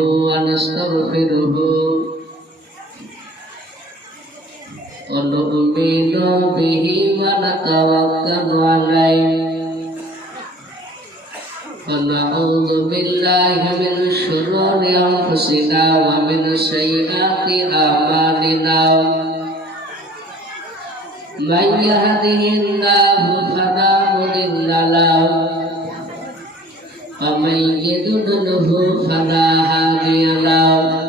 ونستغفره ونؤمن به ونتوكل عليه ونعوذ بالله من شرور أنفسنا ومن سيئات أعمالنا من يهده الله فلا مضل له ومن يضلله فلا هادي له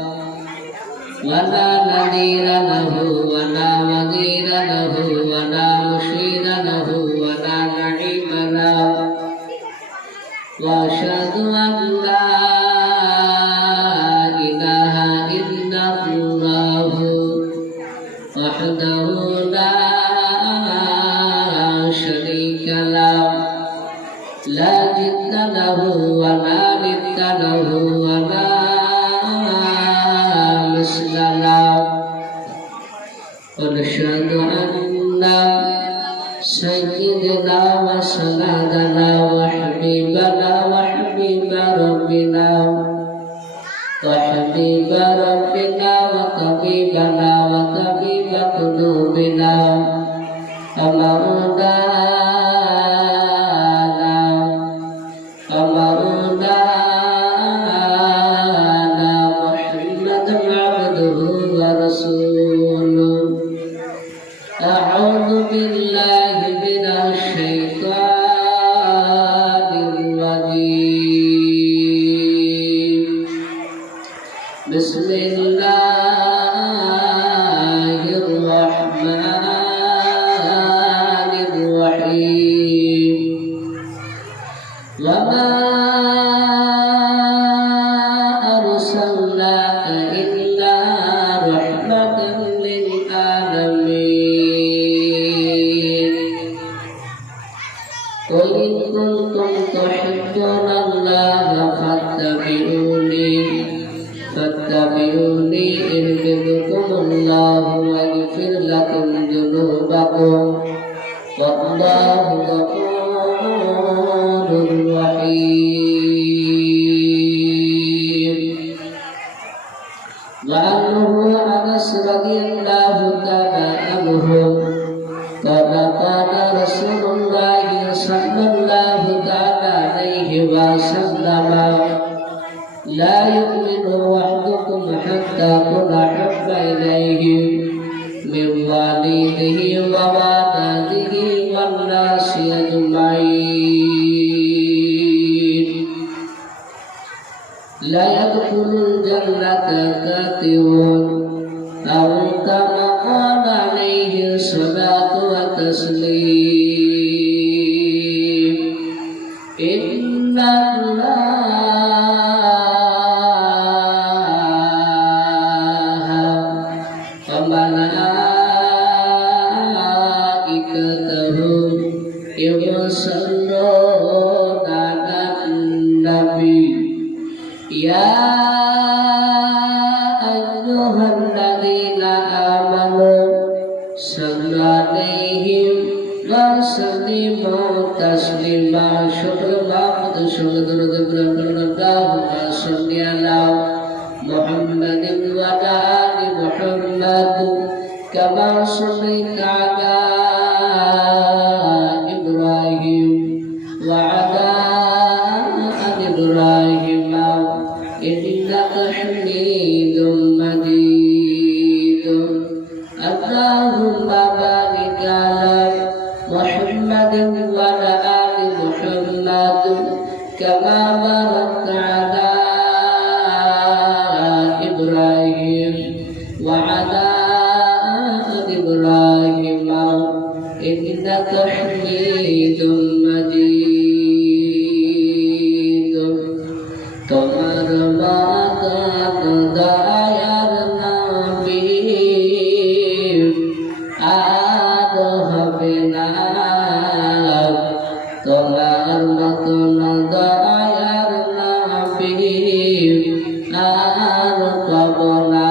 ولا نذير له ولا وزير له ولا مشير له ولا نعيم له وأشهد أن لا إله إلا الله وحده لا شريك له لا جد له ولا ند له ولا مثل له ونشهد أن سيدنا وسندنا وحبيبنا وحبيب ربنا وحبيب ربنا وطبيبنا وطبيب قلوبنا أمرنا محمد عبده ورسوله أعوذ بالله من الشيطان الرجيم بسم الله الرحمن الرحيم وما أرسلناك إلا رحمة للعالمين قل إن كنتم تحبون الله فاتبعوني يحببكم الله ويغفر لكم ذنوبكم والله غفور رحيم وعنه أنس رضي الله تعالى عنه قال قال رسول الله صلى الله تعالى عليه وسلم لا يؤمن أحدكم حتى أكون أحب إليه من والده وولده والناس أجمعين لا يدخل الجنة كافر أو كما قال عليه الصلاة والتسليم إن الله وملائكته يصلون على النبي يا أيها الذين آمنوا صلوا عليه وسلموا تسليما شكر محمد شكر اللهم صل على محمد وعلى آل محمد كما صليت على إبراهيم وعلى آل إبراهيم إنك حميد مجيد اللهم بارك على محمد وعلى آل محمد كما باركت على إبراهيم وعلى آل إبراهيم إنك حميد مجيد তোমার বাগান দয়ার নবী আর হবে না তোমার মতন দয়ার নবী আর পাব না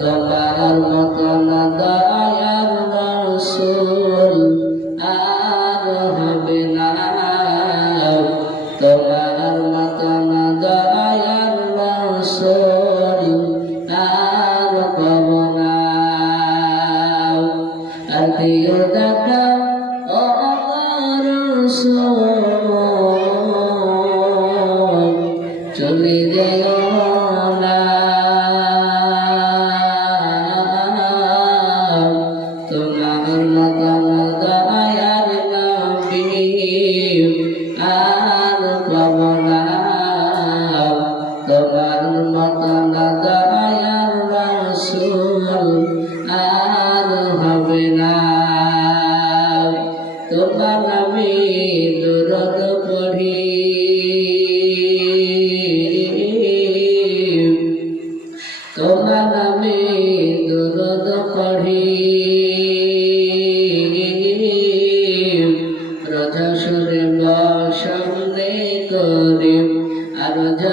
তোমার মতন দয়ার রাসূল আর হবে না তোমার মতন দয়া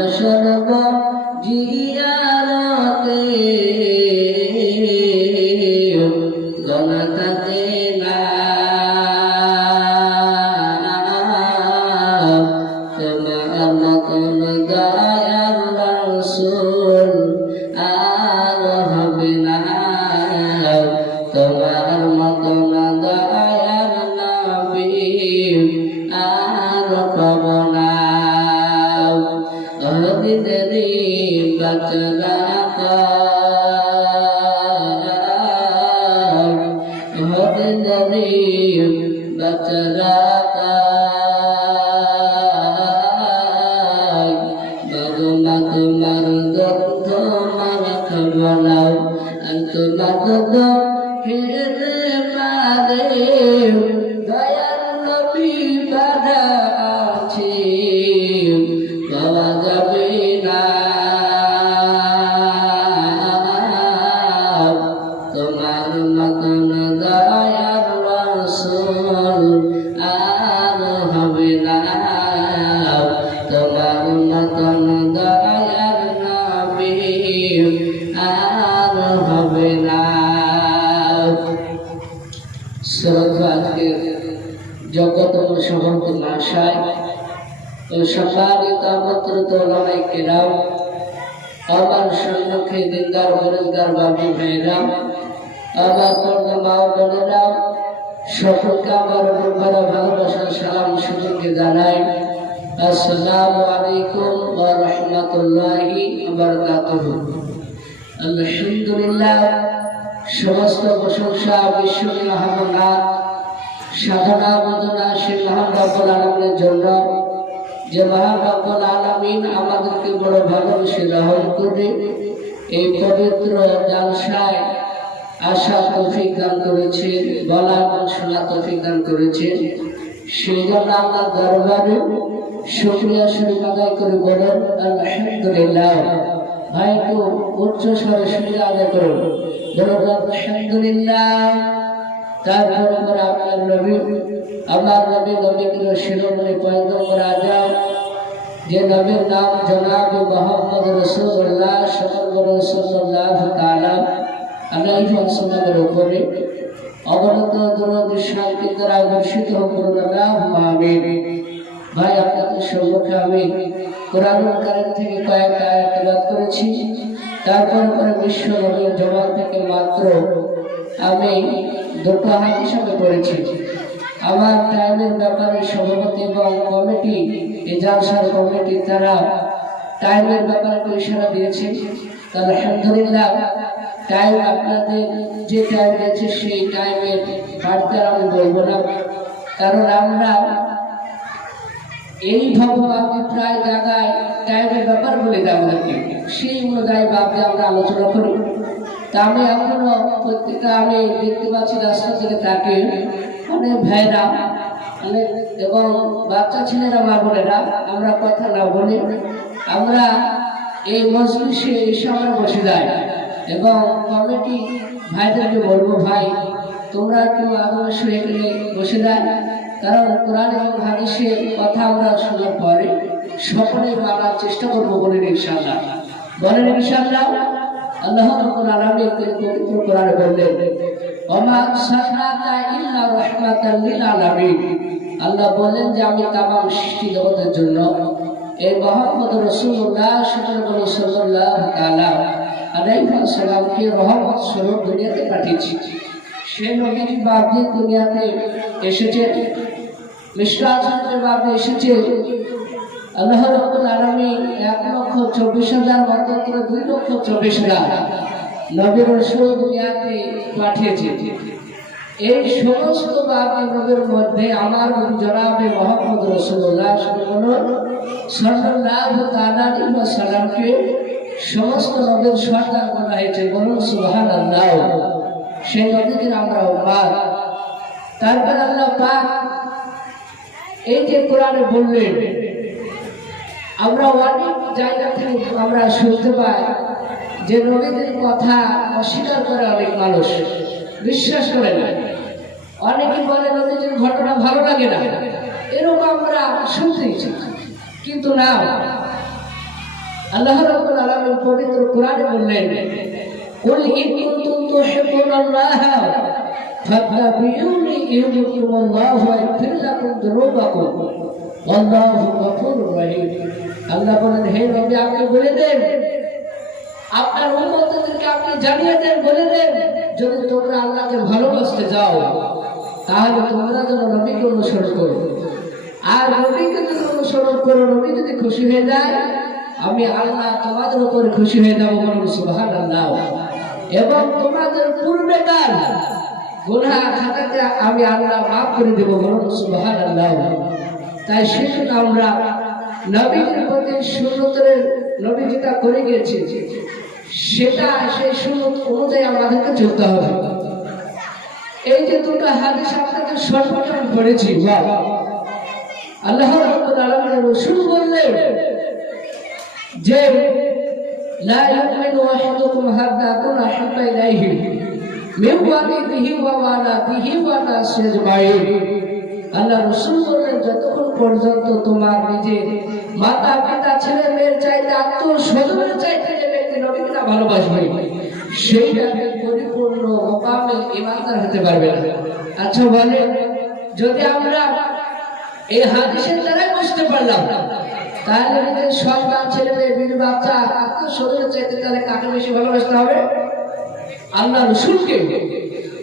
হাসর জিয়ারতে গলা থাকে না তোমার মতন দয়ার রাসূল আর হবে না তোমার মতন দয়ার নবী আর পাব না অদিদেরি বাচরা অদিদেরি বাচরা বাগমা তোমার গন্ধ মার খবলাও তোমার গন্ধ ফিরে মারে দয়ার নবী বাধা আছে পাওয়া যাবে না তোমার মতন দয়ার রাসূল আর হবে না তোমার মতন দয়ার নবী আর হবে না। আজকে জগতম সভাপতি মহাশয় ও সম্মানিত আমন্ত্রিত ওলামায়ে কেরাম, আমার সম্মুখে দিনদার বেরোজগার বাবু ভাইরা, আমার পর্দা মা ও বোনেরা, সকলকে আমার বুকভরা ভালোবাসার সালাম সুযোগে জানাই আসসালামু আলাইকুম ওয়া রাহমাতুল্লাহি ওয়া বারাকাতুহু। আলহামদুলিল্লাহ, সমস্ত প্রশংসা বিশ্বকে মহামনাথ সাধনা বন্দনা সে মহান রব্বুল আলামিনের জন্য, যে মহান রব্বুল আলামিন আমাদেরকে বড় ভালোবেসে রহম করে এই পবিত্র জালসায় আসা তৌফিক দান করেছেন, বলা এবং শোনা তৌফিক দান করেছেন। সেই জন্য আল্লাহর দরবারে শুকরিয়া শরীফ আদায় করে বলেন আলহামদুলিল্লাহ। ভাই একটু উচ্চ স্বরে শুকরিয়া আদায় করুন, বলুন আলহামদুলিল্লাহ। তারপরে আমরা আপনার নবী, আমার নবী নবীর শিরোমণি পয়গম্বর আজম, যে নবীর নাম জনাব মুহাম্মদ রাসূলুল্লাহ সাল্লাল্লাহু তাআলা আলাইহি ওয়াসাল্লামের উপরে অগণিত দরুদ শান্তি দ্বারা বর্ষিত হোক, আল্লাহুম্মা আমিন। ভাই আপনাদের সম্মুখে আমি কোরআনুল কারীম থেকে কয়েক আয়াত তেলাওয়াত করেছি। তারপর বিশ্ব নবীর জবান থেকে মাত্র আমি দুটো হাদিস আমি পড়েছি। আমার টাইমের ব্যাপারে সভাপতি এবং কমিটি, এই জালসার কমিটি, তারা টাইমের ব্যাপারে ইশারা দিয়েছে। আলহামদুলিল্লাহ, টাইম আপনাদের যে টাইম দিয়েছে সেই টাইমের বাড়তে আমি বলবো না, কারণ আমরা এইভাবে আপনি প্রায় জায়গায় টাইমের ব্যাপার বলে যাবো নাকি সেই অনুযায়ী ভাবতে আমরা আলোচনা করি। তা আমি এখনো প্রত্যেকটা আমি দেখতে পাচ্ছি রাস্তা থেকে তাকে অনেক ভাইরা অনেক এবং বাচ্চা ছেলেরা মা বোনেরা, আমরা কথা না বলে আমরা এই মজলিসে এসে আমরা বসে যাই এবং কমিটি ভাইদেরকে বলবো, ভাই তোমরা একটু আগ্রহ হয়ে গেলে বসে যায়, কারণ কোরআন এবং হাদিসের কথা আমরা শোনার পরে সকলে মানার চেষ্টা করবো। বলেন ইনশাআল্লাহ, বলেন ইনশাআল্লাহ। আল্লাহ রাব্বুল আলামিন পবিত্র কোরআনে বললেন, ওমা আরসালনাকা ইল্লা রাহমাতাল লিল আলামিন। আল্লাহ বলেন যে আমি তামাম সৃষ্টি জগতের জন্য এই মুহাম্মদ রাসূলুল্লাহ সাল্লাল্লাহু তাআলা আলাইহি ওয়াসাল্লামকে রহমত স্বরূপ দুনিয়াতে পাঠিয়েছি। সেই নবীর বাদে দুনিয়াতে এসেছে, মিশকাতের বাদে এসেছে আল্লাহ রাব্বুল আলামিন 1,24,000 অন্তত 2,24,000 নবী রাসূল দুনিয়াতে পাঠিয়েছে। এই সমস্ত বাদে নবীর মধ্যে আমার নবী জনাবে মুহাম্মদ রাসূলুল্লাহ সাল্লাল্লাহু তাআলা আলাইহি ওয়াসাল্লামকে সমস্ত নবীর সরদার বলা হয়েছে। বলুন সুবহানাল্লাহ। সেই নবীকে আমরা উম্মত। তারপর আল্লাহ পাক এই যে কোরআনে বললেন, আমরা অনেক জায়গা থেকে আমরা শুনতে পাই যে নবীদের কথা অস্বীকার করে অনেক মানুষ, বিশ্বাস করে না। অনেকে বলে নবীদের ঘটনা ভালো লাগে না, এরকম আমরা শুনতেছি। কিন্তু না, আল্লাহ রাব্বুল আলামিন পবিত্র কোরআনে বললেন, কুল ইন কুনতুম তুহিব্বুনাল্লাহ ফাত্তাবিউনি ইউহিব্বুকুমুল্লাহু ওয়া ইয়াগফির লাকুম যুনুবাকুম ওয়াল্লাহু গফুরুর রহিম। আল্লাহ বলেন, হে নবী আপনি বলে দেন, আপনার উম্মতদেরকে আপনি জানিয়ে দেন, বলে দেন, যদি তোমরা আল্লাহকে ভালোবাসতে যাও তাহলে তোমরা যেন নবীকে অনুসরণ করো। আর নবীকে যদি অনুসরণ করো, নবী যদি খুশি হয়ে যায়, আমি আল্লাহ তোমাদের উপরে খুশি হয়ে যাবো। বলুন সুবহানাল্লাহ। এবং তোমাদের পূর্বেকার গুনাহ খাতাকে আমি আল্লাহ মাফ করে দেব। বলুন সুবহানাল্লাহ। তাই সেজন্য আমরা নবীর প্রতি সুন্নতের নবী যেটা করে গিয়েছে সেটা সেই সুন্নত অনুযায়ী আমাদেরকে চলতে হবে। এই যে দুটো হাদিস আপনাদের সর্বপ্রথম পড়েছি, আল্লাহ রাব্বুল আলামিনের রাসূল বললেন যে লা ইউমিনু আহাদুকুম হাত্তা আকুনা হাব্বা ইলাইহি মিন ওয়ালিদিহি ওয়া ওয়ালাদিহি ওয়া নাসি আজমাইন। আল্লাহ রাসূল বললেন, যতক্ষণ পর্যন্ত তোমার নিজের মাতা পিতা ছেলে মেয়ের চাইতে আত্মীয়-স্বজনের চাইতে যে ব্যক্তি নবীকে না ভালোবাসবে, সেই ব্যক্তি পরিপূর্ণ মুকাম্মিল ঈমানদার হতে পারবে না। আচ্ছা বলেন, যদি আমরা এই হাদিসের দ্বারা বুঝতে পারলাম, তাহলে নিজের সন্তান ছেলে মেয়ে বীর বাচ্চা আত্মীয়-স্বজনের চাইতে তাহলে কাকে বেশি ভালোবাসতে হবে? আল্লাহ রাসূলকে।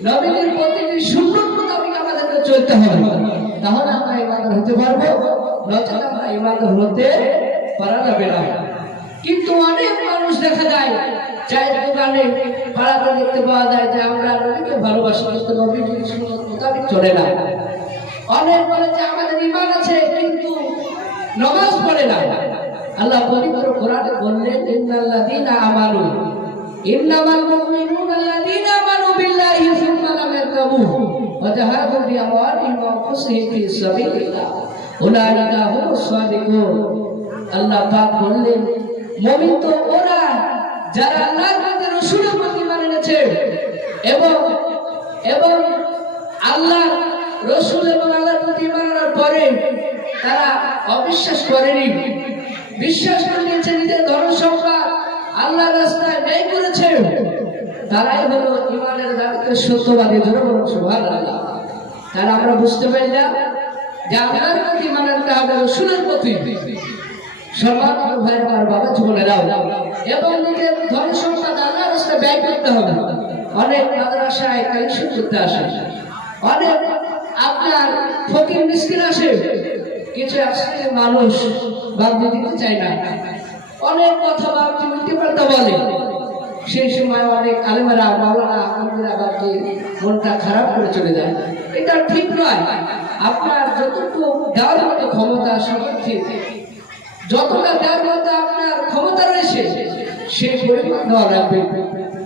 নবীর প্রতিটি সুন্নাত মোতাবেক আমাদেরকে চলতে হবে, তাহলে আমরা ঈমানদার হতে পারবো, নচেত আমরা ঈমানদার হতে পারা যাবে না। কিন্তু অনেক মানুষ দেখা যায় চায়ের দোকানে পাড়াতে দেখতে পাওয়া যায় যে আমরা নবীকে ভালোবাসি, কিন্তু নবীর সুন্নাত মোতাবেক চলে না। অনেক বলে যে আমাদের ঈমান আছে কিন্তু নামাজ পড়ে না। আল্লাহ পবিত্র কোরআনে বললেন, ইন্নাল্লাযীনা আমানু ইন্নামাল মুমিনুনা আল্লাযীনা আমানু বিল্লাহি সুম্মা লাম ইয়ারতাবু ওয়া জাহাদু বিআমওয়ালিহিম ওয়া আনফুসিহিম ফি সাবিলিল্লাহ উলাইকা হুমুস সাদিকুন। আল্লাহ পাক বললেন, মুমিন তো ওরা যারা আল্লাহর প্রতি রাসূলের প্রতি ঈমান এনেছে এবং আল্লাহ রাসূল এবং আল্লাহর প্রতি ঈমান আনার পরে তারা অবিশ্বাস করেনি, বিশ্বাস করে নিয়েছে, নিজের ধন সম্পদ আল্লাহর রাস্তায় ব্যয় করেছে, তারাই হলো ঈমানের দাবিতে সত্যবাদী। জোরে বলুন সুবহানাল্লাহ। তাহলে আমরা বুঝতে পারলাম যে আল্লাহর প্রতি ঈমান আনতে হবে, রাসূলের প্রতি। সম্মানিত ভাইরা আর বাবা জীবনেরাও, এবং নিজের ধন সম্পদ আল্লাহর রাস্তায় ব্যয় করতে হবে। অনেক মাদ্রাসায় কালেকশন করতে আসে, অনেক আপনার ফকির মিসকিন আসে, কিছু একসাথে মানুষ বাদ দিতে চায় না, অনেক কথা ভাবছি উল্টে পাল্টা বলে। সেই সময় অনেক আলেমেরা মাওলানা আলমগীরা বাদে মনটা খারাপ করে চলে যায়। এটা ঠিক নয়। আপনার যতটুকু দেওয়ার মতো ক্ষমতা সামর্থ্য, যতটা দেওয়ার মতো আপনার ক্ষমতা রয়েছে সেই পরিমাণ দেওয়া লাগবে।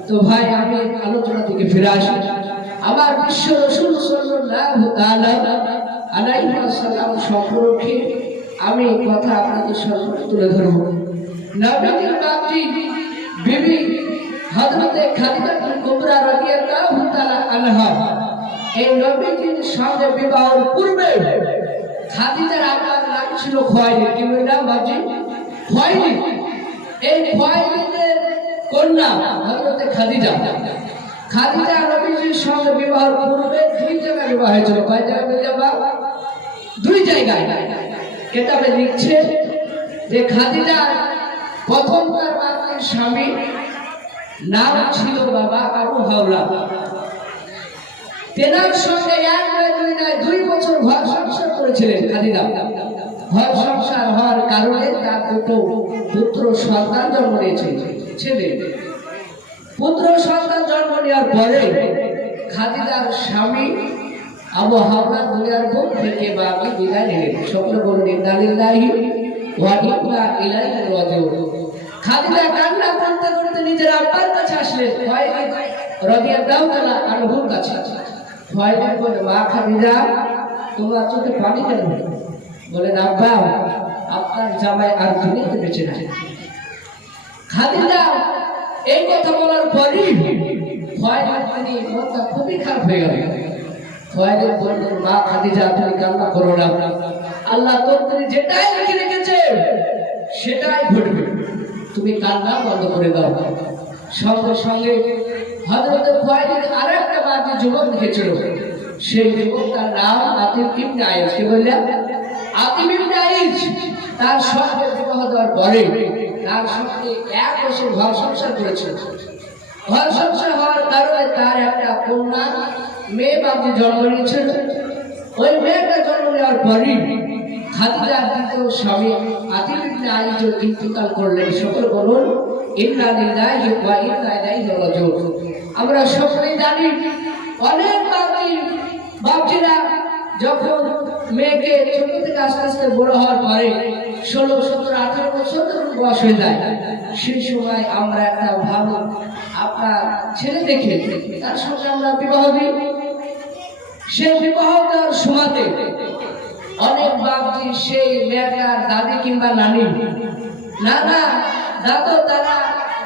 তো ভাই, আমি আলোচনা থেকে ফিরে আসি। আমার বিশ্ব রাসূল সাল্লাল্লাহু তাআলা আলাইহি ওয়াসাল্লাম সম্পর্কে আমি কথা আপনাদের সামনে তুলে ধরব। নবীর বাপজি বিবি হযরতে খাদিজা কুবরা রাদিয়াল্লাহু তাআলা আনহা, এই নবীর সঙ্গে বিবাহের পূর্বে খাদিজার আব্বার নাম ছিল খুয়াইলিদ। কি নাম বাপজি? খুয়াইলিদ। এই খুয়াইলিদের কন্যা হযরতে খাদিজা। খাদিজা নবীর সঙ্গে বিবাহের পূর্বে দুই জায়গায় বিবাহ হয়েছিল। কয় জায়গায়? দুই জায়গায়। কিতাবে লিখছে যে খাদিজা প্রথমবার বাপের স্বামী নাম ছিল বাবা আবু হাওলা। তেনার সঙ্গে এক নয় দুই নয় 2 বছর ঘর সংসার করেছিলেন খাদিজা। ঘর সংসার হওয়ার কারণে তার দুটো পুত্র সন্তান জন্ম নিয়েছিলেন। পুত্র সন্তান জন্ম নেওয়ার পরে খাদিজার স্বামী আবু হাওলা দুনিয়ার বুক থেকে বাকি বিদায় নিলেন। সকলে বলুন ইন্না লিল্লাহি ওয়া ইন্না ইলাইহি রাজিউন। খাদিজা কান্না করতে করতে নিজের আব্বার কাছে আসলেন, খুয়াইলিদ রাদিয়াল্লাহু তাআলা আনহুর কাছে। খুয়াইলিদ বলে, মা খাদিজা, তোমার চোখে পানি কেন? বলেন, আব্বা, আপনার জামাই আর দুনিয়াতে বেঁচে নাই। খাদিজা এই কথা বলার পরই খুয়াইলিদ মনটা খুবই খারাপ হয়ে গেল। খুয়াইলিদ বললেন, মা খাদিজা, তুমি কান্না করো না, আল্লাহ তোমার যেটাই লিখে রেখেছে সেটাই ঘটবে। তুমি কান্না বন্ধ করে দাও। সঙ্গে সঙ্গে হযরত খুয়াইলিদ আরেকটা বাদী যুবক দেখেছিল। সেই যুবকটার নাম আতিব ইবনে আইস। কি বললেন? আতিব ইবনে আইস। তার সঙ্গে বিবাহ দেওয়ার পরে তার সঙ্গে 1 বছর ঘর সংসার করেছিল। ঘর সংসার হওয়ার কারণে তার একটা কন্যা মেয়ে বাবু জন্ম নিয়েছিল। ওই মেয়েটা জন্ম নেওয়ার পরই খাদিজার দ্বিতীয় স্বামী আতিব ইবনে আইস ইন্তেকাল করলেন। সকলে বলুন ইন্না লিল্লাহি ওয়া ইন্না ইলাইহি রাজিউন। আমরা সকলেই জানি অনেক বাপজিরা যখন মেয়েকে ছোট থেকে আস্তে আস্তে বড় হওয়ার পরে 16, 17, 18 বছর যখন বয়স হয়ে যায়, সেই সময় আমরা একটা ভালো আপনার ছেলে দেখে তার সঙ্গে আমরা বিবাহ দিই। সেই বিবাহ দেওয়ার সময়তে অনেক বাপজি সেই মেয়েটার দাদি কিংবা নানি, নানা, দাদু, তারা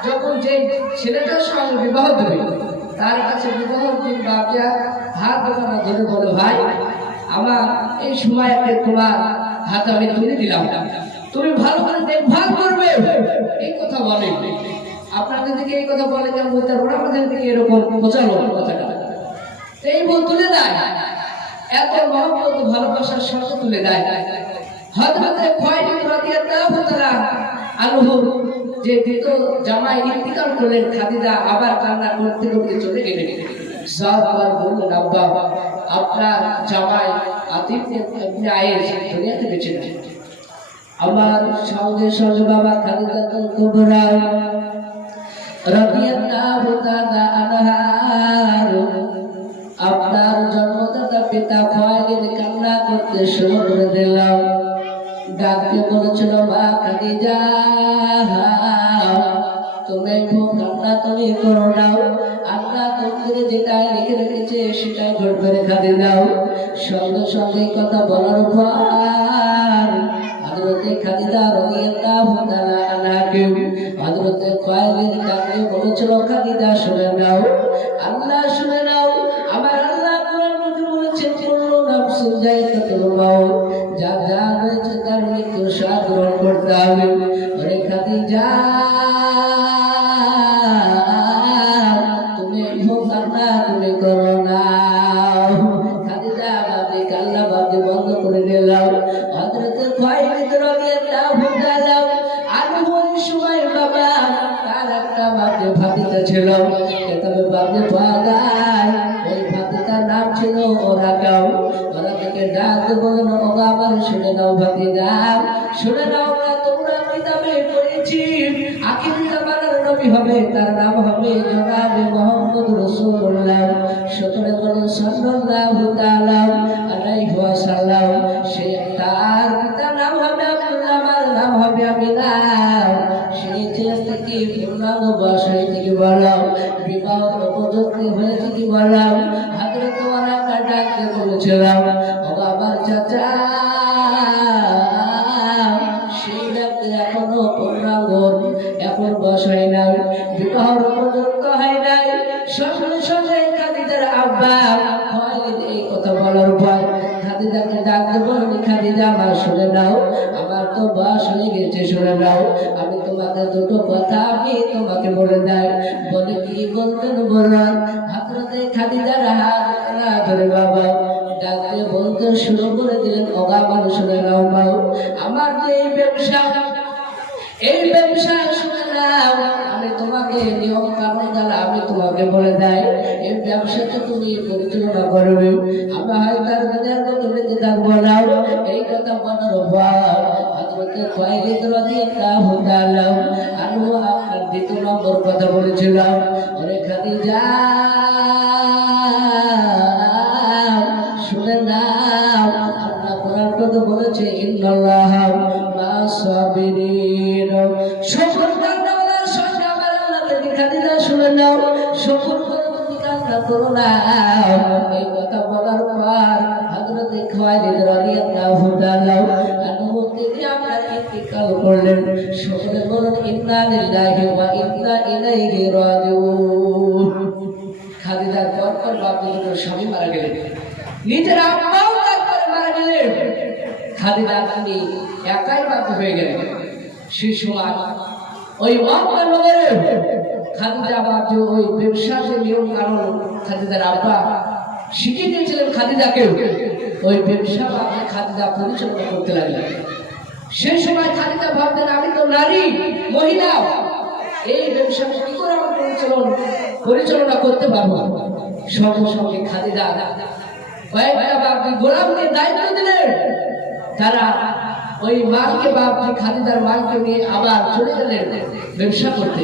যখন যে ছেলেটার সঙ্গে বিবাহ দেবে তার কাছে বিবাহ দিন বাপজা হাত দোকানা ধরে বলে, ভাই আমার এই সময় তোমার হাতে আমি তুলে দিলাম, তুমি ভালো করে দেখভাল করবে, এই কথা বলে। আপনাদের দিকে এই কথা বলে কেন বলতে পারবো না, আপনাদের দিকে এরকম বোঝালো কথাটা। এই বল তুলে দেয়, এত মহব্বত ভালোবাসার সঙ্গে তুলে দেয়। হযরত খুয়াইলিদ রাদিয়াল্লাহু তাআলা আনহু যে দ্বিতীয় জামাই ইন্তিকাল করলেন, খাদিজা আবার কান্না করতে করতে চলে গেলেন। সব আবার বললেন, আব্বা আপনার জামাই আতিব ইবনে আইস দুনিয়াতে বেঁচে নেই। আমার সঙ্গে সঙ্গে বাবা খাদিজাতুল কুবরা রাদিয়াল্লাহু তাআলা আনহা আপনার জন্মদাতা পিতা খুয়াইলিদ কান্না করতে শুরু করে দিলাম। ডাকতে বলেছিল, মা খাদিজা তুমি কান্না তুমি করো না, আল্লাহ তোমাদের যেটা লিখে রেখেছে সেটাই ঘটবে, খাদি দাও। সঙ্গে সঙ্গে কথা বলার পর হযরতে খাদিজা রাদিয়াল্লাহু তাআলা আনহাকে হযরতে খুয়াইলিদ ডাকতে বলেছিল, খাদিজা শুনে নাও, আল্লাহ শুনে নাও, আমার আল্লাহ কোরআনের মধ্যে বলেছেন কুল্লু নাফসিন যায়কাতুল মাউত, যা যা হয়েছে তার মৃত্যু স্বাদ গ্রহণ করতে হবে। ওরে খাদিজা তুমি কান্না তুমি করো না। খাদিজা বাদে কান্না বাদে বন্ধ করে দিলাম। হযরতে খুয়াইলিদ রাদিয়াল্লাহু তাআলা আনহু ওই সময় বাবা তার একটা বাদে ভাতিজা ছিল, তবে বাদে পাগায় ওই ভাতিজার নাম ছিল ওরাকাও। ওরা থেকে ডাক বলল, ওগো আমার শুনে নাও ভাতিজা, শুনে নাও, তোমরা কিতাবে পড়েছি আখির জামানার নবী হবে, তার নাম হবে জনাবে মুহাম্মদ রাসূলুল্লাহ সাল্লাল্লাহু তাআলা আলাইহি ওয়াসাল্লাম। সে তার পিতার নাম হবে আব্দুল্লাহ, আমার নাম হবে আমিনা। সেই ছেলে থেকে পূর্ণাঙ্গ বয়স হয়েছে কি বললাম, বিবাহ উপযুক্ত হয়েছে কি বললাম। হযরত ওরাকা ডাকতে বলেছিলাম, ও আমার চাচা, সেই ডাকতে এখনো পূর্ণাঙ্গ এখন বয়স হয় নাই, বিবাহ উপযুক্ত হয় নাই। সঙ্গে সঙ্গে খাদিজার আব্বা খুয়াইলিদ এই কথা বলার পর খাদিজাকে ডাকতে বললেন, খাদিজা আমার শুনে নাও, আমার তো বয়স হয়ে গেছে, শুনে নাও, আমি তোমাকে দুটো কথা আমি তোমাকে বলে দেয়। বলে কি বলতেন বলুন। হযরতে খাদিজার হাত ধরে বাবা ডাকতে বলতে শুরু করে দিলেন, ওগা মানুষ শুনে নাও, মাও আমার যে এই ব্যবসা শুনে নাও, আমি তোমাকে নিয়ম কানুন দ্বারা আমি তোমাকে বলে দেয়, এই ব্যবসাটা তুমি পরিচালনা করবে, আমি হয়তো দুনিয়ার মধ্যে বেঁচে থাকবো না। এই কথা বলার পর হযরতে খুয়াইলিদ রাদিয়াল্লাহু তাআলা আনহু আপনার দ্বিতীয় নম্বর কথা বলেছিলাম, ওরে খাদিজা শুনে নাও, আল্লাহ কোরআন কথা বলেছে, ইন্নাল্লাহা মা'আস সাবিরিন, সবর করার সঙ্গে আমার আল্লাহকে খাদিজা শুনে নাও, সবর করো, তুমি কান্না করো না। এই কথা বলার পর হযরতে খুয়াইলিদ রাদিয়াল্লাহু তাআলা আনহু তিনি আপনার ইন্তিকাল করলেন। সকলে বলুন ইন্না লিল্লাহি ওয়া ইন্না ইলাইহি রাজিউন। খাদিজার পর বাপজি দুটোর স্বামী মারা গেলেন, নিজের আব্বাও তারপরে মারা গেলেন, খাদিজা তিনি একাই বাপ হয়ে গেলেন। সেই সময় ওই মক্কা-নগরে খাদিজা বাবজি ওই ব্যবসাতে নিয়ম কানুন খাদিজার আব্বা শিখিয়ে দিয়েছিলেন খাদিজাকে। ওই ব্যবসা বাবজি খাদিজা পরিচালনা করতে লাগলেন। সেই সময় খাদিজা ভাবতেন আমি তো নারী মহিলা, এই ব্যবসা কি করে আমি পরিচালনা করতে পারবো। সঙ্গে সঙ্গে খাদিজা কয়েকটা বাবজি গোলামকে দায়িত্ব দিলেন। তারা ওই মালকে বাবজি খাদিজার মালকে নিয়ে আবার চলে গেলেন ব্যবসা করতে।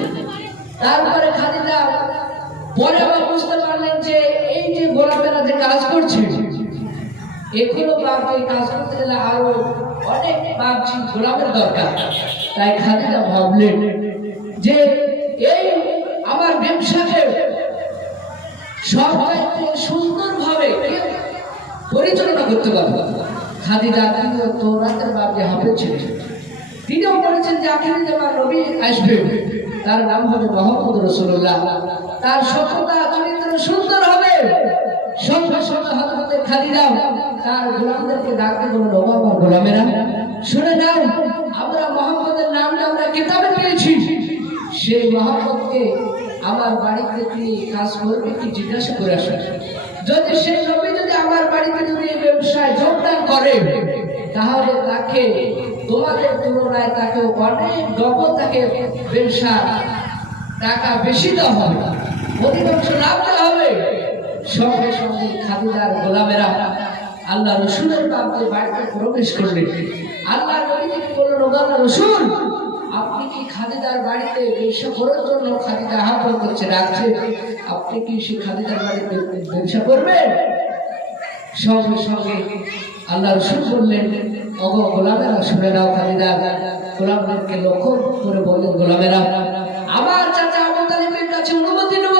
তারপরে খাদিজা পরে আবার বুঝতে পারলেন যে এই যে গোলামেরা যে কাজ করছে এগুলো বাবজি কাজ করতে গেলে আরো অনেক বাবজি গোলামের দরকার। তাই খাদিজা ভাবলেন যে এই আমার ব্যবসাকে সবাইকে সুন্দরভাবে পরিচালনা করতে পারবো। খাদিজা তিনিও তওরাতের বাবজি হাফেজ ছিলেন। তিনিও বলেছেন যে আখিরি জামার নবী আসবে, তার নাম হবে মুহাম্মদ রাসূলুল্লাহ, তার সততা চরিত্র সুন্দর হবে। সঙ্গে সঙ্গে হযরত খাদিজা তার গোলামদেরকে ডাকতে বললেন, ও আমার গোলামেরা শুনে নাও, আমরা মুহাম্মদের নামটা আমরা কিতাবে পেয়েছি। সেই মুহাম্মদকে আমার বাড়িতে কি কাজ করবে কি জিজ্ঞাসা করে আসে। যদি সেই নবী যদি আমার বাড়িতে যদি এই ব্যবসায় যোগদান করে তাহলে তাকে তোমাদের তুলনায় তাকে অনেক ডবল তাকে ব্যবসা টাকা বেশি দেওয়া হবে, অধিকাংশ লাভ দেওয়া হবে। সঙ্গে সঙ্গে খাদিজার গোলামেরা আল্লাহ রসুলের বাড়িতে প্রবেশ করলেন। আল্লাহ নবীকে বললেন, ও আল্লাহ রসুল, আপনি কি খাদিজার বাড়িতে ব্যবসা করার জন্য খাদিজা আহ্বান করছে ডাকছে, আপনি কি সেই খাদিজার বাড়িতে ব্যবসা করবেন? সঙ্গে সঙ্গে আল্লাহ রসুল বললেন, ও গোলামেরা শুনে নাও। খাদিজা গোলামদেরকে লক্ষ্য করে বললেন, গোলামেরা আমার চাচা আবু তালিবের কাছে অনুমতি নেব,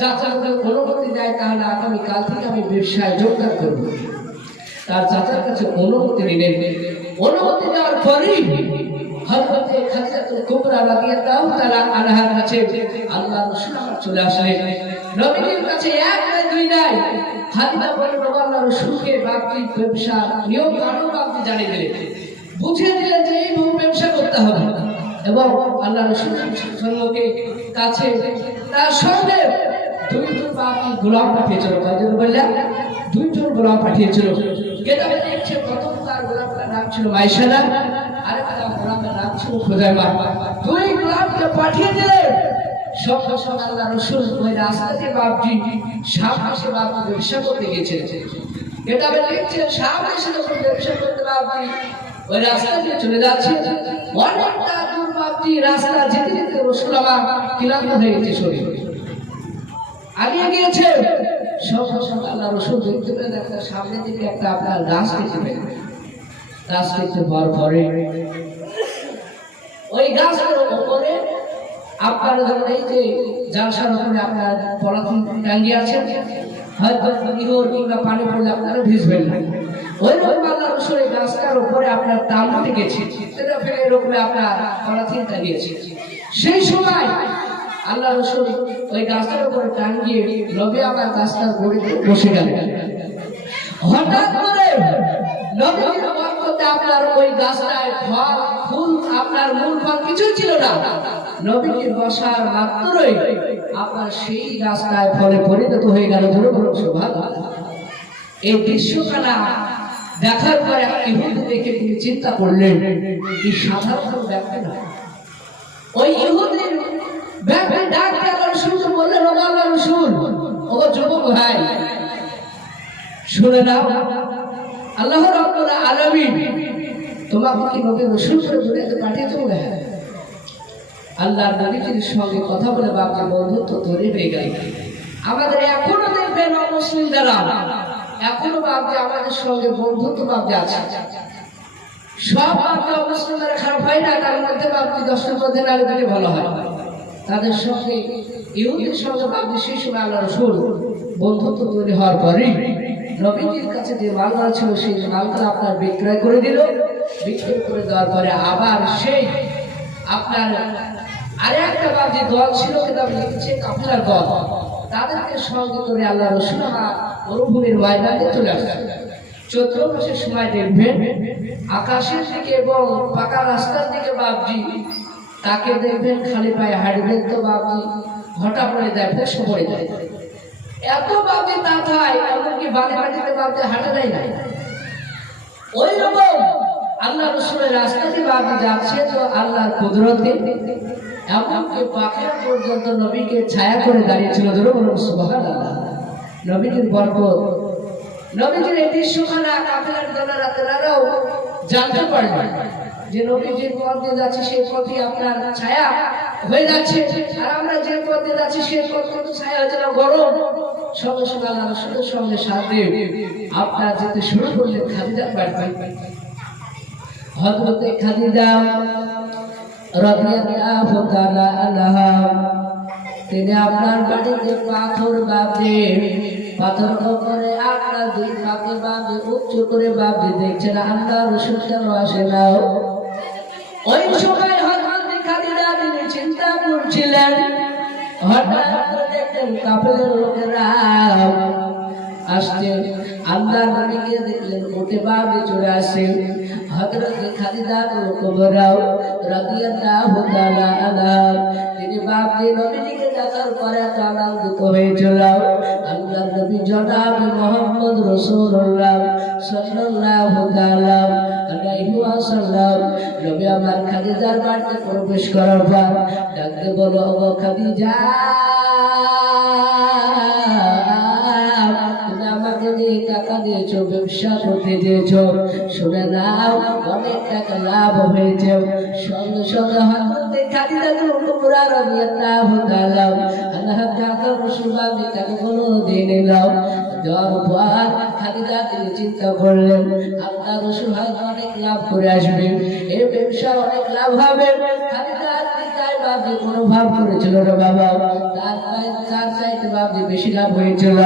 চাচা যদি অনুমতি দেয় তাহলে আগামীকাল থেকে আমি ব্যবসায় যোগদান করব। তার চাচার কাছে অনুমতি নিলেন। অনুমতি দেওয়ার পরই হযরত খাদিজাতুল কুবরা রাদিয়াল্লাহু তাআলা আনহার কাছে আল্লাহ রাসূল চলে আসলেন। নবীর কাছে এক নয় দুই নয়, খাদিজা বললেন, ও আল্লাহ রাসূলকে বাকি ব্যবসা নিয়ম কানুন আপনি জানিয়ে দিলেন, বুঝিয়ে দিলেন যে এইভাবে ব্যবসা করতে হবে। এবং আল্লাহ রাসূলের কাছে তার সঙ্গে দুইজন বাকি গোলাম পাঠিয়েছিল। কয়জন বললেন? দুইজন গোলাম পাঠিয়েছিল। কেতাবে লিখছে প্রথম তার গোলামটার নাম ছিল মাইসারা, আরেকটা গোলামের নাম ছিল খুজাইমা। দুই গোলামকে পাঠিয়ে দিলেন। সঙ্গে সঙ্গে আল্লাহ রাসূল ওই রাস্তাতে বাবজি সামনে এসে বাবজি ব্যবসা করতে গিয়েছিলেন। কেতাবে লিখছে সামনে এসে যখন ব্যবসা করতে বাবজি ওই রাস্তা দিয়ে চলে যাচ্ছে, অনেকটা দূর বাবজি রাস্তা যেতে যেতে রাসূল আমার ক্লান্ত হয়ে গেছে, শরীর আগিয়ে গিয়েছে। সঙ্গে সঙ্গে আল্লাহ রাসূল দেখতে পেলেন একটা সামনে দিকে একটা আপনার গাছ দেখতে পেলেন। গাছ দেখতে পাওয়ার পরে ওই গাছের উপরে আপনার ধরুন এই যে জালসার উপরে আপনার পলিথিন টাঙ্গিয়ে আছে, হয়তো ইঁদুর কিংবা পানি পড়লে আপনারা ভিজবেন না। ওই রকম আল্লাহ রাসূল এই গাছটার উপরে আপনার তাম্বুতে গেছে, সেটা ফেলে এরকম আপনার পলিথিন টাঙ্গিয়েছে। সেই সময় আল্লাহ রাসূল ওই গাছটার উপরে টাঙ্গিয়ে নবী আমার গাছটার গড়িতে বসে গেলেন। হঠাৎ করে নবীর বরকতে আপনার ওই গাছটায় ফল ফুল আপনার মূল ফল কিছুই ছিল না। নবীর বসার মাত্রই আপনার সেই গাছটায় ফলে পরিণত হয়ে গেল। ধরে বলুন সুবহানাল্লাহ। এই দৃশ্যখানা দেখার পরে এক ইহুদি দেখে তিনি চিন্তা করলেন, এই সাধারণ ব্যক্তি না, ওই ইহুদির ব্যক্তি ডাক দেওয়ার শুনতে বললেন, ও আল্লাহ রাসূল, ও যুবক ভাই শুনে নাও, আল্লাহ রাব্বুল আলামিন তোমাকে কি নবী রাসূল করে দুনিয়াতে পাঠিয়েছে বলে? আল্লাহ নবীর সঙ্গে কথা বলে বাপকে বন্ধুত্ব তৈরি হয়ে গেল। আমাদের এখনো দেখবেন অমুসলিম যারা এখনো বাপকে আমাদের সঙ্গে বন্ধুত্ব বাপকে আছে। সব বাপকে অমুসলিম যারা খারাপ হয় না, তার মধ্যে বাপকে 10 মধ্যে নারী দিলে ভালো হয়। তাদের সঙ্গে ইহুদির সঙ্গে বাপকে সেই সময় আল্লাহ রাসূল বন্ধুত্ব তৈরি হওয়ার পরে নবীজির কাছে যে মালগুলো ছিল সেই মালগুলো আপনার বিক্রয় করে দিল। বিক্রয় করে দেওয়ার পরে আবার সেই আপনার আরেকটা বাপজি দল ছিল, কিতাব লিখছে কাফেলার দল, তাদেরকে সঙ্গে করে আল্লাহ রাসূল মরুভূমির ময়দানে চলে আসলেন। চৈত্র মাসের সময় দেখবেন আকাশের দিকে এবং পাকা রাস্তার দিকে বাপজি তাকে দেখবেন খালি পায়ে হাঁটবেন তো বাবজি ঘটা পড়ে যায়, ফেসে পড়ে যায়। এত বাবজি তা হয়, এমনকি বালি মাটিতে বাবজি হাঁটে দেয় না। ওই রকম আল্লাহ রসুলের রাস্তাতে বাবজি যাচ্ছে তো আল্লাহর কুদরতে এমনকি পাখিরা পর্যন্ত নবীকে ছায়া করে দাঁড়িয়েছিল। সুবহানাল্লাহ। নবীজির বরকত, নবীজির এই দৃশ্যখানা কাফেলার দলেরাও জানতে পারবে যে নবীজির পথ দিয়ে যাচ্ছে সেই পথই আপনার ছায়া হয়ে যাচ্ছে, আর আমরা যে পথ দিয়ে যাচ্ছি সেই পথ কিন্তু ছায়া হচ্ছে না, গরম। সঙ্গে সঙ্গে আল্লাহ রসুলের সঙ্গে সাথে আপনার যেতে শুরু করলেন খাদিজার বাড়ি। হযরতে খাদিজা রাদিয়াল্লাহু তাআলা আনহা তিনি আপনার বাড়িতে পাথর বাঁধে, পাথর করে আপনার দুই পাকে বাঁধে উঁচু করে বাঁধে দেখছেন আল্লাহ রসুল কেন আসে না। ওই সময় হযরতে খাদিজা তিনি চিন্তা করছিলেন, হঠাৎ করে দেখলেন কাফেরের লোকেরা আসছে, আল্লাহর নবীকে দেখলেন উঠে বাঁধে চলে আসে। হযরতে খাদিজা কুবরা রাদিয়াল্লাহু তাআলা আনহা তিনি বাঁধে নবীকে দেখার পরে এত আনন্দিত হয়েছিল। আল্লাহর নবী জনাব মুহাম্মদ রাসূলুল্লাহ সাল্লাল্লাহু তাআলা আলাইহি ওয়াসাল্লাম নবী আমার খাদিজার বাড়িতে প্রবেশ করার পর ডাকতে বলো, ওগো খাদিজা, আমাকে যে টাকা দিয়েছো, ব্যবসা করতে দিয়েছো, শুনে নাও অনেক টাকা লাভ হয়েছে। সঙ্গে সঙ্গে হযরতে খাদিজা কুবরা রাদিয়াল্লাহু তাআলা আনহা টাকা রসুলবাগ টাকাগুলো দিয়ে নিলাম। দেওয়ার পর খাদিজা তিনি চিন্তা করলেন আল্লাহ রসুল হয়তো অনেক লাভ করে আসবে, এই ব্যবসা অনেক লাভ হবে। খাদিজা তাই বাবজি কোনো ভাব করেছিল রে বাবা, তার চাইতে বাবজি বেশি লাভ হয়েছিল।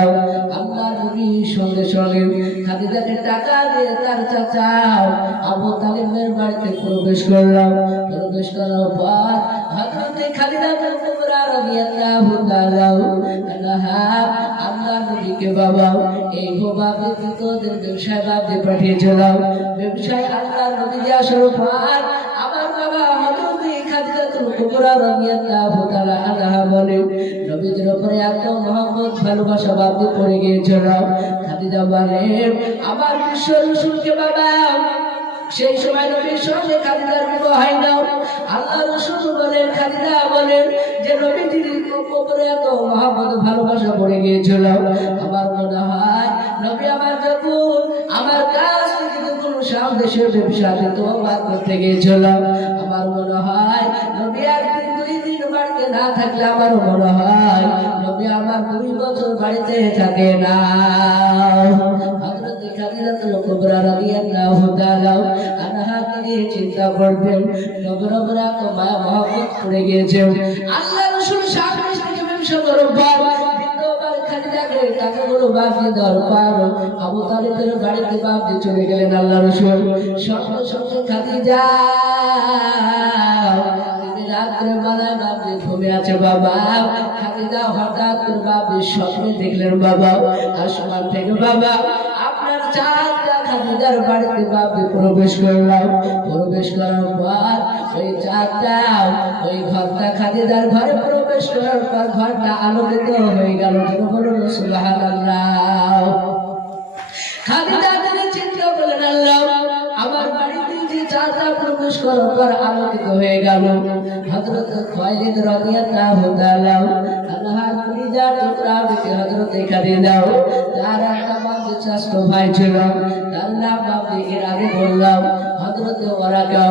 আল্লাহ নবী সঙ্গে সঙ্গে খাদিজাকে টাকা দিয়ে তার চাচা আবু তালিবের বাড়িতে প্রবেশ করলাম। প্রবেশ করার পর হযরতে খাদিজা কুবরা রাদিয়াল্লাহু তাআলা আনহা আল্লাহ নবীকে বাবা এই বাবজি তোদের ব্যবসায় বাবজি পাঠিয়েছিলাম। ব্যবসায় আল্লাহ নবী আসার পর আমার বাবা হযরতে খাদিজা কুবরা রাদিয়াল্লাহু তাআলা আনহা বলে নবীর উপরে এত মহব্বত ভালোবাসা বাবজি পড়ে গিয়েছিল। খাদিজা বলে আমার বিশ্ব রাসূলকে বাবা সেই সময় নবীর সঙ্গে খাদিজার বিবাহ হয় না। আল্লাহ রাসূল বলেন, খাদিজা বলেন যে নবীজির উপরে এত মহব্বত ভালোবাসা পড়ে গিয়েছিল, আমার মনে হয় নবী আমার যখন আমার কাছ থেকে যখন শাম দেশের ব্যবসাতে তওবা করতে গিয়েছিল, আমার মনে হয় নবী একদিন দুই দিন বাড়িতে না থাকলে আমার মনে হয় নবী আমার 2 বছর বাড়িতে থাকে না। হযরতে খাদিজা কুবরা রাদিয়াল্লাহু তাআলা আনহা তিনি চিন্তা করতেন নবীর উপরে এত মায়া মহব্বত পড়ে গিয়েছে। আল্লাহ রাসূল শাম দেশ থেকে ব্যবসা করার পর বিধবার খাদিজাকে টাকাগুলো বাবজি দেওয়ার পর আবু তালিবের বাড়িতে বাবজি চলে গেলেন আল্লাহ রাসূল। সঙ্গে সঙ্গে খাদিজা রাত্রে বেলায় বাবজি ঘুমিয়ে আছে বাবা। খাদিজা হঠাৎ করে বাবজি স্বপ্নে দেখলেন বাবা আসমান থেকে বাবা আপনার চাঁদটা খাদিজার বাড়িতে বাবজি প্রবেশ করলাম। প্রবেশ করার পর ওই চাঁদটা ওই ঘরটা খাদিজার ঘরে প্রবেশ করার পর ঘরটা আলোকিত হয়ে গেল। সুবহানাল্লাহ। খাদিজা তিনি চিন্তা করলেন আল্লাহ আমার বাড়িতে যে চাঁদটা প্রবেশ করার পর আলোকিত হয়ে গেল। হযরত খালিদ রাদিয়াল্লাহু তাআলা আনহার কলিজার টুকরা বেটি হযরতে খাদিজা তার একটা বাবজি চাচতো ভাই ছিল, তার নাম বাবজি এর আগে বললাম হযরতে ওয়ারাকা।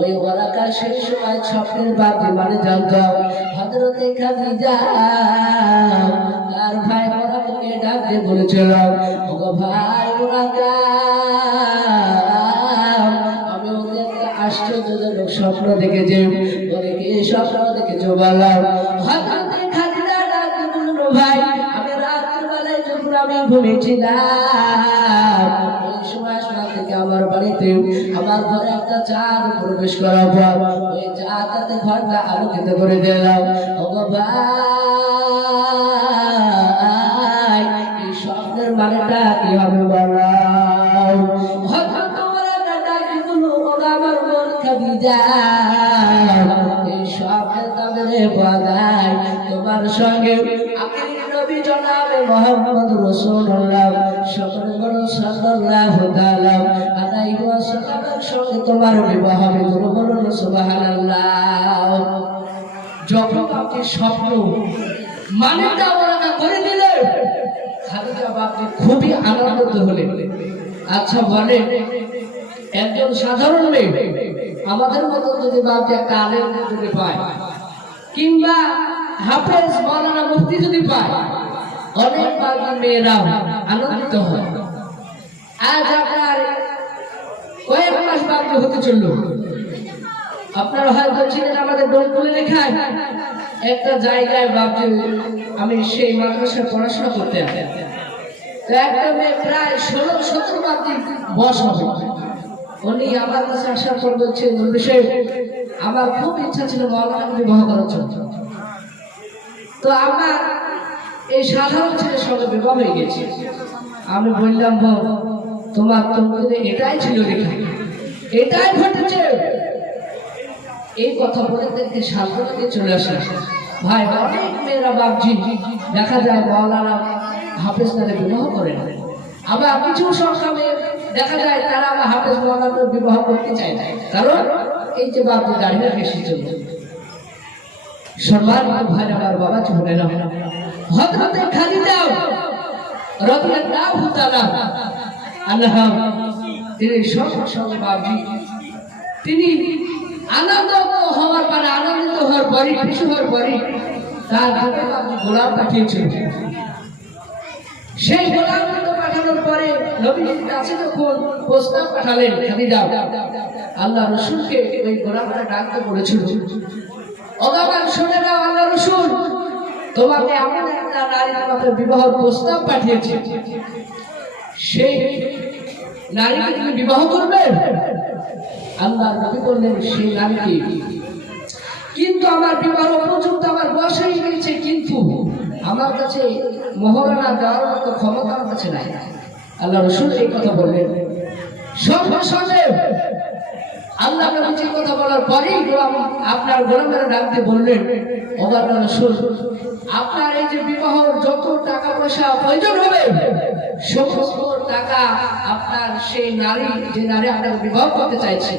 ওই ওয়ারাকা সেই সময় স্বপ্নের বাবজি মানে জানতো। হযরতে খাদিজা তার ভাই ওয়ারাকাকে ডাক দিয়ে বলেছিল, ওগো ভাই ওয়ারাকা, আমি ওকে একটা আশ্চর্যজনক স্বপ্ন দেখেছি। ওদেরকে এই স্বপ্ন দেখেছো বললাম। হযরতে খাদিজা ডাক দিয়ে বলল, ভাই আমি রাতের বেলায় যখন আমি ঘুমিয়েছিলাম ওই সময় আসমান থেকে আমার বাড়িতে আমার ঘরে একটা চাঁদ প্রবেশ করার পর ওই চাঁদটাতে ঘরটা আলোকিত করে দিলাম। ওগো ভাই এই স্বপ্নের মানেটা কি হবে বললাম। হযরত ওমর ডাক দিয়ে বলল, ওগো আমার বোন খাদিজা, এই আমাদের বাদাই তোমার সঙ্গে আখির নবী জনাবে মুহাম্মদ রাসূলুল্লাহ সাল্লাল্লাহু তাআলা আলাইহি ওয়াসাল্লামের সঙ্গে তোমার বিবাহ হবে। বলুন সুবহানাল্লাহ। যখন আপনি স্বপ্ন মানেটা ওরা করে দিলে খাদিজা বাপজি খুবই আনন্দিত হলেন। আচ্ছা বলে একজন সাধারণ মেয়ে আমাদের মতো যদি বাপজি একটা আলেম যদি পায় কিংবা হাফেজ মাওলানা মুফতি যদি পায় অনেক বাপজি মেয়েরা আনন্দিত হয়। আজ আপনার কয়েক মাস বাপজি হতে চলল, আপনারা হয়তো ছিলেন আমাদের ডোলপুরে লেখায় একটা জায়গায় বাপজি আমি সেই মাদ্রাসায় পড়াশোনা করতে আসি। তো একটা মেয়ে প্রায় 16-17 বাপজি বয়স হবে, উনি আমার কাছে আসার পর বলছে আমার খুব ইচ্ছা ছিল মাওলানাকে বিবাহ করার জন্য। তো আমার এই সাধারণ ছেলের সঙ্গে বিবাহ হয়ে গেছে। আমি বললাম তোমার তকদিরে এটাই ছিল লেখা, এটাই ঘটেছে। এই কথা বলে দেখতে সান্ত্বনা দিয়ে চলে আসে। ভাই অনেক মেয়েরা বাপজি দেখা যায় মাওলানা হাফেজ তাদের বিবাহ করে না, আবার কিছু সংখ্যা মেয়ে দেখা যায় তারা আবার হাফেজ মাওলানার বিবাহ করতে চায় না, কারণ এই যে বাপজি দাঁড়িয়ে বেশি চলছে। সম্মান ভাই আমার বাবা চলে না হযরত খাদিজা রাদিয়াল্লাহু তাআলা আনহা তিনি সঙ্গে বাপজি তিনি আনন্দিত হওয়ার পরে খুশি হওয়ার পরে তার হাতে বাপজি গোলাম পাঠিয়েছিল। সেই গোলাম পাঠানোর পরে নবীজির কাছে যখন প্রস্তাব পাঠালেন খাদিজা আল্লাহ রাসূলকে ওই গোলামটা ডাকতে বলেছিল, ওগাবার শুনে নাও আল্লাহ রাসূল তোমাকে এমন একটা নারী তোমাকে বিবাহের প্রস্তাব পাঠিয়েছে, সেই নারীকে তুমি বিবাহ করবে? আল্লাহ নবী বললেন সেই নারীকে কিন্তু আমার বিবাহ উপযুক্ত আমার বয়স হয়ে গেছে, কিন্তু আমার কাছে মহারানা দেওয়ার মতো ক্ষমতা আমার কাছে নাই। আল্লাহ রাসূল এই কথা বললেন। সঙ্গে সঙ্গে আল্লাহ নবীর কথা বলার পরেই আপনার গোলামেরা ডাকতে বললেন, ও আল্লাহ রাসূল আপনার এই যে বিবাহ যত টাকা পয়সা প্রয়োজন হবে সমস্ত টাকা আপনার সেই নারী যে নারী আপনাকে বিবাহ করতে চাইছে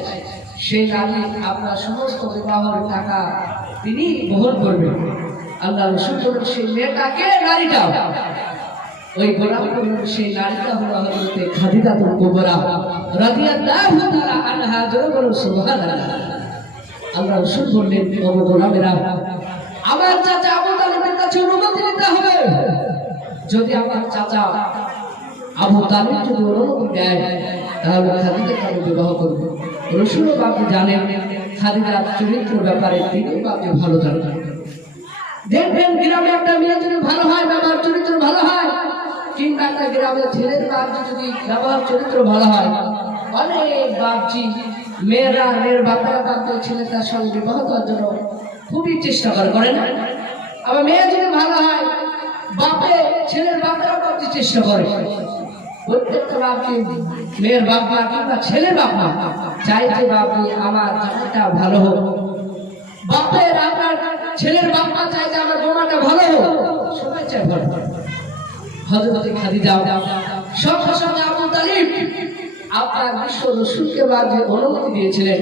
সেই নারী আপনার সমস্ত বিবাহের টাকা তিনি বহন করবেন। আল্লাহ রাসূল বলেন সেই মেয়েটাকে নারীটা ওই গোলাম সেই নারীটা হলো হযরত খাদিজাতুল কুবরা রাদিয়াল্লাহু তাআলা আনহা। জোরে বলুন সুবহানাল্লাহ। আল্লাহ রাসূল বললেন, ও গোলামেরা আমার চাচা আবু তালিবের কাছে অনুমতি নিতে হবে। যদি আমার চাচা আবু তালিব যদি অনুমতি দেয় তাহলে খাদিজাকে আমি বিবাহ করব। রাসূল বাপজি জানেন খাদিজার চরিত্রের ব্যাপারে তিনি বাপজি ভালো জানেন। দেখবেন গ্রামে একটা মেয়ে যদি ভালো হয়, ব্যবহার চরিত্র ভালো হয়, কিংবা একটা গ্রামের ছেলের বাপজি যদি ব্যবহার চরিত্র ভালো হয়, অনেক বাপজি মেয়ের বাপেরা বাপজি ছেলে তার সঙ্গে বিবাহ করার জন্য খুবই চেষ্টা করেন। আবার মেয়ে যদি ভালো হয় ছেলের বাপেরা বাপজি চেষ্টা করে। প্রত্যেকটা বাপজি মেয়ের বাপমা কিংবা ছেলের বাপমা চাই যে বাপজি আমার জামাটা ভালো হোক, বাপের আপনার ছেলের বাপমা চাই যে আমার বোমাটা ভালো হোক, সবাই চাই ভালো। হযরত খাদিজা সঙ্গে সঙ্গে আবু তালিব আপনার বিশ্ব রাসূলকে বাপজি অনুমতি দিয়েছিলেন।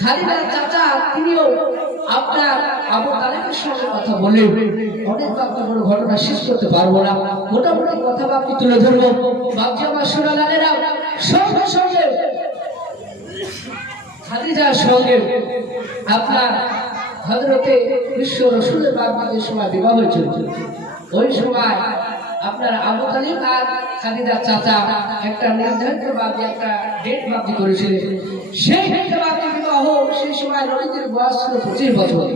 খাদিজার চাচা তিনিও আপনার আবু তালিবের সঙ্গে কথা বলেন। অনেক বাপজি বড় ঘটনা শেষ করতে পারবো না, মোটামুটি কথা বাপজি তুলে ধরবো। বাপজি আমার সোনালালেরা সঙ্গে সঙ্গে খাদিজার সঙ্গে আপনার হযরতে বিশ্ব রাসূলের বাপজির সময় বিবাহ হয়েছিল। ওই সময় আপনার আবু তালিব আর খাদিজার চাচা একটা নির্ধারিত বাপজি একটা ডেট বাপজি করেছিলেন। সেই ডেটে বাপজি বিবাহ সেই সময় নবীজির বয়স ছিল 25 বছর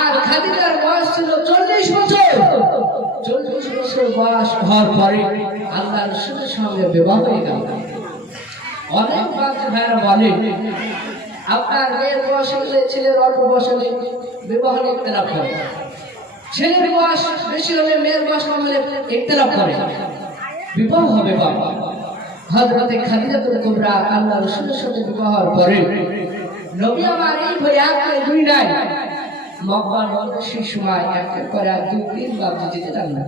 আর খাদিজার বয়স ছিল 40 বছর। 40 বছর বয়স হওয়ার পরে আল্লাহ রাসূলের সঙ্গে বিবাহ হয়ে গেল। অনেক বাপজি ভাইরা বলে আপনার মেয়ের বয়স হলে ছেলের অল্প বয়স হলে বিবাহ ইখতিলাফ করে, ছেলের বয়স বেশি হলে মেয়ের বয়স কম হলে ইখতিলাফ করে, বিবাহ হবে বাবা। হযরত খাদিজাতুল কুবরা আল্লাহ রাসূলের সাথে বিবাহ হওয়ার পরে নবী আমার এই ভয় এক দুই নাই মক্কা নগরে সেই সময় একের পর এক 2-3 বাবজি যেতে লাগলো।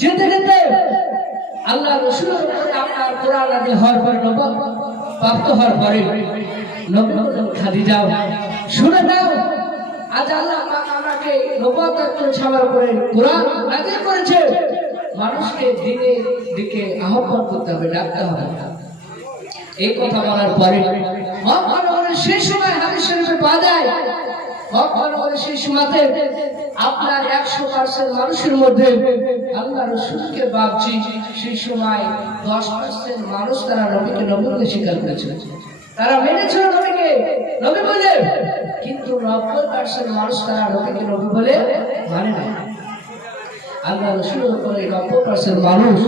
যেতে যেতে আল্লাহ রাসূলের উপরে আপনার কোরআন নাযিল হওয়ার পরে নবুয়ত প্রাপ্ত হওয়ার পরে নবী বললেন খাদিজা শুনে নাও, আজ আল্লাহ পাক আমাকে নবুয়ত করেছে, আমার উপরে কোরআন নাযিল করেছে, মানুষকে দ্বীনের দিকে আহ্বান করতে হবে, ডাকতে হবে। এই কথা বলার পরে মক্কা নগরের সেই সময় হাদিস শরীফে পাওয়া যায়, মক্কা নগরের সেই সময়তে আপনার 100% মানুষের মধ্যে আল্লাহ রাসূলকে বাপজি সেই সময় 10% মানুষ তারা নবীকে নবী বলে স্বীকার করেছিল, তারা মেনেছিল নবীকে নবী বলে, কিন্তু 90% মানুষ তারা নবীকে নবী বলে মানে না। আল্লাহ রাসূলের উপরে 90% মানুষ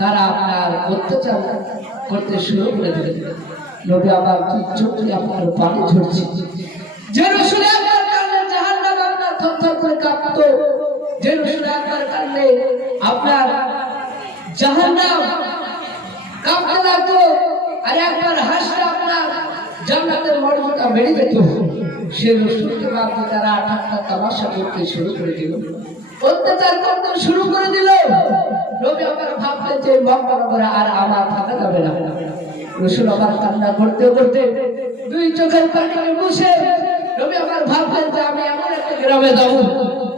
তারা আপনার অত্যাচার করতে শুরু করে দিলেন। নবী আবার চোখে আপনার পানি ঝরছে, যে রাসূল আপনার কারণে জাহান্নাম আপনার থরথর করে কাঁপতো, যে রাসূল আপনার কারণে আপনার জাহান্নাম কাঁপতে লাগতো, আর একবার হাসলে আপনার জান্নাতের মর্যাদা বেড়ে যেত, সে রাসূলকে বাপজি তারা ঠাট্টা তামাশা করতে শুরু করে দিল, অত্যাচার করতে শুরু করে দিল। নবী আবার ভাবলেন যে মক্কা নগরে আর আমার থাকা যাবে না। রাসূল আবার কান্না করতে করতে 2 চোখের পানি মুছে নবী আবার ভাবলেন যে আমি এমন একটা গ্রামে যাব,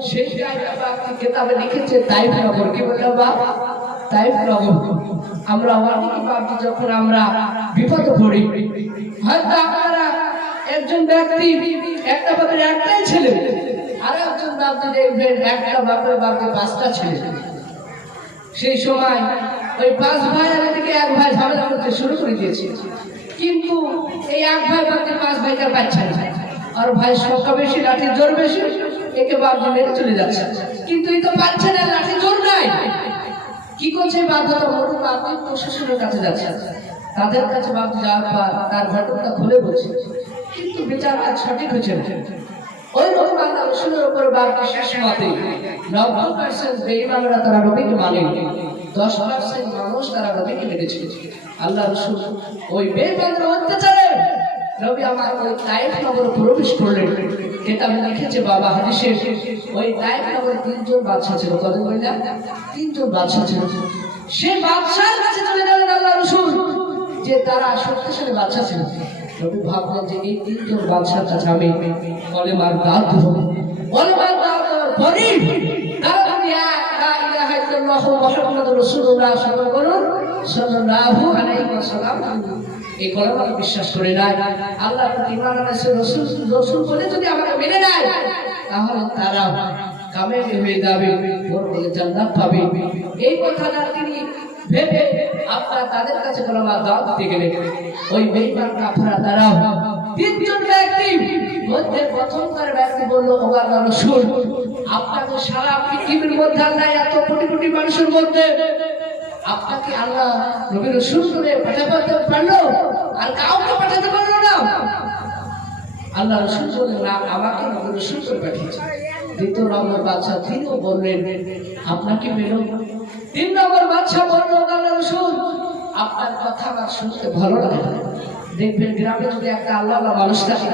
সেই জায়গা আপনি কিতাবে লিখেছে তাইফ নগর। কি বললেন বাবা? তাইফ নগর। আমরা অনেক ভাবছি যখন আমরা বিপদে পড়ি, হয়তো আপনারা একজন ব্যক্তি একটা বাপের একটাই ছেলে, আর একজন ভাবছি দেখবেন একটা বাপের 5টা ছেলে। সেই সময় ওই 5 ভাইয়ের দিকে এক ভাই ঝগড়া করতে শুরু করে দিয়েছে, কিন্তু এই এক ভাই বাকি 5 ভাইকে পাচ্ছে না, আর ভাই সংখ্যা বেশি, লাঠির জোর বেশি, একে বাপজি মেরে চলে যাচ্ছে, কিন্তু এই তো পাচ্ছে না, লাঠির জোর নাই। কি করছে? বাধ্যতা মরুক আপনি প্রশাসনের কাছে যাচ্ছে, তাদের কাছে বাপজি যাওয়ার পর তার ঘটনাটা খুলে বলছে, কিন্তু বিচার কাজ সঠিক হয়েছে। ওই রকম আল্লাহ রাসূলের উপর বাপজি শেষ মতে 90% বেঈমানরা তারা নবীকে মানে, 10% মানুষ তারা নবীকে মেনেছে। আল্লাহ রাসূল ওই বেঈমানদের অত্যাচারে নবী আমার ওই তাইফ নগরে প্রবেশ করলেন। কিতাবে লিখেছে বাবা হাদিসে, ওই তাইফ নগরে 3 জন বাদশা ছিল। কত বললাম? 3 জন বাদশা ছিল। সেই বাদশার কাছে চলে গেলেন আল্লাহ রাসূল, যে তারা শক্তিশালী বাদশা ছিল। নবী ভাবলেন যে এই 3 জন বাদশার কাছে আমি কলেমার দাওয়াত দেব, কলেমার দাওয়াত দেওয়ার পরে তারা যদি লা ইলাহা ইল্লাল্লাহু মুহাম্মাদুর রাসূলুল্লাহ সাল্লাল্লাহু আলাইহি ওয়াসাল্লাম এই কলেমাকে বিশ্বাস করে নেয়, আল্লাহর প্রতি ঈমান আনছে, রাসূল বলে যদি আমাকে মেনে নেয়, তাহলে তারা কামিয়াব হয়ে যাবে, বড় জান্নাত পাবে। এই কথাটা তিনি ভেবে আপনারা তাদের কাছে কলেমার দাওয়াত দিতে গেলেন। ওই বেঈমান কাফেররা তারা 3 জন ব্যক্তি মধ্যে প্রথমকার ব্যক্তি বলল, ও আল্লাহর রাসূল, আপনাকে সারা পৃথিবীর মধ্যে আল্লাহ এত কোটি কোটি মানুষের মধ্যে আপনাকে আল্লাহ নবী রাসূল করে পাঠাতে পারলো, আর কাউকে পাঠাতে পারলো না? আল্লাহ রাসূল বললেন, না, আমাকে নবী রাসূল করে পাঠিয়েছে। 2 নম্বর বাদশা তিনিও বললেন, আপনাকে মেলো। 3 নম্বর বাদশা বলল, আল্লাহ রাসূল, আপনার কথা আমার শুনতে ভালো লাগে। দেখবেন গ্রামে যদি একটা আল্লাহ মানুষ থাকে,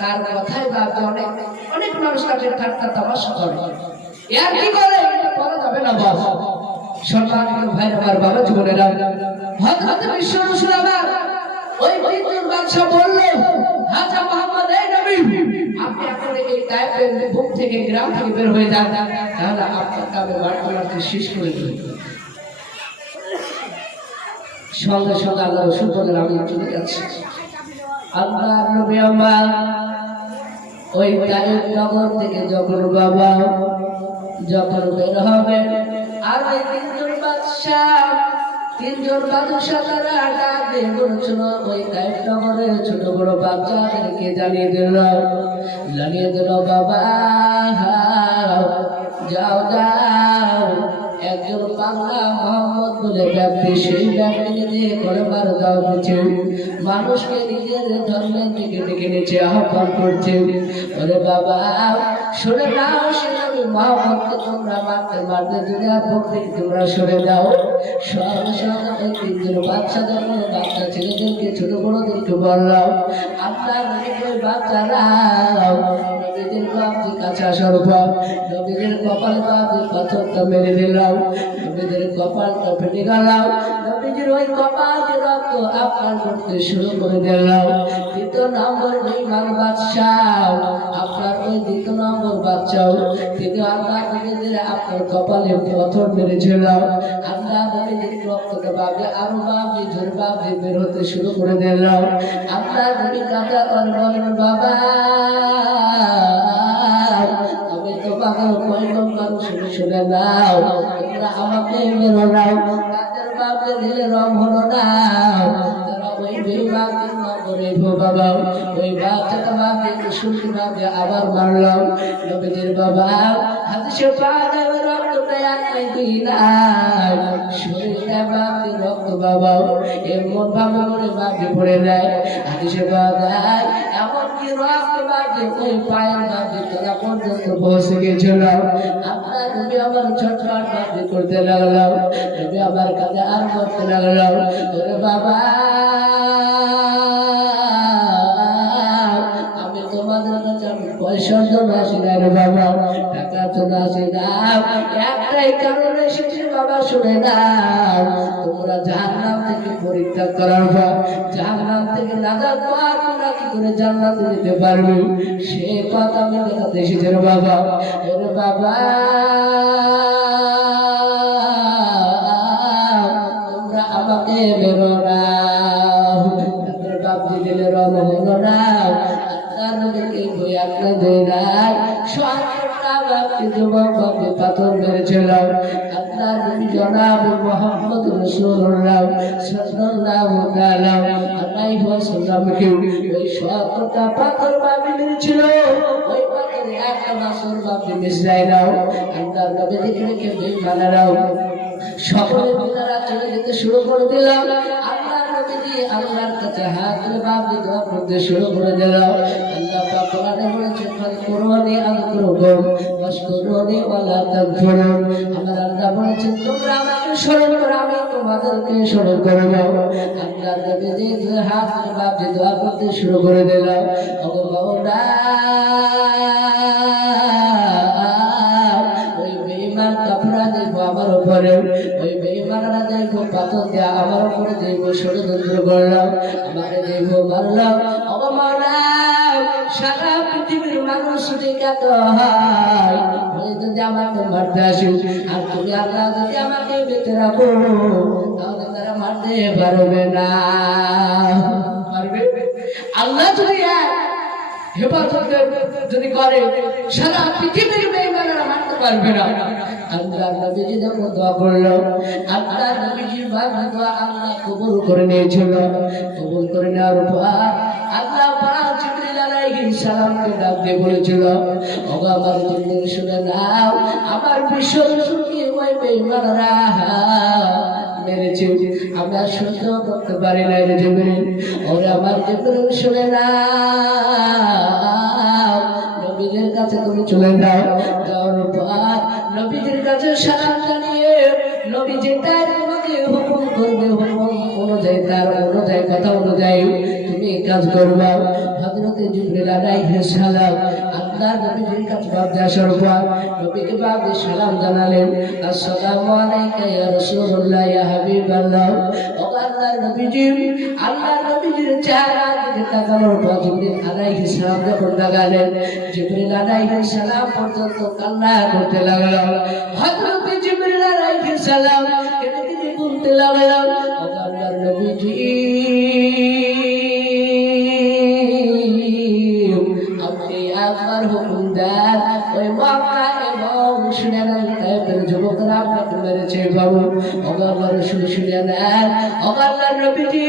তার কথাই ভাবতে অনেক অনেক মানুষ তাকে ঠাট্টা তামাশা করে, এর কি করে এটা বলা যাবে না। বাবা সম্মানিত ভাই আমার বাবা জীবনেরা, হযরত বিশ্ব রাসূল আবার ওই 3 জন বাদশা বলল, হাজা মুহাম্মদ, এই নবী, আপনি এখন এই তায়েফের বুক থেকে গ্রাম থেকে বের হয়ে যান, তাহলে আপনার কাবে বাড়তে শেষ করে দেব। সঙ্গে সঙ্গে আল্লাহ রাসূল বললেন, আমি চলে যাচ্ছি। আল্লাহর নবী আমার ওই তায়েফ নগর থেকে যখন বের হবে, আর ওই 3 জন বাদশা তারা ডাক দিয়ে বলেছিল, ওই তায়েফ নগরের ছোট বড় বাচ্চাদেরকে জানিয়ে দিল, বাবা যাও একজন বাংলা মোহাম্মদ বলে ব্যক্তি সেই ব্যক্তিকে দিয়ে করবার দাও দিচ্ছে, মানুষকে নিজের ধর্মের দিকে ডেকে নিচে আহ্বান করছে। ওরে বাবা শুনে নাও, সে নবী মোহাম্মদকে তোমরা মারতে মারতে দুনিয়ার ভক্তি তোমরা সরে দাও। সঙ্গে সঙ্গে ওই তিনজন বাচ্চা জন্ম বাচ্চা ছেলেদেরকে ছোট বড়দেরকে বললাম, আপনার ওই বাচ্চারাও নবীদের বাপজি কাছে আসার পর নবীদের কপাল বাপজি পাথরটা মেরে দিলাম, নবীদের কপালটা ফেটে গেলাম, নবীদের ওই কপাল যে রক্ত আপনার করতে শুরু করে দিলাম। দ্বিতীয় নম্বর বেঈমান বাদশাহ, আপনার ওই দ্বিতীয় নম্বর বাচ্চাও তিনি আল্লাহ নবীদের আপনার কপালে পাথর মেরেছিল। আল্লাহ নবীদের রক্তটা বাপজি আরো বাপজি ঝরে বাপজি বের হতে শুরু করে দিলাম। আপনার নবী কাঁদা আর বলেন, বাবা আমি তো পাগল কয়েকজন মানুষ শুনে নাও, তোমরা আমাকে মেরো নাও, তাদের বাপকে দিলে রং হলো না। তারা ওই বেঈমানদের নগরে বাবা ওই বাচ্চাটা বাপকে শুনতে বাপকে আবার মারলাম। নবীদের বাবা হাদিসে পাওয়া যাবে রক্তটা একটাই দিলাম, শরীরটা বাপকে রক্ত বাবা এমন ভাবে করে বাপকে পড়ে দেয়। হাদিসে পাওয়া যায় এমনকি রক্ত বাপকে ওই পায়ের বাপকে তোলা পর্যন্ত পৌঁছে গেছিল। আপনার নবী আমার ছটফট বাপকে করতে লাগলাম, নবী আমার কাছে আর করতে লাগলাম, ওরে বাবা আমি তোমাদের কাছে পয়সার জন্য আসি না রে বাবা, টাকার জন্য আসি না, একটাই কারণে এসেছি বাবা শুনে নাও, তোমরা জাহান্নাম থেকে পরিত্যাগ করার পর জাহান্নাম থেকে নাজাত পাওয়ার তোমরা কি করে জান্নাতে যেতে পারবে সে কথা আমি দেখাতে এসেছি রে বাবা। ওরে বাবা তোমরা আমাকে বেরো না, বাপজি দিলে রং হলো না, আপনার নবীকে বই আপনার দেয় নাই, সত্তরটা বাপজি যুবক বাপজি পাথর মেরেছিল। আপনার নবী জনাব মুহাম্মদ রাসূলুল্লাহ সাল্লাল্লাহু আলাইহি ওয়াসাল্লামকে ওই ৭০টা পাথর বাপজি মেরেছিল, ওই পাথরে একটা মাসুর বাপজি মিস যায় না। আপনার নবী দেখে বেঈমানেরাও সকলে পিতারা চলে যেতে শুরু করে দিলাম। আল্লাহর নবী আল্লাহর কাছে হাত তুলে বাপজি দোয়া করতে শুরু করে দিলাম। আল্লাহ পাক কোরআনে বলেছেন, ফাযকুরুনি আযকুরুকুম ওয়াশকুরুনি ওয়ালা তাকফুরুন। আমার আল্লাহ বলেছেন তোমরা আমাকে স্মরণ করো, আমি তোমাদেরকে স্মরণ করব। আল্লাহর নবী হাত তুলে বাপজি দোয়া করতে শুরু করে দিলাম, ওগো মাওলা আমার উপরে ওই বেঈমানরা দেখো পাথর দিয়ে আমার উপরে দেখো ষড়যন্ত্র করলাম, আমাকে দেখো মারলাম, ওগো মাওলা সারা পৃথিবীর মানুষ দেখাত হয় যদি আমাকে মারতে আসে, আর তুমি আল্লাহ যদি আমাকে বেঁচে রাখো তাহলে তারা মারতে পারবে না। পারবে আল্লাহ যদি হেফাজত যদি করে সারা পৃথিবীর বেঈমানরা মারতে পারবে না। আল্লাহর নবীজি যখন দোয়া করলো, আল্লাহর নবীজির বাবার দোয়া আল্লাহ কবুল করে নিয়েছিল। কবুল করে নেওয়ার পর আল্লাহ পাক জিবরিল আলাইহিস সালামকে ডাক দিয়ে বলেছিল, ওগো আমার জিবরিল শুনে নাও, আমার বিশ্ব রসূলকে ওই বেঈমানরা মেরেছে, আমি আর সহ্য করতে পারি না রে জিবরিল। ওরে আমার জিবরিল শুনে নাও, নবীদের কাছে তুমি চলে যাও, যাওয়ার পর নবীদের কাছে সালাম জানিয়ে নবী যেটা তোমাকে হুকুম করবে হুকুম অনুযায়ী তার অনুযায়ী কথা অনুযায়ী তুমি কাজ করবে। হযরত জিবরিল আলাইহিস সালাম আল্লাহর নবীর কাছে বাপজি আসার পর নবীকে বাপজি সালাম জানালেন, আসসালামু আলাইকা ইয়া রাসূলুল্লাহ ইয়া হাবিবাল্লাহ। ও আল্লাহর নবীজি, আল্লাহর নবীজির চেহারা দিকে তাকানোর পর জিবরিল আলাইহিস সালাম যখন তাকালেন, জিবরিল আলাইহিস সালাম পর্যন্ত কান্না করতে লাগলো। হযরত জিবরিল আলাইহিস সালাম কেঁদে কেঁদে বলতে লাগলো, ও আল্লাহর নবীজি আপনি আমার হুকুম দেন ওই মক্কা এবং সুনানের যুবকরা আপনাকে মেরেছে বাবু, ও আল্লাহর রাসূল শুনে নেন, ও আল্লাহর নবীজি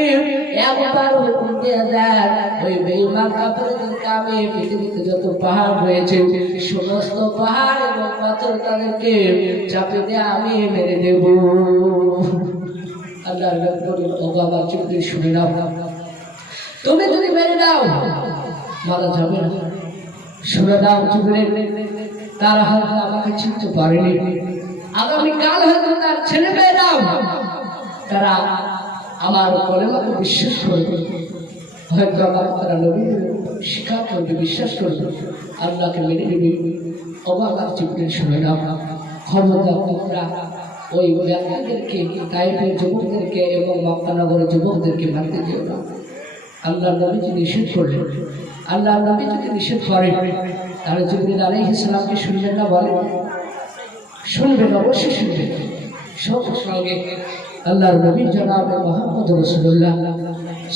একবার হুকুম দিয়ে দেন ওই বেঈমান কাফেরদেরকে আমি পৃথিবীতে যত পাহাড় রয়েছে সমস্ত পাহাড় এবং পাথর তাদেরকে চাপে দিয়ে আমি মেরে দেব। আল্লাহর নবী বলেন ও বাবা জিবরিল শুনে নাও, তুমি যদি মেরে দাও মারা যাবে না। শুনে দাও জিবরিল, তারা হয়তো আমাকে চিনতে পারেনি, আগামীকাল হয়তো তার ছেলে মেয়েরাও তারা আমার কলেমাকে বিশ্বাস করবে, হয়তো আমার তারা নবী স্বীকার করবে, বিশ্বাস করবে, আল্লাহকে মেনে নেবে। অবাক জিবরিল শুনে নাও, খবরদার তোমরা ওই ব্যক্তিদেরকে তাইফের যুবকদেরকে এবং মক্কানগরের যুবকদেরকে মারতে দিও না। আল্লাহ নবী যদি নিষেধ করলেন, আল্লাহ নবী যদি নিষেধ করেন তাহলে জিবরিল আলাইহিস সালামকে শুনবেন না? বলেন শুনবেন, অবশ্যই শুনবেন। সঙ্গে সঙ্গে আল্লাহর নবী জনাবে মুহাম্মদ রাসূলুল্লাহ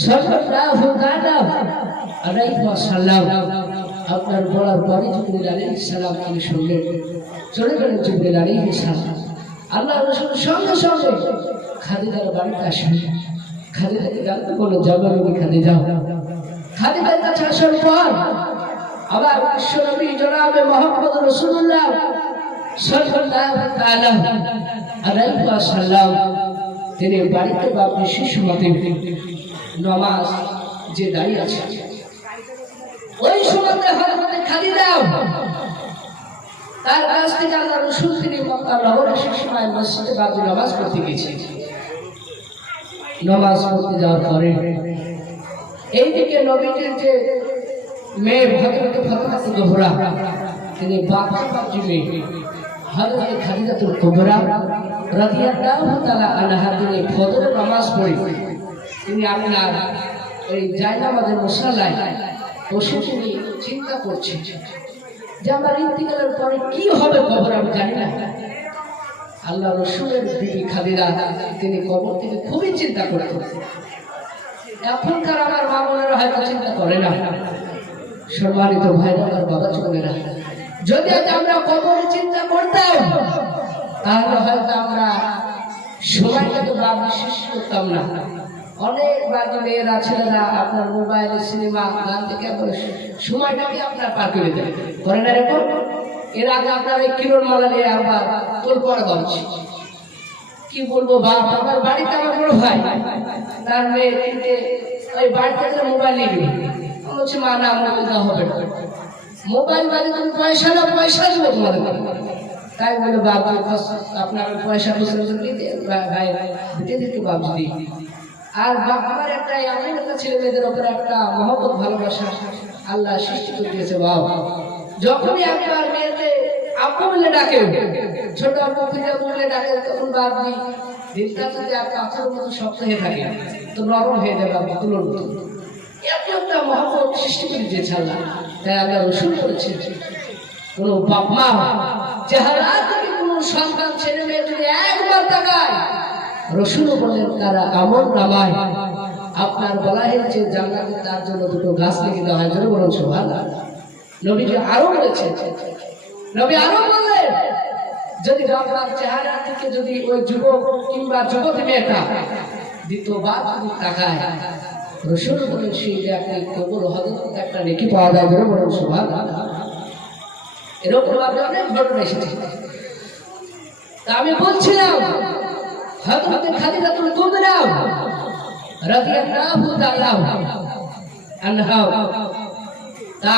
সাল্লাল্লাহু আলাইহি ওয়াসাল্লাম আপনার বলার পরে জিবরিল আলাইহিস সালাম তিনি শুনলেন, চলে গেলেন জিবরিল আলাইহিস সালাম। আল্লাহ রাসূল সঙ্গে সঙ্গে খাদিজার বাড়িতে আসেন। খাদিজাকে ডাকতে বলল, যাও নবী খাদিজা। খাদিজার কাছে আসার পর আবার বিশ্ব নবী জনাবে মুহাম্মদ রাসূলুল্লাহ সাল্লাল্লাহু আলাইহি ওয়াসাল্লাম তিনি বাড়িতে বা বিশেষ মতে নামাজ যে দাঁড়িয়ে আছে ওই সময়তে হযরত খাদিজা তার কাছ থেকে আল্লাহ রাসূল তিনি মক্কা নগরে সেই সময় মসজিদে বাবজি নামাজ পড়তে গেছেন। নামাজ পড়তে যাওয়ার পরে এইদিকে নবীজির যে মেয়ে হযরত ফাতেমা জোহরা তিনি বাবজি মেয়ে হযরত খাদিজাতুল কুবরা রাদিয়াল্লাহু তাআলা আনহা তিনি ফজরের নামাজ পড়ে তিনি আপনার ওই জায়নামাজের মুসল্লায় বসে তিনি চিন্তা করছেন যে আমার ইন্তিকালের পরে কি হবে কবর আমি জানি না। আল্লাহ রাসূলের বিবি খাদিজা তিনি কবর থেকে খুবই চিন্তা করতেন। এখনকার আমার মা বোনেরা হয়তো চিন্তা করে না। সম্মানিত ভাইরা আর বাবা বোনেরা, যদি আজ আমরা কবরের চিন্তা করতাম তাহলে হয়তো আমরা সময়টাকে বা বিশেষ করতাম না। অনেক বাজে মেয়েরা ছেলেরা আপনার মোবাইলে সিনেমা গান থেকে সময়টাকে আপনার পার করে দেয়, করে না এরকম? এর আগে আপনার এই কিরণ মালা নিয়ে আবার তোর পরে বলছি কি বলবো, বাপ আমার বাড়িতে আমার বড় ভাই তার মেয়ে তিনটে ওই বাড়িতে একটা মোবাইল নিবি, বলছি মা না আমার দেওয়া হবে না, মোবাইল বাজে তুমি পয়সা না পয়সা দেবো তোমাদের। তাই বলে বাপ আপনার পয়সা দিতে ভাই দিতে দিতে বাপ দিই। আর আমার একটা এমন একটা ছেলে মেয়েদের ওপরে একটা মহব্বত ভালোবাসা আল্লাহ সৃষ্টি করে দিয়েছে। বাবা যখনই একবার মেয়েতে আপু বলে ডাকে, ছোট আপু পিতা বলে ডাকে, তখন বাপ দিই দিনটা যদি পাথরের মতো শক্ত হয়ে থাকে তো নরম হয়ে যাবে আপনি তুলোর মতো। এত একটা মহব্বত সৃষ্টি করে দিয়েছে আল্লাহ। তাই আল্লাহ রাসূল বলেছেন কোনো বাপ মা চেহারা থেকে কোনো সন্তান ছেলে মেয়ে যদি একবার তাকায়, রাসূল বলেন তারা আমল নামায় আপনার বলা হয়েছে জান্নাতে তার জন্য দুটো গাছ লিখে দেওয়া হয়। জন্য বলুন সুবহানাল্লাহ। নবীজি আরো বলেছেন, নবী আরো বললেন যদি আপনার চেহারা থেকে যদি ওই যুবক কিংবা যুবতী মেয়েটা দ্বিতীয়বার যদি তাকায়, রাসূল বলেন সেই যে আপনি কবর হযরত একটা নেকি পাওয়া যায়। জন্য বলুন সুবহানাল্লাহ। এরকম অনেক ঘটনা এসেছে। তা আমি বলছিলাম হযরত খাদিজাতুল কুবরা রাদিয়াল্লাহু তাআলা আনহা তা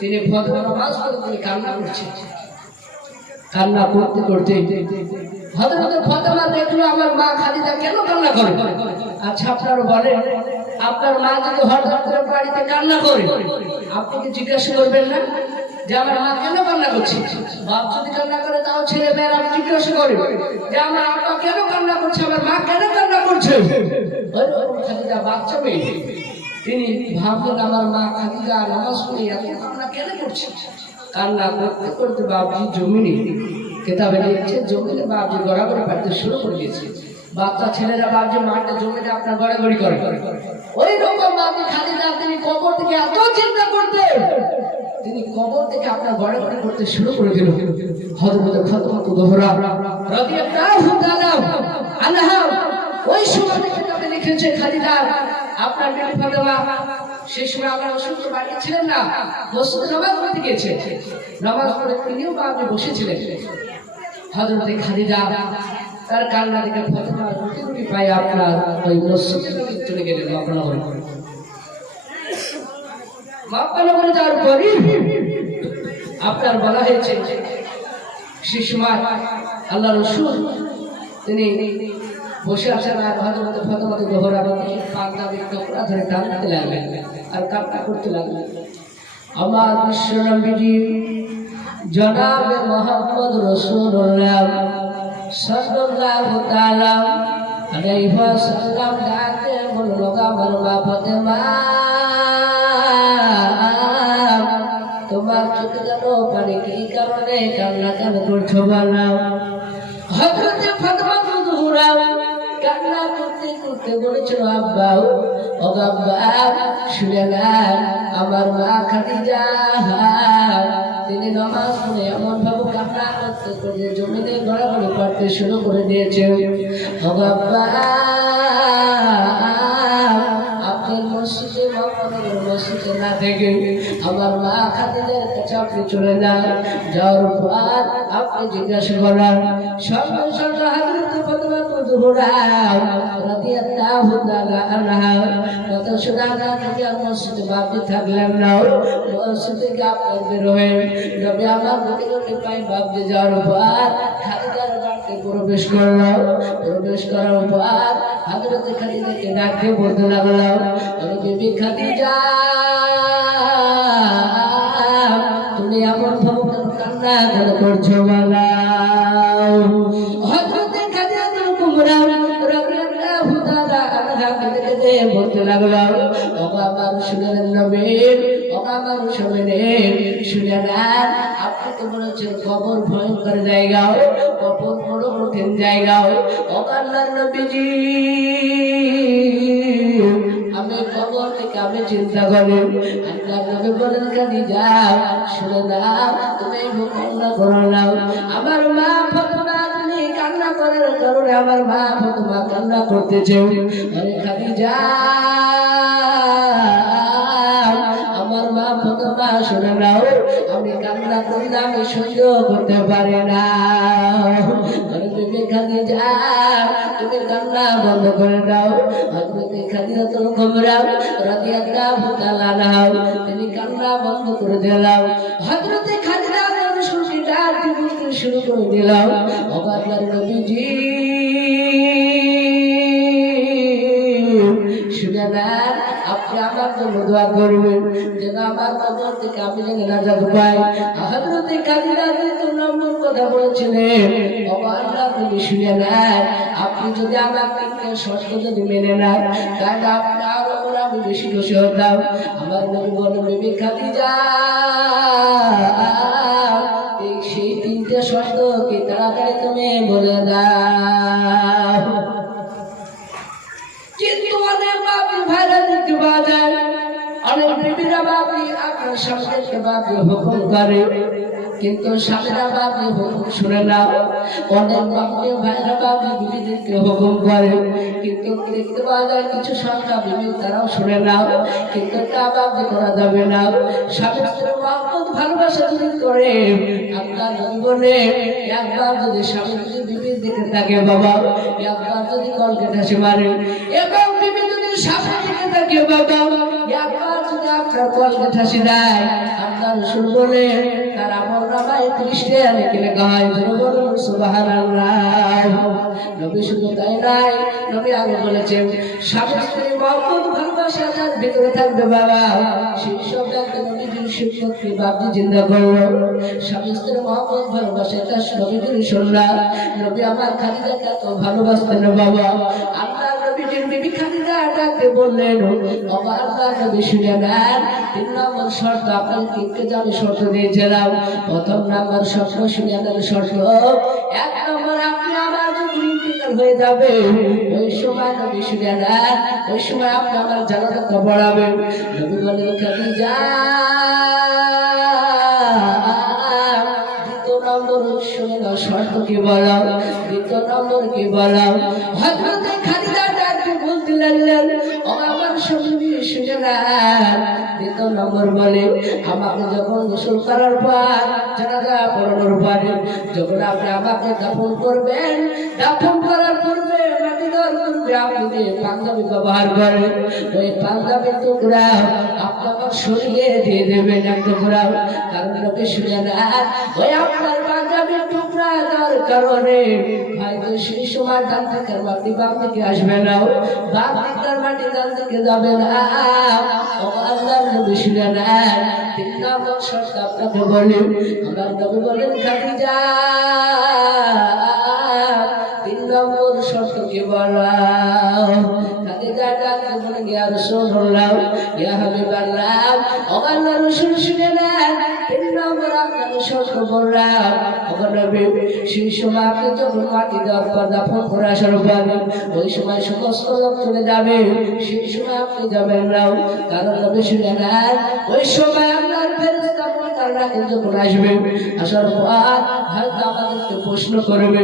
তিনি ফজর নামাজ পড়তে কান্না করছেন। কান্না করতে করতে হযরত ফাতেমা দেখলো আমার মা খাদিজা কেন কান্না করে। আচ্ছা আপনারা বলেন, আপনার মা যদি হঠাৎ করে বাড়িতে কান্না করে আপনি কি জিজ্ঞাসা করবেন না যে আমার মা কেন কান্না করছে? বাপ যদি কান্না করে তাও ছেলে মেয়েরা জিজ্ঞাসা করে যে আমার আব্বা কেন কান্না করছে, আমার মা কেন কান্না করছে। খাদিজা বাচ্চা মেয়ে, তিনি ভাবলেন আমার মা খাদিজা নামাজ পড়ে এত কান্না কেন করছে। কান্না করতে করতে বাপজি জমিনে কেতাবে লিখছে, জমিনে বাপজি গড়াগড়ি পাড়তে শুরু করে দিয়েছে। বাচ্চা ছেলেরা বাপজি মাঠে জমিনে আপনার গড়াগড়ি করে। ওই রকম বাপজি খাদিজা তিনি কবর থেকে এত চিন্তা করতেন, তিনি কবর থেকে আপনার গড়াগড়ি করতে শুরু করে দিল। হযরত ফাতেমা জোহরা রাদিয়াল্লাহু তাআলা আনহা ওই সময় থেকে আপনি লিখেছে খাদিজা আপনার বিবি ফাতেমা সেই সময় আমরা অসুস্থ বাড়ি ছিলেন না, মসজিদে নামাজ পড়তে গিয়েছে, নামাজ পড়ে তিনিও বা আপনি বসেছিলেন। হযরতে খাদিজা তার কান্না দেখে ফাতেমা রুটি রুটি পায় আপনার ওই মসজিদে চলে গেলেন মক্কা নগরে যাওয়ার পরই আপনার বলা হয়েছে সেই সময় আল্লাহ রাসূল তিনি বসে আছেন আর হযরত ফাতেমা জোহরা পাঞ্জাবির টুকরা ধরে টানতে লাগলেন আর কান্না করতে লাগলেন। আমার বিশ্ব নবীজি জনাবে মুহাম্মদ রাসূলুল্লাহ সাল্লাল্লাহু তাআলা আলাইহি ওয়াসাল্লাম ডাকে বলল আমার মা ফাতেমা তোমার চোখে যেন পানি কি কারণে কান্না কেন করছো বলো। হযরত ফাতেমা জোহরা কান্না করতে করতে বলেছিল আব্বা ও আব্বা শুনে না আমার মা খাদিজা তিনি নামাজ পড়ে এমন ভাবে কান্না করতে করতে জমিনে গড়াগড়ি করতে শুরু করে দিয়েছে। ও আব্বা আপনার মসজিদে মসজিদে না থেকে আমার মা খাদিজার কাছে আপনি চলে যান, যাওয়ার পর আপনি জিজ্ঞাসা করেন সঙ্গে সঙ্গে হযরত ফাতেমা জোহরা রাদিয়াল্লাহু তাআলা আনহা কত শোনা থেকে মসজিদে বাকি থাকলেন না, মসজিদে আপনার বের হয়ে নবী আমার বুকে বুকে পাই বাপজি যাওয়ার পর খাদিজার বাড়িতে প্রবেশ করলো। প্রবেশ করার পর হযরত খাদিজাকে ডাকে বলতে লাগলো বিবি খাদিজা তুমি এমন ভাবে কান্না কেন করছো বলো। হযরত খাদিজা কুবরা রাদিয়াল্লাহু তাআলা আনহা কেঁদে বলতে লাগলো ও আমার শুনেন নবী ও আমার শুনেন শুনেন আপনি তো বলেছেন কবর ভয়ঙ্কর জায়গা, কবর বড় কঠিন জায়গা। ও আল্লাহর নবীজি আমি কবর থেকে আমি চিন্তা করি আল্লাহর নবী বলেন খাদিজা শুনে নাও তুমি কান্না করো না, আমার মা ফাতেমা তুমি কান্না করার কারণে আমার মা ফাতেমা কান্না করতেছে। আরে খাদিজা আমার মা ফাতেমা শুনে নাও আমি কান্না করি না, আমি সহ্য করতে পারি না। আরে বিবি খাদিজা তুমি কান্না বন্ধ করে দাও। হযরত খাদিজা কুবরা রাদিয়াল্লাহু তাআলা আনহা তিনি কান্না বন্ধ করে দিলেন। হযরত খাদিজা শুনতে বলতে শুরু করে দিলেন ও আল্লাহর নবীজি শুনে নেন আপনি আমার জন্য দোয়া করবেন যেন আমার কবর থেকে আমি যেন নাজাত পাই। হযরত খাদিজা তো নম্বর কথা বলেছিলেন ও আল্লাহর নবী শুনে নেন আপনি যদি আমার তিনটে শর্ত যদি মেনে নেন তাহলে আপনার উপর আমি বেশি খুশি হতাম। আমার নবী বলেন বিবি খাদিজা সেই তিনটে শর্ত কি তাড়াতাড়ি তুমি বলে দাও। কিন্তু অনেক বাপি ভাইরা দেখতে পাওয়া যায় অনেক বিবিরা বাপি আপনার স্বামীকে বাপি হুকুম করে কিন্তু স্বামীরা বাপি হুকুম শুনে না। অনেক বাপি ভাইরা বাপি বিবিদেরকে হুকুম করে কিন্তু দেখতে পাওয়া যায় কিছু সংখ্যা বিবি তারাও শুনে না, কিন্তু তা বাপি করা যাবে না। স্বামী স্ত্রীর মহব্বত ভালোবাসা যদি করে আপনার জীবনে একবার যদি স্বামী যদি বিবির দিকে থাকে বাবা একবার যদি কলকে হাসি মারে এবং বিবি যদি স্বামীর দিকে থাকে বাবা একবার যদি আপনার কলকে হাসি দেয় আপনার রাসূল বলে তার আমল নামায় 30 টা লিখে লেখা হয়। বলুন সুবহানাল্লাহ। নবী শুধু তাই নাই, নবী আগে বলেছেন স্বামী স্ত্রীর মহব্বত ভালোবাসা যার ভিতরে থাকবে বাবা সেই সব একটা নবীজির শিক্ষককে বাপজি জিন্দা করলো। স্বামী স্ত্রীর মহব্বত ভালোবাসা এটা নবীজির সুন্নাত। নবী আমার খাদিজাকে এত ভালোবাসতেন বাবা আল্লাহর নবীজির বিবি খাদিজা ডাকতে বললেন ও আল্লাহর নবী শুনে নেন 3 নম্বর শর্ত আপনার তিনকে আমি শর্ত দিয়েছিলাম। প্রথম নাম্বার শর্ত শুনে নেন শর্ত 1 নম্বর আপনি আমার যদি ইন্তেকাল হয়ে যাবে ওই সময় নবী শুনে নেন ওই সময় আপনি আমার জানাজা পড়াবেন। নবী বলেন খাদিজা দ্বিতীয় নম্বর শুনে নাও শর্ত কি বলো, দ্বিতীয় নম্বর কি বলো। হযরত খাদিজা রাসূলুল্লাহ ও আমার স্বামী শুনে না দ্বিতীয় নম্বর বলে আমাকে যখন গোসল করার পর জানাজা পড়ানোর পরে যখন আপনি আমাকে দাফন করবেন দাফন করার পূর্বে মাটি দেওয়ার পূর্বে আপনি যে পাঞ্জাবি ব্যবহার করেন ওই পাঞ্জাবির টুকরা আপনার শরীরে দিয়ে দেবেন এক টুকরা কারণ লোকে শুনে না ওই আপনার পাঞ্জাবির টুকরা দেওয়ার কারণে হয়তো সেই সময় ডান থেকে মাটি বাম দিকে আসবে না বাম দিকটার মাটি ডান দিকে যাবে না ও আল্লাহর নবী শুনে না তিন নম্বর শর্ত আপনাকে বলি আমার নবী বলেন খাদিজা তিন নম্বর শর্ত কি বলা খাদিজা ডাকতে বলেন ইয়া রাসূলুল্লাহ ইয়া হাবিবাল্লাহ ও আল্লাহর রাসূল শুনে না তিন নম্বর আপনাকে শর্ত বললাম ও নবী সেই সময় আপনি যখন মাটি দেওয়ার পর দাফন করে আসার পরে ওই সময় সমস্ত লোক চলে যাবে সেই সময় আপনি যাবেন না কারণ নবী শুনে না ওই সময় আপনার ফেরেশতা মুনকাররা যখন আসবে আসার পর হয়তো আমাদেরকে প্রশ্ন করবে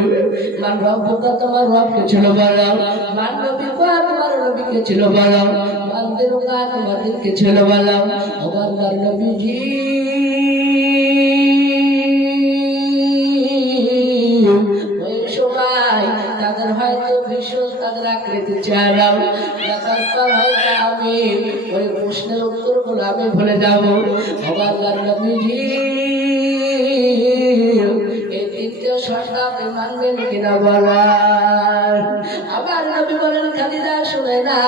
মান রব্বুকা তোমার রবকে ছিল বলো মান নবীকা তোমার নবীকে ছিল বলো মান দিনুকা তোমার দিনকে ছিল বলো ও আল্লাহর নবীজি ওই সময় তাদের হয়তো ভীষণ তাদের আকৃতি চেহারা দেখার পর হয়তো আমি ওই প্রশ্নের উত্তরগুলো আমি ভুলে যাবো আল্লাহর নবীজি এই তৃতীয় শর্ত আপনি মানবেন কিনা বলেন আবার নবী বলেন খাদিজা শুনে না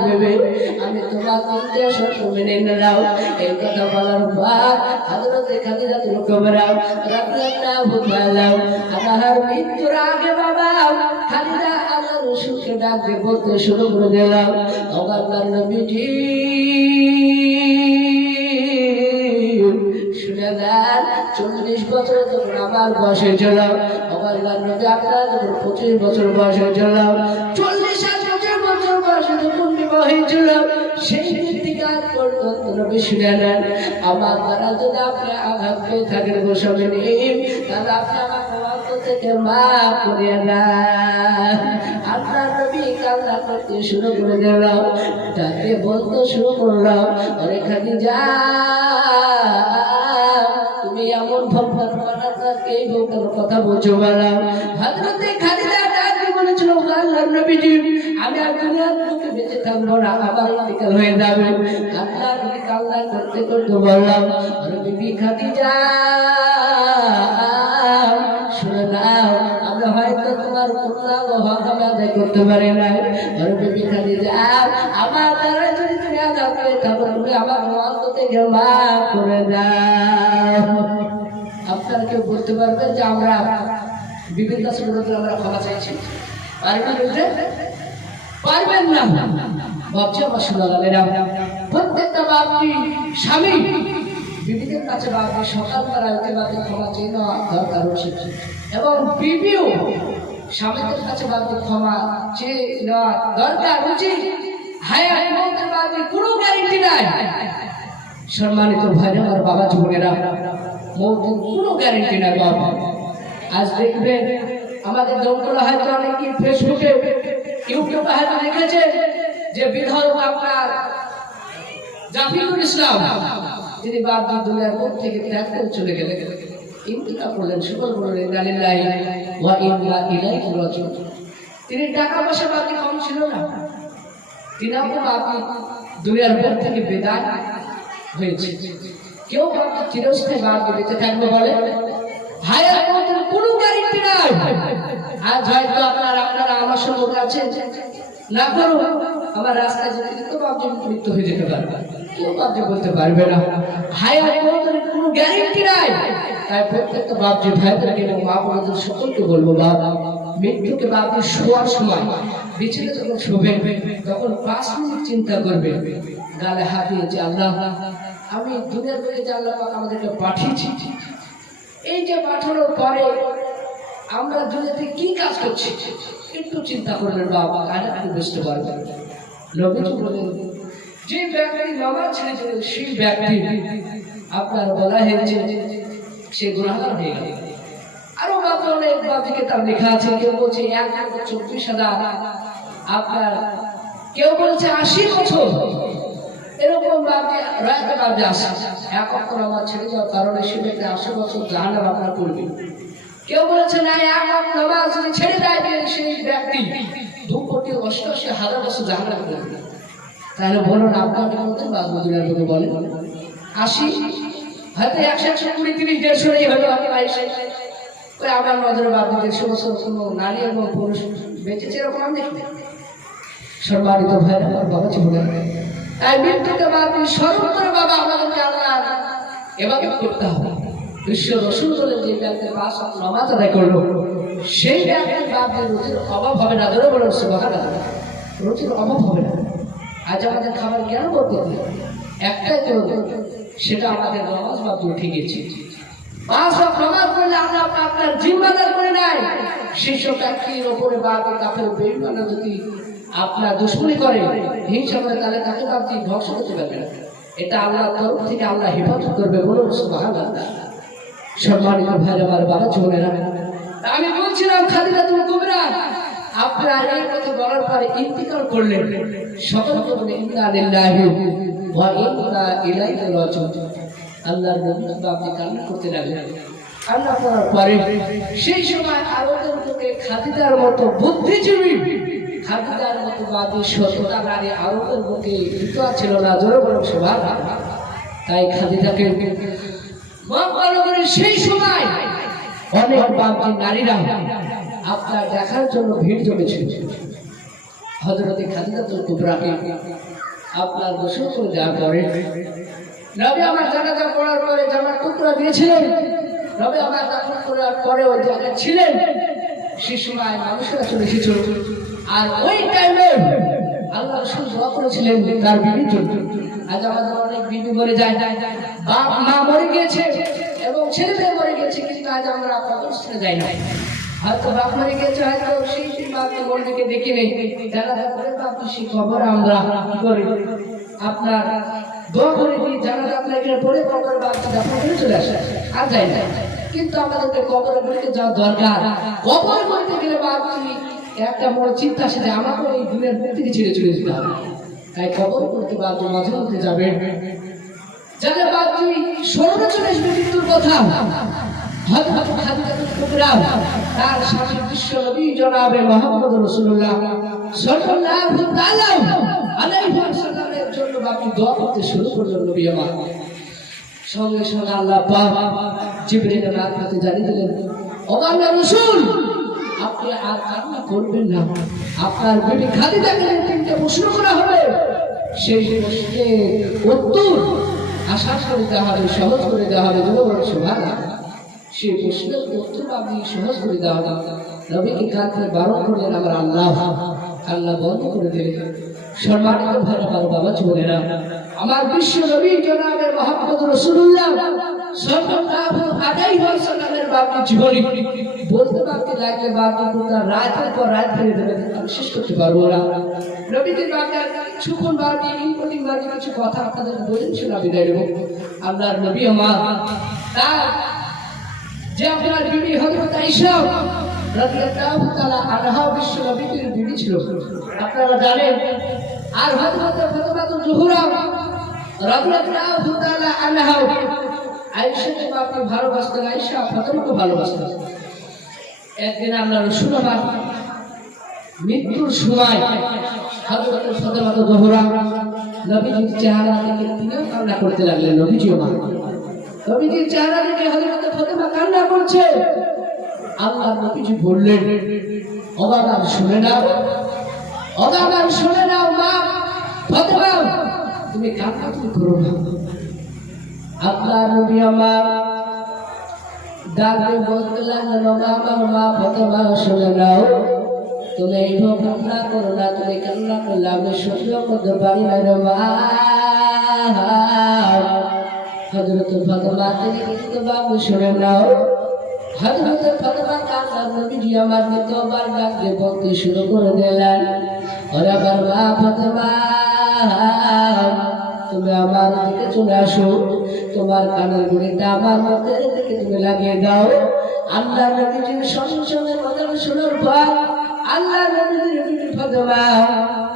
ভেবে আমি তোমার তৃতীয় শর্ত মেনে নিলাম এই কথা বলার পর হযরতে খাদিজা কুবরা রাদিয়াল্লাহু তাআলা আনহার মৃত্যুর আগে বাবা খাদিজা আল্লাহর রাসূলকে ডাক দিয়ে বলতে শুরু করে দিলাম ও আল্লাহর নবীজি শুনে দেন 40 বছর যখন আমার বয়স হয়েছিল আল্লাহর নবী আপনার যখন 25 বছর বয়স হয়েছিল 40 বছর বয়সে যখন বিবাহ হয়েছিল সেই দিন থেকে আজ পর্যন্ত নবী শুনে নেন আমার দ্বারা যদি আপনি আঘাত পেয়ে থাকেন গোস্বামী তাহলে আপনি আমাকে অন্তর থেকে মাফ করিয়ে দেন আপনার নবী কান্না করতে শুরু করে দিলাম তাকে বলতে শুরু করলাম অরে খাদিজা তুমি এমন ভগবান এই ভগবান কথা বলছো বলা হযরতে খাদিজা ডাকতে বলেছিল আল্লাহর নবীজি আমি আর দুনিয়ার বুকে বেঁচে থাকবো না আমার ইন্তেকাল হয়ে যাবে আল্লাহর নবী কান্না করতে করতে বললাম আরে বিবি খাদিজা শুনে নাও আমরা হয়তো তোমার পূর্ণাঙ্গ হক আদায় করতে পারি না আরে বিবি খাদিজা আমার দ্বারা যদি তুমি আঘাত পেয়ে থাকো তুমি আমার অন্তর থেকে মাফ করে দাও আপনারা কেউ বলতে পারবেন যে আমরা বিভিন্ন সুযোগে আমরা ক্ষমা চাইছি পারবেন বলতে পারবেন না ভাবছি আমার শোনালেরা প্রত্যেকটা বাপজি স্বামী বিবিদের কাছে বাপজি সকালবেলা উঠে বাপজি ক্ষমা চেয়ে নেওয়া দরকার উচিত এবং বিবিও স্বামীদের কাছে বাপজি ক্ষমা চেয়ে নেওয়া দরকার উচিত হায়াত মৌতের বাপজি কোনো গ্যারেন্টি নাই সম্মানিত ভাইরা আমার বাবা জীবনেরা মৌতের কোনো গ্যারেন্টি নাই বাবা আজ দেখবেন আমাদের দৌড়গুলো হয়তো অনেকে ফেসবুকে ইউটিউবে হয়তো দেখেছে যে বিধর্ম আপনার জাফিরুল ইসলাম তিনি বাপজি দুনিয়ার মুখ থেকে ত্যাগ করে চলে গেলেন ইন্তিকাল করলেন শুকর বললেন ইন্নালিল্লাহি ওয়া ইন্না ইলাইহি রাজিউন তিনি টাকা পয়সা বাপজি কম ছিল না তিনি বাপজি দুনিয়ার মুখ থেকে বিদায় হয়েছে কেউ বাপজি চিরস্থায়ী বাপজি বেঁচে থাকবে বলে হায়াত মৌতের কোনো গ্যারেন্টি নাই আজ হয়তো আপনারা আমার সঙ্গে আছেন না করো আমার রাস্তায় যেতে যেতে বাপজি মৃত্যু হয়ে যেতে পারবে কেউ বাপজি বলতে পারবে না হায়াত মৌতের কোনো গ্যারেন্টি নাই তাই প্রত্যেকটা বাপজি ভাইদেরকে এবং মা বোনদের সকলকে বলবো বাবা মৃত্যুকে বাপজি শোয়ার সময় বিছানায় যখন শোবেন তখন 5 মিনিট চিন্তা করবে গালে হাত দিয়ে যে আল্লাহ আমি দুনিয়ার থেকে যে আল্লাহ পাক আমাদেরকে পাঠিয়েছি এই যে পাঠানোর পরে আমরা দুনিয়াতে কি কাজ করছি একটু চিন্তা করবেন বাবা কাজে আপনি বুঝতে পারবেন নবীজি বলেন যে ব্যক্তি নামাজ ছেড়ে দিলেন সেই ব্যক্তি আপনার বলা হয়েছে সে গুনাহগার হয়ে গেল আরো বাবা অনেক বাপজিকে তার লেখা আছে কেউ বলছে 1,24,000 আপনার কেউ বলছে 80 বছর, এরকম ভাবে রায়তে ভাবে আসে এক ওয়াক্ত নামাজ ছেড়ে যাওয়ার কারণে সেটাকে 80 বছর জাহান্নাম আপনার করবে। কেউ বলেছে না, এক ওয়াক্ত নামাজ যদি ছেড়ে দেয় সেই ব্যক্তি 2,88,000 বছর জাহান্নাম করবে। তাহলে বলুন আপনার মধ্যে বা মজুরের মধ্যে বলেন 80, হয়তো 100, 120, 30, 150 হলো আমি ওই আমার নজরে বাদ 150 বছর কোনো নারী এবং পুরুষ বেঁচেছে এরকম আমি দেখি। সম্মানিত ভাইরা আমার বাবা জীবনে তাই মৃত্যুকে বাদ সর্বত্র বাবা আমাদেরকে আল্লাহ এভাবে করতে হবে। বিশ্ব রসুল বলে যে ব্যক্তি 5 ওয়াক্ত নামাজ আদায় করলো সেই ব্যক্তির বাদ রুচির অভাব হবে না। ধরে বলুন সুবহানাল্লাহ, রুচির অভাব হবে না। আজ আমাদের খাবার কেন করতে হবে? একটাই তো, সেটা আমাদের নামাজ বাদ উঠে গেছে। 5 ওয়াক্ত নামাজ পড়লে আমরা আপনার জিম্মাদার করে নাই। শীর্ষ ব্যক্তির ওপরে বাদ কাফের বেঈমানরা যদি আপনার দুশ্মনী করে, হিংসা করে, তাহলে তাকে আপনি ধ্বংস করতে পারবেন। এটা আল্লাহর তরফ থেকে আল্লাহ হেফাজত করবে। বলুন সুবহানাল্লাহ। সম্মানিত ভাইরা আমার বাবা বোনেরা, আমি বলছিলাম খাদিজাতুল কুবরা আপনার এই কথা বলার পরে ইন্তিকাল করলেন। সকল বললেন ইন্না লিল্লাহি ওয়া ইন্না ইলাইহি রাজিউন। আল্লাহর নবী আপনি কান্না করতে লাগলেন। কান্না করার পরে সেই সময় আরবের লোকে খাদিজার মতো বুদ্ধিজীবী, খাদিজার মতো বাদী সততা নারী আরবের লোকে জুতা ছিল না। জোরে বলুন সুবহানাল্লাহ। তাই খাদিজাকে সেই সময় অনেক বাদী নারীরা আপনার দেখার জন্য ভিড় জমেছিল। হযরতে খাদিজাতুল কুবরাকে আপনার গোসল করে দেওয়ার পরে নবী আমার জানাজা পড়ার পরে জামার টুকরা দিয়েছিলেন। নবী আমার দাফন করার পরে ওই জায়গায় ছিলেন। সেই সময় মানুষেরা চলে এসেছিল। আর ওই টাইমে আল্লাহ রাসূল দোয়া করেছিলেন তার বিবির জন্য। আজ আমাদের অনেক বিবি মরে যায়, বাপ মা মরে গিয়েছে এবং ছেলে মেয়ে মরে গেছে, কিন্তু আজ আমরা কবরস্থানে যাই না। হয়তো বাপ মরে গেছে, হয়তো সেই বাপকে মরদেরকে দেখি নেই, জানাজা করে বাপকে সেই কবর আমরা কি করি আপনার দোয়া করে দিই, জানাজা আপনার এখানে পড়ে কবর বাপকে দাফন করে চলে আসে, আর যাই না। কিন্তু আমাদেরকে কবরে বলতে যাওয়া দরকার। কবর বলতে গেলে বাপকে একটা বড় চিন্তা আসে যে আমাকে এই দুনিয়ার বুক থেকে ছেড়ে চলে যেতে হবে। তাই কবর করতে বাপকে মাঝে মধ্যে যাবেন। যাদের বাপকে স্মরণে চলে আসবে মৃত্যুর কথা। হযরত খাদিজাতুল কুবরা তার স্বামী বিশ্ব নবী জনাবে মুহাম্মদ রাসূলুল্লাহ সাল্লাল্লাহু তাআলা আলাইহি ওয়াসাল্লামের জন্য বাপকে দোয়া করতে শুরু করলেন। নবী আমার সঙ্গে সঙ্গে আল্লাহ পাক জিবরিলের মারফতে জানিয়ে দিলেন, ও আল্লাহর রাসূল আপনি আর কান্না করবেন না। আপনার বিবি খাদিজাকে 3টা প্রশ্ন করা হবে, সেই প্রশ্নের উত্তর আশা করে দেওয়া হবে, সহজ করে দেওয়া হবে। বলুন সুবহানাল্লাহ। সেই প্রশ্নের উত্তর আপনি সহজ করে দেওয়া হবে। নবীকে কাঁদতে বারণ করলেন আমার আল্লাহ। আল্লাহ বন্ধ করে দিলেন। সম্মানিত ভাইরা আমার বাবা বোনেরা, আমার বিশ্ব নবী জনাবে মুহাম্মদ রাসূলুল্লাহ সাল্লাল্লাহু আলাইহি ওয়াসাল্লামের বাপকে জীবনী বলতে বাপকে লাগলে বাপকে পুরো রাতের পর রাত ফেলে দেবেন, আমি শেষ করতে পারবো না। নবীদের বাপকে কিছুক্ষণ বাপকে ইম্পর্টেন্ট বাপকে কিছু কথা আপনাদেরকে বলেছিল, আমি বিদায় দেব। আল্লাহর নবী আমার তার যে আপনার বিবি হযরত আয়েশা রাদিয়াল্লাহু তাআলা আনহা বিশ্ব নবীর বিবি ছিল, আপনারা জানেন। আর হযরত ফাতেমাতুল জোহরা রাদিয়াল্লাহু তাআলা আনহা আয়েশাকে বাপকে ভালোবাসতেন, আয়েশা ফাতেমাকে ভালোবাসতেন। একদিন আল্লাহর রাসূল আমার মৃত্যুর সময় হযরত ফাতেমাতুল জোহরা নবীজির চেহারা দেখে তিনিও কান্না করতে লাগলেন। নবীজিও নবীজির চেহারা দেখে হযরত ফাতেমা কান্না করছে। আল্লাহ নবীজি বললেন, ও বাবা শুনে নাও, ও বাবা শুনে নাও, মা ফাতেমা তুমি কান্না করো না। আল্লাহ নবী আমার ডাকে বলতে লাগলেন, ও আমার মা ফাতেমা শুনে নাও, তুমি এইভাবে কান্না করো না, তুমি কান্না করলে আমি সহ্য করতে পারি না রে মা। হযরত ফাতেমা তিনি কিন্তু বাবু শুনে নাও। হযরত ফাতেমা কান্না নবীজি আমার দ্বিতীয়বার ডাকে বলতে শুরু করে দিলেন, ওরে আমার মা ফাতেমা তুমি আমার দিকে চলে আসো, তোমার কানের গুড়িটা আমার মুখের দিকে তুমি লাগিয়ে দাও। আল্লাহ নবীজির সঙ্গে সঙ্গে কথা শোনার পর আল্লাহ নবীজির ফাতেমা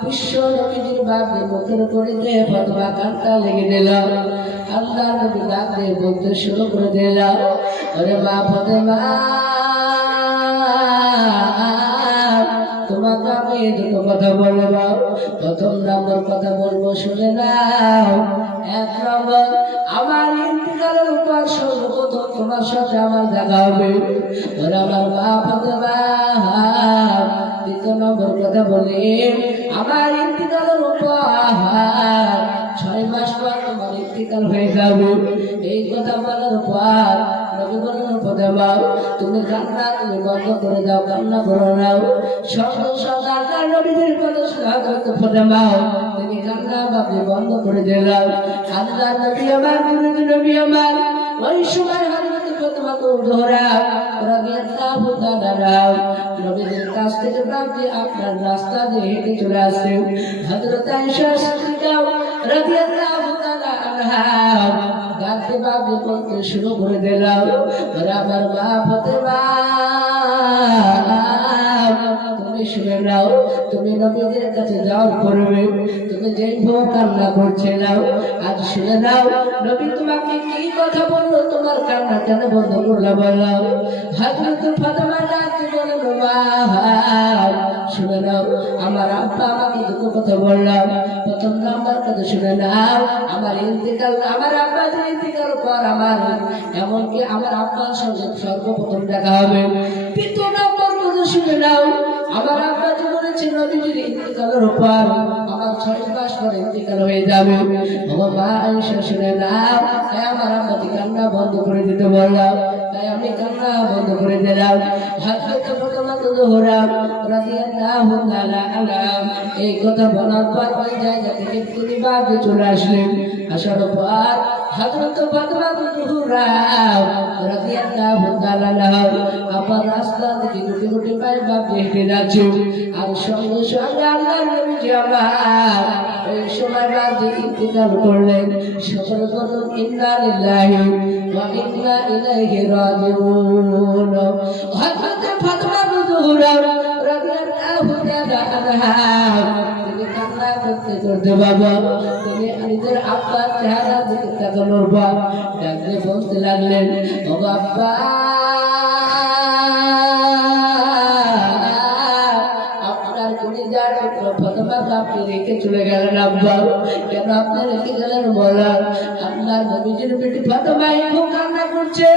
বিশ্ব নবীজির বাপে মুখের করিতে ফতোয়া কান্তা লেগে দিল। আল্লাহ নবী ডাক দিয়ে বলতে শুরু করে দিল, ওরে মা ফতেমা, তোমাকে আমি দুটো কথা বলবো। প্রথম নম্বর কথা বলবো, শুনে নাও। এক নম্বর, আমার ইন্তিকালের উপর সর্বপ্রথম তোমার সাথে আমার দেখা হবে, ওরে আমার মা ফতেমা। দ্বিতীয় নম্বর কথা বলি, আমার ইন্তিকালের উপর 6 মাস পর তোমার ইন্তিকাল হয়ে যাবে। এই কথা বলার পর নবী বললেন, ফতেমা তুমি কান্না তুমি বন্ধ করে দাও, কান্না করো না। সঙ্গে সঙ্গে আল্লাহ নবীর কথা শোনা করতে ফতেমা তিনি কান্না বাপি বন্ধ করে দিলেন। আল্লাহ নবী আমার, গুরুজি নবী আমার, ওই সময় হযরত ফাতেমাকে ধরা রাদিয়াল্লাহু তাআলা নবীর কাছ থেকে বাপি আপনার রাস্তা দিয়ে হেঁটে চলে আসে। হযরত আয়েশা সিদ্দিকা রাদিয়াল্লাহু তাআলা আনহা ডাকতে বাপি বলতে শুরু করে দিলাম, ওরে আমার মা ফতেমা, তুমি শুনে নাও, তুমি নবীদের কাছে যাওয়ার পূর্বে তুমি যে বউ কান্না করছে নাও, আজ শুনে নাও নবী তোমাকে কি কথা বললো, তোমার কান্না কেন বন্ধ করলো বলো। হযরত ফাতেমা ডাকতে বলল, মা শুনে নাও, আমার আব্বা আমাকে দুটো কথা বললাম। প্রথম নাম্বার কথা শুনে নাও, আমার ইন্তিকাল, আমার আব্বা ইন্তিকাল পর আমার এমনকি আমার আব্বার সঙ্গে সর্বপ্রথম দেখা হবে। দ্বিতীয় নাম্বার কথা শুনে নাও, আমার আব্বা যে বলেছে নবীজির ইন্তিকালের উপর আমার 6 মাস পরে ইন্তিকাল হয়ে যাবে। আমার মা আয়েশা শুনে নাও, তাই আমার আব্বাকে কান্না বন্ধ করে দিতে বললাম, তাই আমি কান্না বন্ধ করে দিলাম। হযরত ফাতেমা জোহরা রাদিয়াল্লাহু তাআলা আনহা এই কথা বলার পর ওই জায়গা থেকে তিনি বাড়ি চলে আসলেন। আসার পর হযরত ফাতেমা জোহরা রাদিয়াল্লাহু তাআলা আনহা আবার রাস্তা থেকে গুটি গুটি পায়ে বাড়ি হেঁটে যাচ্ছে। আর সঙ্গে সঙ্গে আল্লাহর নবী আমার ওই সময় বাড়ি ইন্তিকাল করলেন। সকলে বলুন ইন্না লিল্লাহি ওয়া ইন্না ইলাইহি রাজিউন। হযরত ফাতেমা জোহরা রাদিয়াল্লাহু তাআলা আনহা তিনি কান্না করতে করতে বাবা তিনি নিজের আব্বার চেহারা দিকে তাকানোর পর ডাকতে বলতে লাগলেন, ও বাবা, আপনার কলিজার টুকরো ফাতেমাকে আপনি রেখে চলে গেলেন আব্বা, কেন আপনি রেখে গেলেন বলেন। আল্লাহ নবীজির বেটি ফাতেমা খুব কান্না করছে।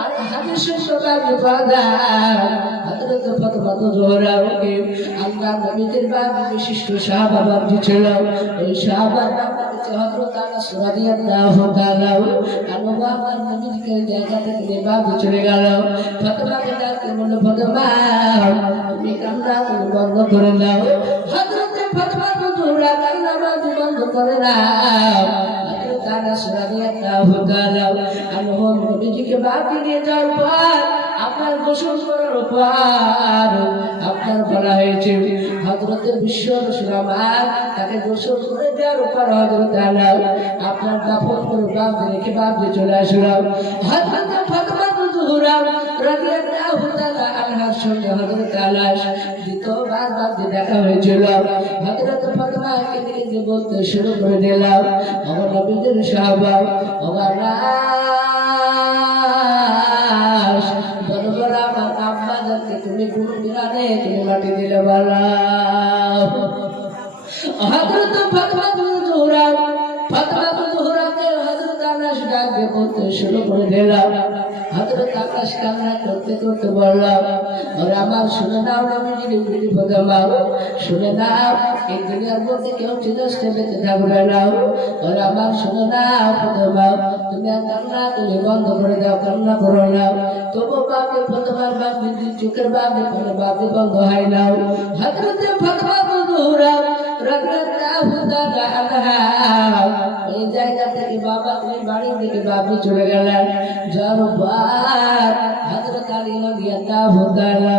আর হাদিসের সকালে বাজার হযরত ফাতেমা জোহরা ওকে আল্লাহ নবীজির বাপ বিশিষ্ট সাহাবা বাপজি ছিল। ওই সাহাবার নাম হচ্ছে হযরত আনাস রাদিয়াল্লাহু তাআলা আনহু। আল্লাহ নবীজিকে জায়গা থেকে বাপ চলে গেল। ফাতেমাকে ডাকতে বলল, ফাতেমা তুমি কান্না তুমি বন্ধ করে দাও। হযরত ফাতেমা জোহরা কান্না বন্ধ করে দাও। নবীজিকে বাড়ি নিয়ে যাওয়ার পর আপনার গোসল করার পর আপনার বলা হয়েছে হযরতের বিশ্ব রাসূল আমার তাকে গোসল করে দেওয়ার পর হযরত আলী আপনার দাফন করে বাড়ি রেখে বাড়ি চলে আসলাম। হযরত ফাতেমা জোহরা রাদিয়াল্লাহু তাআলা আনহার সঙ্গে হযরত আলী দ্বিতীয়বার বাড়ি দেখা হয়েছিল। হযরত ফাতেমাকে নিয়ে বলতে শুরু করে দিলাম, আমার নবীদের সাহাবা, আমার লাশ বলবো আমার আব্বাদেরকে তুমি কোন বিরানে তুমি মাটি দিলে বলা। হযরত ফাতেমা জোহরা জোহরাকে হযরত আনাস ডাকতে বলতে শুরু করে দিলাম। হযরত আনাস কান্না করতে করতে বললাম, আর আমার শুনে নাও নবীজির বিবি ফাতেমা, শুনে নাও এই দুনিয়ার মধ্যে কেউ চিরস্থায়ী বেঁচে থাকবে না। আর আমার শুনে নাও ফাতেমা, তুমি কান্না তুমি বন্ধ করে দাও, কান্না করো না। তবু বাপে ফাতেমার বাপ বিবি চোখের বাপে বলে বাপে বন্ধ হয় না। হযরত ফাতেমা জোহরা রাদিয়াল্লাহু তাআলা আনহা এই জায়গা থেকে বাবা তুমি বাড়ি থেকে বাপি চলে গেলেন। যার পর হযরত আলী রাদিয়াল্লাহু তাআলা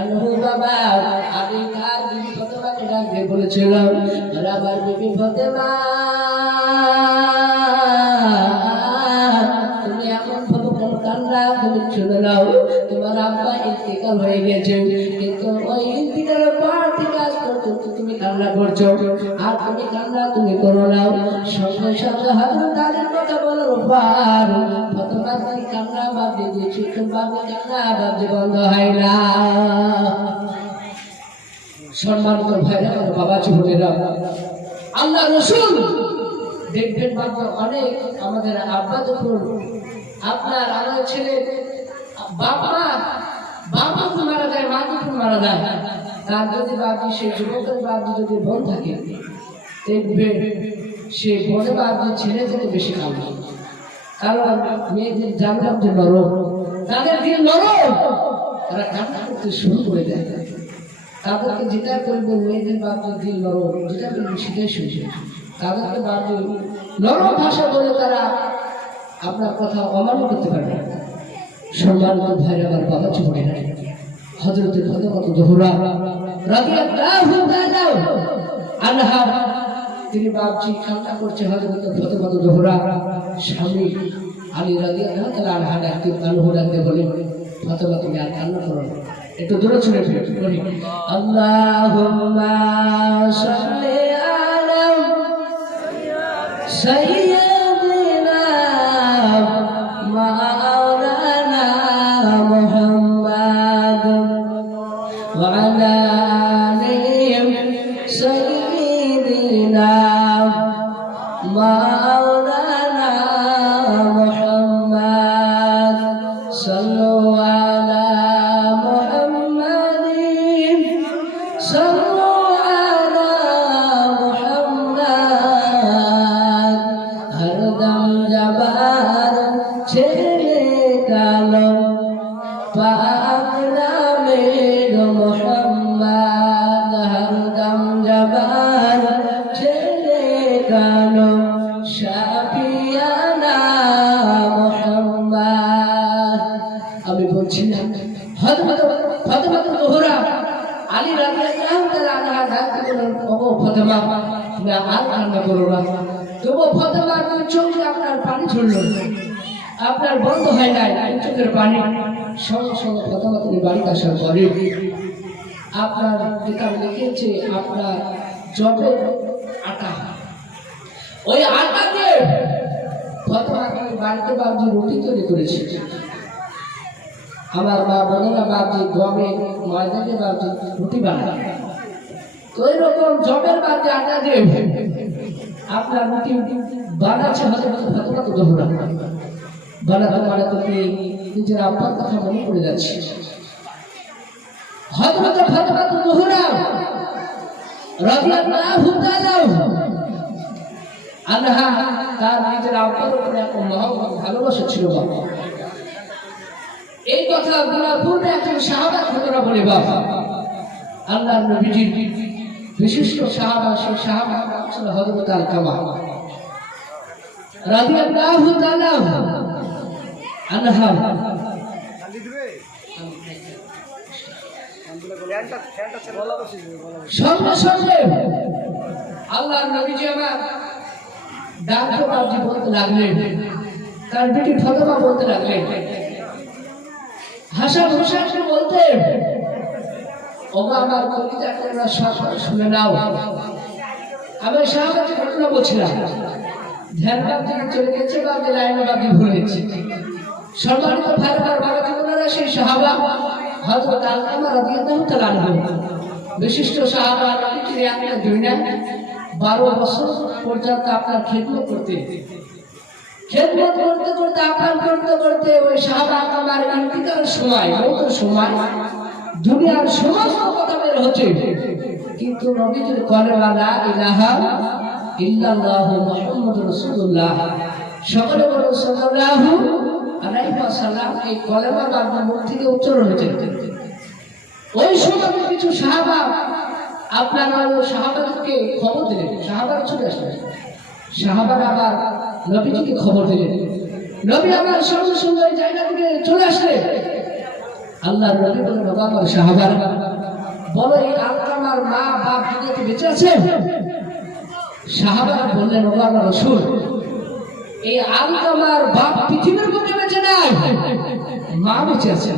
আনহু বাবা আলী তার বিবি ফাতেমাকে ডাকতে বলেছিল, আর আমার বিবি ফাতেমা তুমি এমন ভাবে কেন কান্না তুমি শুনে নাও, তোমার আব্বা ইন্তিকাল হয়ে গেছে, কিন্তু ওই ইন্তিকালের পর থেকে আজ কিন্তু তুমি কান্না করছো, আর তুমি কান্না তুমি করো না। সঙ্গে সঙ্গে হযরত আলীর কথা বলার পর ফাতেমা কি কান্না বাদ দিয়ে চোখের বাদে কান্না বাদ বন্ধ হয় না। সম্মানিত ভাইরা বাবা জীবনেরা, আল্লাহ রাসূল দেখবেন মাত্র অনেক আমাদের আব্বা যখন আপনার আমার ছেলে বাবা মারা যায়, মা যখন মারা যায়, তার যদি বাকি সেই যুবকের বাকি যদি বোন থাকে, দেখবে সে বোনের বাকি ছেলে থেকে বেশি কাঁদে। কারণ মেয়েদের জানলাম যে নরম, তাদের দিন নরম, তারা কান্না করতে শুরু করে দেয়। তাদেরকে যেটা করবেন মেয়েদের বাকি দিন নরম, যেটা করবেন সেটাই শুনছে। তাদেরকে বাকি নরম ভাষা বলে তারা আপনার কথা অমান্য করতে পারবে না। সম্মানিত ভাইরা আমার বাবা জীবনেরা, হযরত ফাতেমা জোহরা রাদিয়াল্লাহু তাআলা আনহা তিনি বাপজি কান্না করছে। হযরত ফাতেমা জোহরা স্বামী আলী রাদিয়াল্লাহু তাআলা আনহা ডাকতে বলে, ফাতেমা তুমি আর কান্না করো না, একটু দূরে চলে পড়ি। আল্লাহুম্মা সাল্লি আলা সাইয়্যিদিনা মাওলানা মুহাম্মদ ওয়া আলা আলি সাইয়্যিদিনা মাওলানা মুহাম্মদ সাল্লু আলা মুহাম্মাদিন সাল্লু আলা মুহাম্মদ। হরদম জবার ছেড়ে কালো পাক নামে মুহাম্মদ, হরদম জবার ছেড়ে কালো শাফিয়ানা মুহাম্মদ। আমি বলছিলাম হযরত ফাতেমা জোহরা আলী রাদিয়াল্লাহু তাআলা আনহা ডাকতে বলেন, ওগো ফাতেমা তুমি আর কান্না করো না। তবু ফাতেমার চোখে আপনার পানি ঝরলো, আপনার বন্ধ হয় নাই চোখের পানি। সঙ্গে সঙ্গে ফাতেমা তিনি বাড়িতে আসার পরে আপনার কিতাব লিখেছে আপনার জবের আটা, ওই আটা দিয়ে ফাতেমা বাড়িতে বাবজি রুটি তৈরি করেছে। আমার মা বোনেরা বাবজি গমে ময়দা দিয়ে বাবজি রুটি বানায়, তো ওই রকম জবের বাবজি আটা দিয়ে আপনার রুটি বানাচ্ছে। হযরত ফাতেমা জোহরা বানাতে নিজের আব্বার কথা মনে পড়ে যাচ্ছে। হযরত ফাতেমা জোহরা রাদিয়াল্লাহু তাআলা আনহা তার নিজের আব্বার উপরে এত মহব্বত ভালোবাসা ছিল। বাবা এই কথা বলার পূর্বে একজন সাহাবা ঘটনা বলে বাবা, আল্লাহর নবীজির বিশিষ্ট সাহাবা, সেই সাহাবা ছিল হযরত আলকামা রাদিয়াল্লাহু তাআলা আনহা। সঙ্গে সঙ্গে আল্লাহর নবীজি আমার ডাক্তার বাবজি বলতে লাগলেন, তার বেটি ফাতেমা বলতে লাগলেন, হাসান হোসেনকে বলতে, ওগো আমার কলিজা তোমরা শুনে নাও। আমি সাহাবাকে ঘটনা বলছিলাম, ধ্যান বাবজি চলে গেছে, বাবজি লাইনে বাবজি ভুলে গেছে। সম্মানিত ভাইবার বাবা জীবনেরা, সেই সাহাবা হযরত আলকামা রাদিয়াল্লাহু তাআলা আনহু বিশিষ্ট সাহাবা, তিনি আপনার দুনিয়া 12 বছর পর্যন্ত আপনার খিদমত করতে আহ্বান করতে ওই সাহাবা আমার ইন্তিকালের সময়, মৌতের সময় দুনিয়ার সমস্ত কথা বের হচ্ছে, কিন্তু নবীজির কলেমা লা ইলাহা ইল্লাল্লাহু মুহাম্মাদুর রাসূলুল্লাহ সকলে বলুন সাল্লাল্লাহু আলাইহি ওয়াসাল্লাম, এই কলেমা বারবার মুখ থেকে উচ্চারণ হচ্ছে। ওই সময় কিছু সাহাবা আপনার সাহাবাদেরকে খবর দিলেন, সাহাবারা চলে আসলেন, সাহাবারা আবার নবীজিকে খবর দিলেন। নবী আমার সঙ্গে সঙ্গে ওই জায়গা থেকে চলে আসলেন। আল্লাহর নবী বলেন, বাবা আমার সাহাবারা বলো, এই আলকামার মা বাপ দুনিয়াতে বেঁচে আছে? সাহাবারা বললেন, বাবা আমার রাসূল, এই আলকামার বাপ পৃথিবীর বুকে বেঁচে নাই, মা বেঁচে আছে।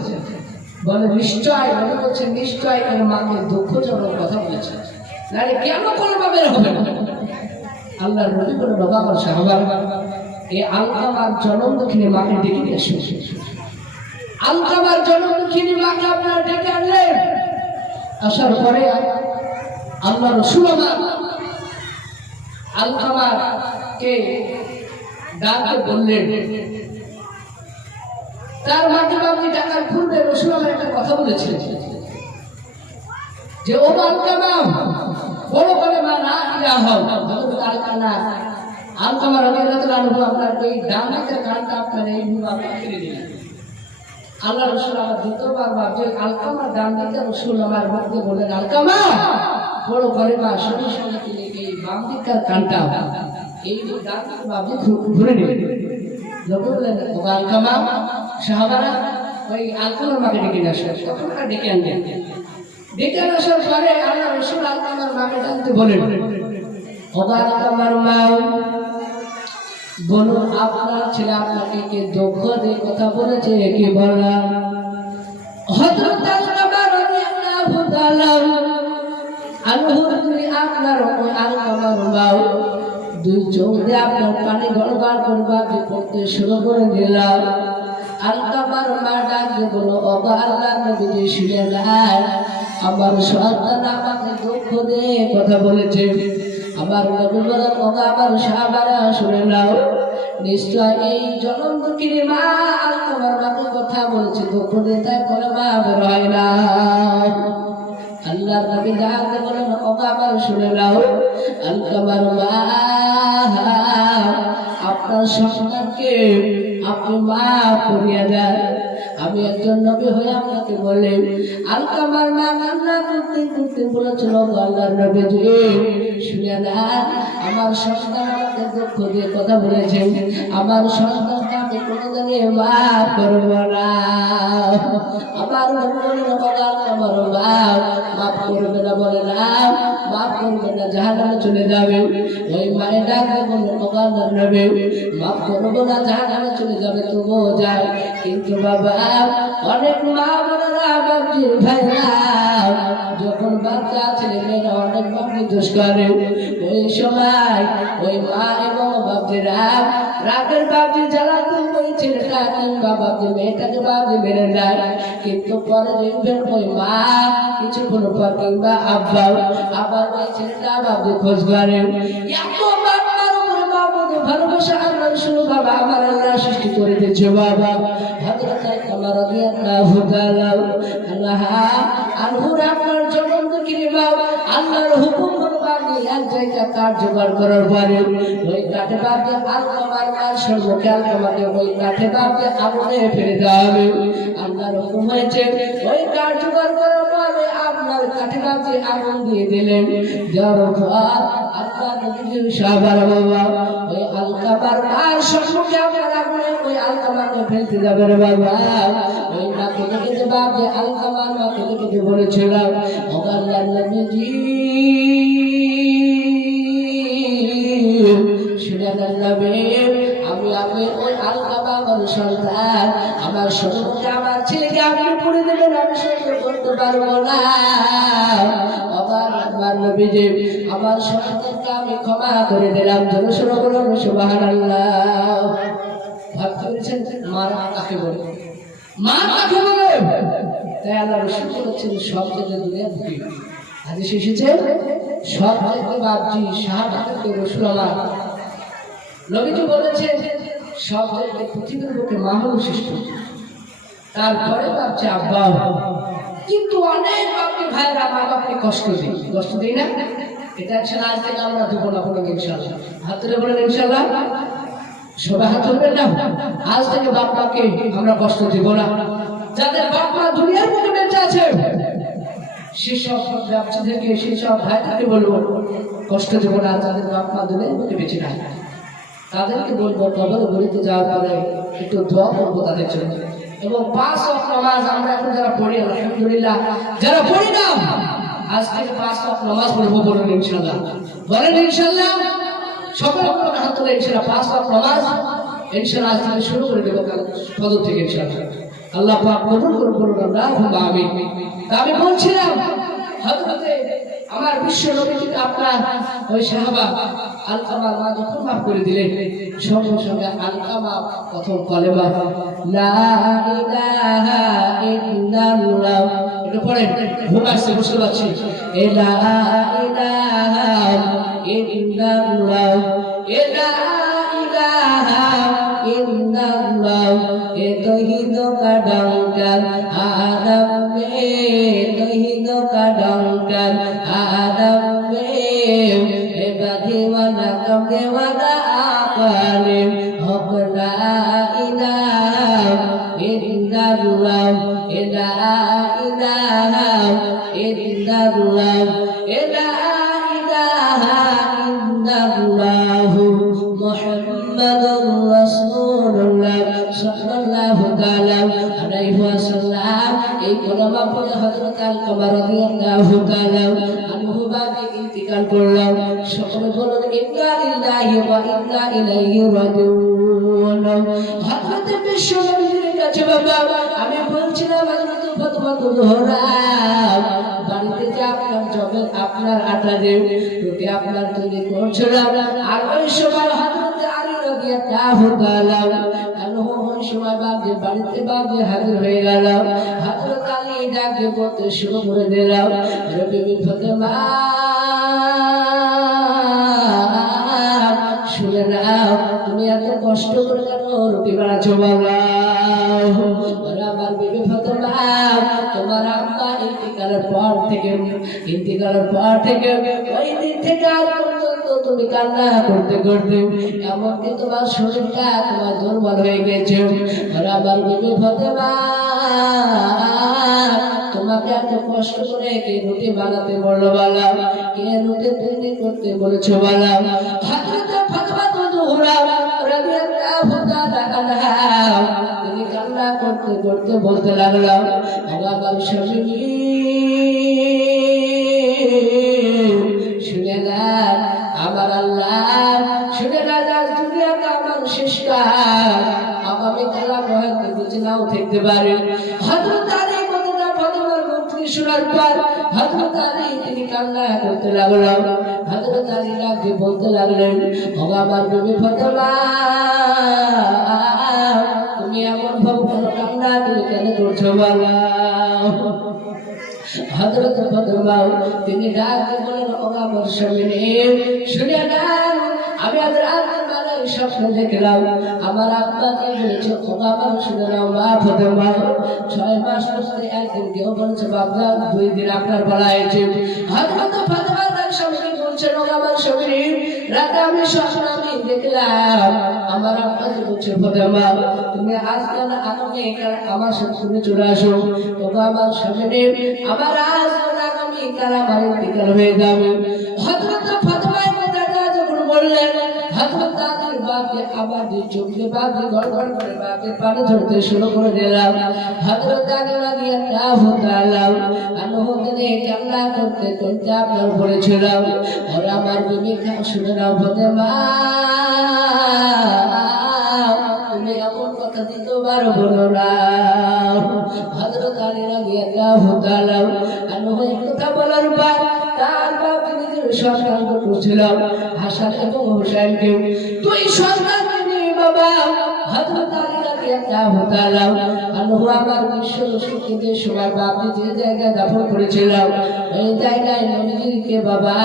বলে নিশ্চয়, নবী বলছেন নিশ্চয় এর মাকে দুঃখজনক কথা বলেছে। নারে কেন কলমা বের হবে না? আল্লাহর নবী বলে বাবা আমার সাহাবা এই আলকামার জনম দক্ষিণে মাকে ডেকে নিয়ে আসে। আলকামার জনম দক্ষিণে মাকে আপনারা ডেকে আনলেন। আসার পরে আল্লাহ রাসূল আলকামাকে ডাকতে বললেন। তার মাকে ডাকার পূর্বে রাসূল একটা কথা বলেছিলেন যে ও আলকামা বড় করে মা না ইলাহা আলকামা রাদিয়াল্লাহু আনহু আপনার এই ডান হাতের কানটা আপনার এই মুবারক কেটে দিলেন। আল্লাহ রাসূল আমার দ্বিতীয়বার ভাবছে আলকামা ডান দিকে রাসূল আমার মুখে বললেন আলকামা বড় করে মা সঙ্গে সঙ্গে তিনি এই বাম দিকের কানটা এই ডান দিকে ভাবছে ঘুরে নিলেন। যখন বললেন ও আলকামা সাহাবারা ওই আলকামার মাকে ডেকে নিয়ে আসলেন। তখনকার ডেকে আনলেন। ডেকে আসার পরে আল্লাহ রাসূল আলকামার মাকে ডাকতে বলেন ও আলকামার মা বলুন আপনার ছেলে আপনাকে কি দুঃখ দিয়ে কথা বলেছে কি বললাম? হযরত আলকামা রাদিয়াল্লাহু তাআলা আনহু তুমি আপনার ওই আলকামার মা দুই চোখ দিয়ে আপনার পানি গড়গড় করবা পড়তে শুরু করে দিলাম। আলকামার মা ডাকতে বলো ও আল্লাহর নবী শুনে নেন আমার সন্তান আমাকে দুঃখ দিয়ে কথা বলেছে। আমার নবী বলেন ও আমার সাহাবারা শুনে নাও নিশ্চয় এই জনম দুঃখিনী মা আলকামার মাকে কথা বলেছে দুঃখ দিয়ে তাই কলমা বের হয় না। আল্লাহর নবী ডাকতে বলেন ও আমার শুনে নাও আলকামার মা আপনার সন্তানকে আপনি মা করিয়া দেন। আমি একজন নবী হয়ে আপনাকে বলে আলকামার মা কান্না করতে করতে বলেছিল আল্লাহর নবী শুনে না আমার সন্তান আমাকে দুঃখ দিয়ে কথা বলেছে আমার সন্তানকে আমি কোনোদিনই মা করব না। আমার আলকামার মা মাফ করবে না বলে না মাফ করবে না জাহান্নামে চলে যাবে। ওই মায়ের ডাকে বলল আল্লাহর নবী মাফ করবো না জাহান্নামে চলে যাবে তবুও যায়। কিন্তু বাবা অনেক মা বোনেরা বাপজির ভাইরা যখন বাচ্চা ছেলে মেয়েরা অনেক বাপজি দোষ করে ওই সময় ওই মা এবং বাপজিরা রাগের বাপজি জ্বালাতে ওই ছেলেটা কিংবা বাপজি মেয়েটাকে বাপজি মেরে দেয়। কিন্তু পরে দেখবেন ওই মা কিছুক্ষণ পর কিংবা আব্বা আবার ওই ছেলেটা বাপজি খোঁজ করে। এত বাবার উপরে বাবা ভালোবাসা আল্লাহ শুরু বাবা আমার আল্লাহ সৃষ্টি করে দিয়েছে বাবা। হযরত আলকামা রাদিয়াল্লাহু তাআলা আনহুর আপনার জনম দুঃখিনী মা আল্লাহর হুকুম বাবা এক জায়গা কাঠ জোগাড় করার পরে ওই কাঠে বাপকে আলকামার মার সম্মুখে আলকামাকে ওই কাঠে বাপকে আগুনে ফেলে দেওয়া হবে। আল্লাহর হুকুম হয়েছে ওই কাঠ জোগাড় করার পরে আপনার কাঠে বাপকে আগুন দিয়ে দিলেন। যার পর আল্লাহ নবীর সাহাবারা বাবা ওই আলকামার মার সম্মুখে আপনার আগুনে ওই আলকামাকে ফেলতে যাবে রে বাবা। ওই মাকে দেখে বাপকে আলকামার মাকে দেখে বলেছিলাম ও আল্লাহর নবীজি শুনে নেন আমি আমি ওই আলকামা আমার সন্তান আমার সম্মুখে আমার ছেলেকে আপনি পুড়ে দেবেন আমি সহ্য করতে পারবো না। আমার নবীজি আমার সন্তানকে আমি ক্ষমা করে দিলাম। যেন শুরু করুন সুবহানাল্লাহ। ভাবতে পেরেছেন মারা কাকে বলে? মা কাকে বলে? তাই আল্লাহ রাসূল বলেছেন সব জায়গায় দুনিয়া থেকে হাদিস এসেছে সব জায়গায় বাপজি সাহাবাকে রাসূল আমার নবীজি বলেছেন সব জায়গায় পৃথিবীর বুকে মা হলো শ্রেষ্ঠ তারপরে বাপজি আব্বা। কিন্তু অনেক বাপকে ভাইরা মা বাপকে কষ্ট দেই না? এটা ইনশাআল্লাহ আজ থেকে আমরা দেবো না কোনো ইনশাআল্লাহ। হাত তুলে বলেন ইনশাআল্লাহ। সবাই হাত তুলবেন না? আজ থেকে বাপ মাকে আমরা কষ্ট দেব না। যাদের বাপ মা দুনিয়ার বুকে বেঁচে আছে সেসব ব্যবসাদেরকে সেসব ভাইদেরকে বলবো কষ্ট দেব না। যাদের বাপ মা দুনিয়ার বুকে বেঁচে নাই তাদেরকে বলবো কবরে গলিতে যাওয়ার পরে একটু দোয়া করবো তাদের জন্য। এবং 5 ওয়াক্ত নামাজ আমরা এখন যারা পড়ি আলহামদুলিল্লাহ, যারা পড়ি না আজ থেকে 5 ওয়াক্ত নামাজ পড়বো বলুন ইনশাআল্লাহ। বলেন ইনশাআল্লাহ। সকলে হাত তুলে ইনশাআল্লাহ 5 ওয়াক্ত নামাজ ইনশাআল্লাহ আজ থেকে শুরু করে দেবো ফজর থেকে ইনশাআল্লাহ। আল্লাহ পাক কবুল করুন বলুন আল্লাহুম্মা আমিন। আমি বলছিলাম হযরতে আমার বিশ্ব নবীকে আপনার ওই সাহাবা আলকামা মা যখন মাফ করে দিলেন, সঙ্গে সঙ্গে আলকামা প্রথম কলেমা লা ইলাহা ইল্লাল্লাহ, এটা পড়েন, ঘুম আসছে বুঝতে পারছি, লা ইলাহা ইল্লাল্লাহ, লা ইলাহা ইল্লাল্লাহ, এ তৌহিদ का डंका आदम में, तौहीद का डंका आदम में, ए बाधी वाला कमरे वाला आकाले हक ला इलाहा इल्लल्लाह, ला इलाहा इल्लल्लाह, ला इलाहा इल्लल्लाह मुहम्मदुर রাসূলুল্লাহ সাল্লাল্লাহু তাআলা আলাইহি ওয়াসাল্লাম। এই কলমা পড়ে হযরত আলকামা রাদিয়াল্লাহু তাআলা আনহু বাদে ইন্তিকাল করলেন। সকলে বলুন ইন্না লিল্লাহি ওয়া ইন্না ইলাইহি রাজিউন। হযরত বিশ্বনবীর কাছে বাবা আমি বলছিলাম হযরত ফাতেমা জোহরা বাড়িতে যে আপনার জবে আপনার আটা দিয়ে রুটি আপনার তৈরি করছিলাম, আর ওই সময় হযরত আলী রাদিয়াল্লাহু তাআলা আনহু ওই সময় বাদে বাড়িতে বাদে হাজির হয়ে গেল। হযরত আলী ডাকে বলতে শুরু করে দিলাম, বিবি ফাতেমা শুনে নাও, তুমি এত কষ্ট করে কেন রুটি বানাচ্ছো বাবা? আমার বিবি ফাতেমা তোমার আম্মা ইন্তিকালের পর থেকে ওই দিন থেকে আজ পর্যন্ত তুমি কান্না করতে করতে এমনকি তোমার শরীরটা তোমার দুর্বল হয়ে গেছে। আর আমার বিবি ফাতেমা তোমাকে এত কষ্ট করে কে রুটি বানাতে বললো বলা, কে রুটি তৈরি করতে বলেছো বলা? হযরত ফাতেমা জোহরা রাদিয়াল্লাহু তাআলা আনহা তিনি কান্না করতে করতে বলতে লাগলাম, আমার স্বামী শুনে না, আমার আল্লাহ শুনে না, দুনিয়াতে আমার শেষ কাজ, আগামী কালা হয়তো বুঝে নাও থাকতে পারে। হযরত আলী কথাটা ফাতেমার মুখ থেকে শোনার পর হযরত আলী তিনি কান্না করতে লাগলেন। হযরত আলী ডাকে বলতে লাগলেন, আমার বিবি ফাতেমা তুমি এমন ভাবে কোনো কান্না তুমি কেন করছো বলা? হযরত ফাতেমা তিনি ডাকে বলেন, আমার স্বামী শুনে না, আমি আজ রাতের বেলায় স্বপ্ন দেখলাম আমার আব্বাকে বলেছে, আমার শুনে নাও মা ফাতেমা 6 মাস পরে একদিন কেউ বলছে বাবা 2 দিন আপনার বলা হয়েছে। হযরত ফাতেমা তার স্বামীকে বলছেন, আমার স্বামী রাতে আমি স্বপ্ন আমি দেখলাম আমার আব্বাকে বলছে, ফাতেমা তুমি আজকে না আগামী আমার সাথে তুমি চলে আসো। আমার স্বামী আমার আজ আগামী কাল আমার ইন্তিকাল হয়ে যাবে। হযরত ফাতেমা কথাটা যখন বললেন, হযরত আলীর বাপকে আবার চোখে বাপকে গড়গড় করে বাপকে পানি ঝরতে শুরু করে দিলাম। হযরত আলী রাদিয়াল্লাহু তাআলা আনহু তিনি কান্না করতে করতে আপনার উপরে ছিলাম। আর আমার বিবি শুনে নাও ফাতেমা তুমি এমন কথা দ্বিতীয়বার বলো না। হযরত আলী রাদিয়াল্লাহু তাআলা আনহু এই কথা বলার পর তার বাপ নিজের সন্তানকে বলছিলাম হাসান এবং হুসাইনকে, তুই সন্তানকে নিয়ে বাবা। হযরত আলী রাদিয়াল্লাহু তাআলা আনহু আমার বিশ্ব রসুলকে সময় বাপ যে জায়গায় দাফন করেছিলাম ওই জায়গায় নবীজিকে বাবা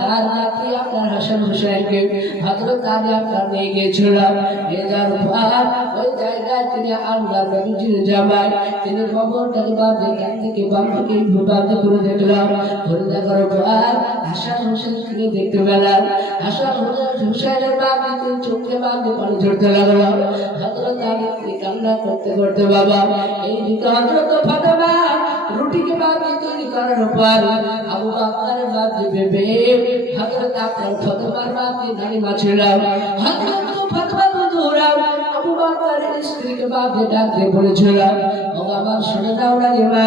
তার নাতি আপনার হাসান হুসাইনকে হযরত আলী আপনার নিয়ে গিয়েছিলাম। নিয়ে যাওয়ার পর ওই জায়গায় তিনি আল্লাহ নবীজির জামাই তিনি কবরটাকে বাপ যেখান থেকে বাপ থেকে ভূপাতে করে দেখলাম। করে দেখার পর হাসান হুসাইনকে দেখতে পেলাম। হাসান হুসাইনের বাপ তিনি চোখে বাপকে পানি ঝরতে লাগলো। হযরত আলী কান্না করতে করতে বাবা এই দিকে হযরত ফাতেমা রুটিকে বাপকে তৈরি করার পর আবু বকরের বাপ যে বেবে হযরত আপনার ফাতেমার বাপকে নানিমা ছিলাম। হযরত ফাতেমা জোহরা আবু বকরের স্ত্রীকে বাপকে ডাকতে বলেছিলাম, ও আমার শুনে দাও নানিমা,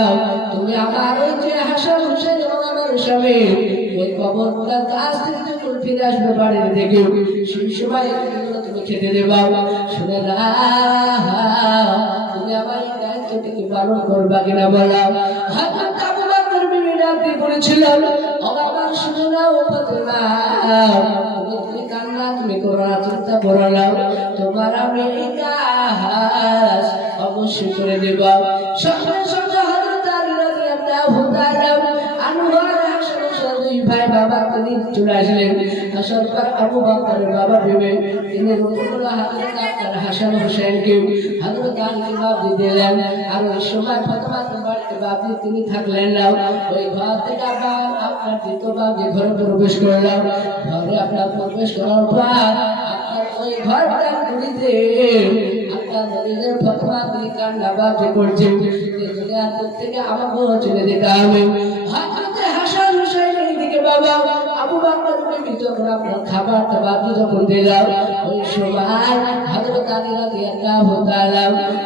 তুমি আমার ওই যে হাসান হুসাইন এবং আমার স্বামী ওই কবরটার কাছ থেকে যখন ফিরে আসবে বাড়ির দিকে সেই সময় তুমি খেতে দেবা। শুনে না তুমি আমার এই দায়িত্বটিকে পালন করবা কিনা বলা। হযরত আবু বকর বিবি ডাকতে করেছিল আমার শুনে নাও ফাতেমা তুমি কান্না তুমি করো না চিন্তা করো না তোমার আমি কাজ অবশ্যই করে দেব সঙ্গে সঙ্গে হযরত আলী রাদিয়াল্লাহু তাআলা আনহু দুই ভাই বাবা তিনি চলে আসলেন আসার পর আবু বকরের বাবা ভেবে তিনি রসুল্লাহ হযরত হাসান হোসেনকে হযরত আলীকে বাপ দিয়ে দিলেন আর ওই সময় ফাতেমার বাড়িতে বাপ তিনি থাকলেন না ওই ঘর থেকে আবার আপনার দ্বিতীয় বাপ যে ঘরে প্রবেশ করলাম ঘরে আপনার প্রবেশ করার পর আপনার ওই ঘরটার গুলিতে আপনার নদীদের ফাতেমা তিনি কান্না বাপ যে করছে থেকে আমাকেও চলে যেতে হবে হাসান হোসেন এইদিকে বাবা আবু বকরকে যখন আপনার খাবার টাবার যখন দিলাম ওই সময় হযরত আলী রাদিয়াল্লাহু তাআলা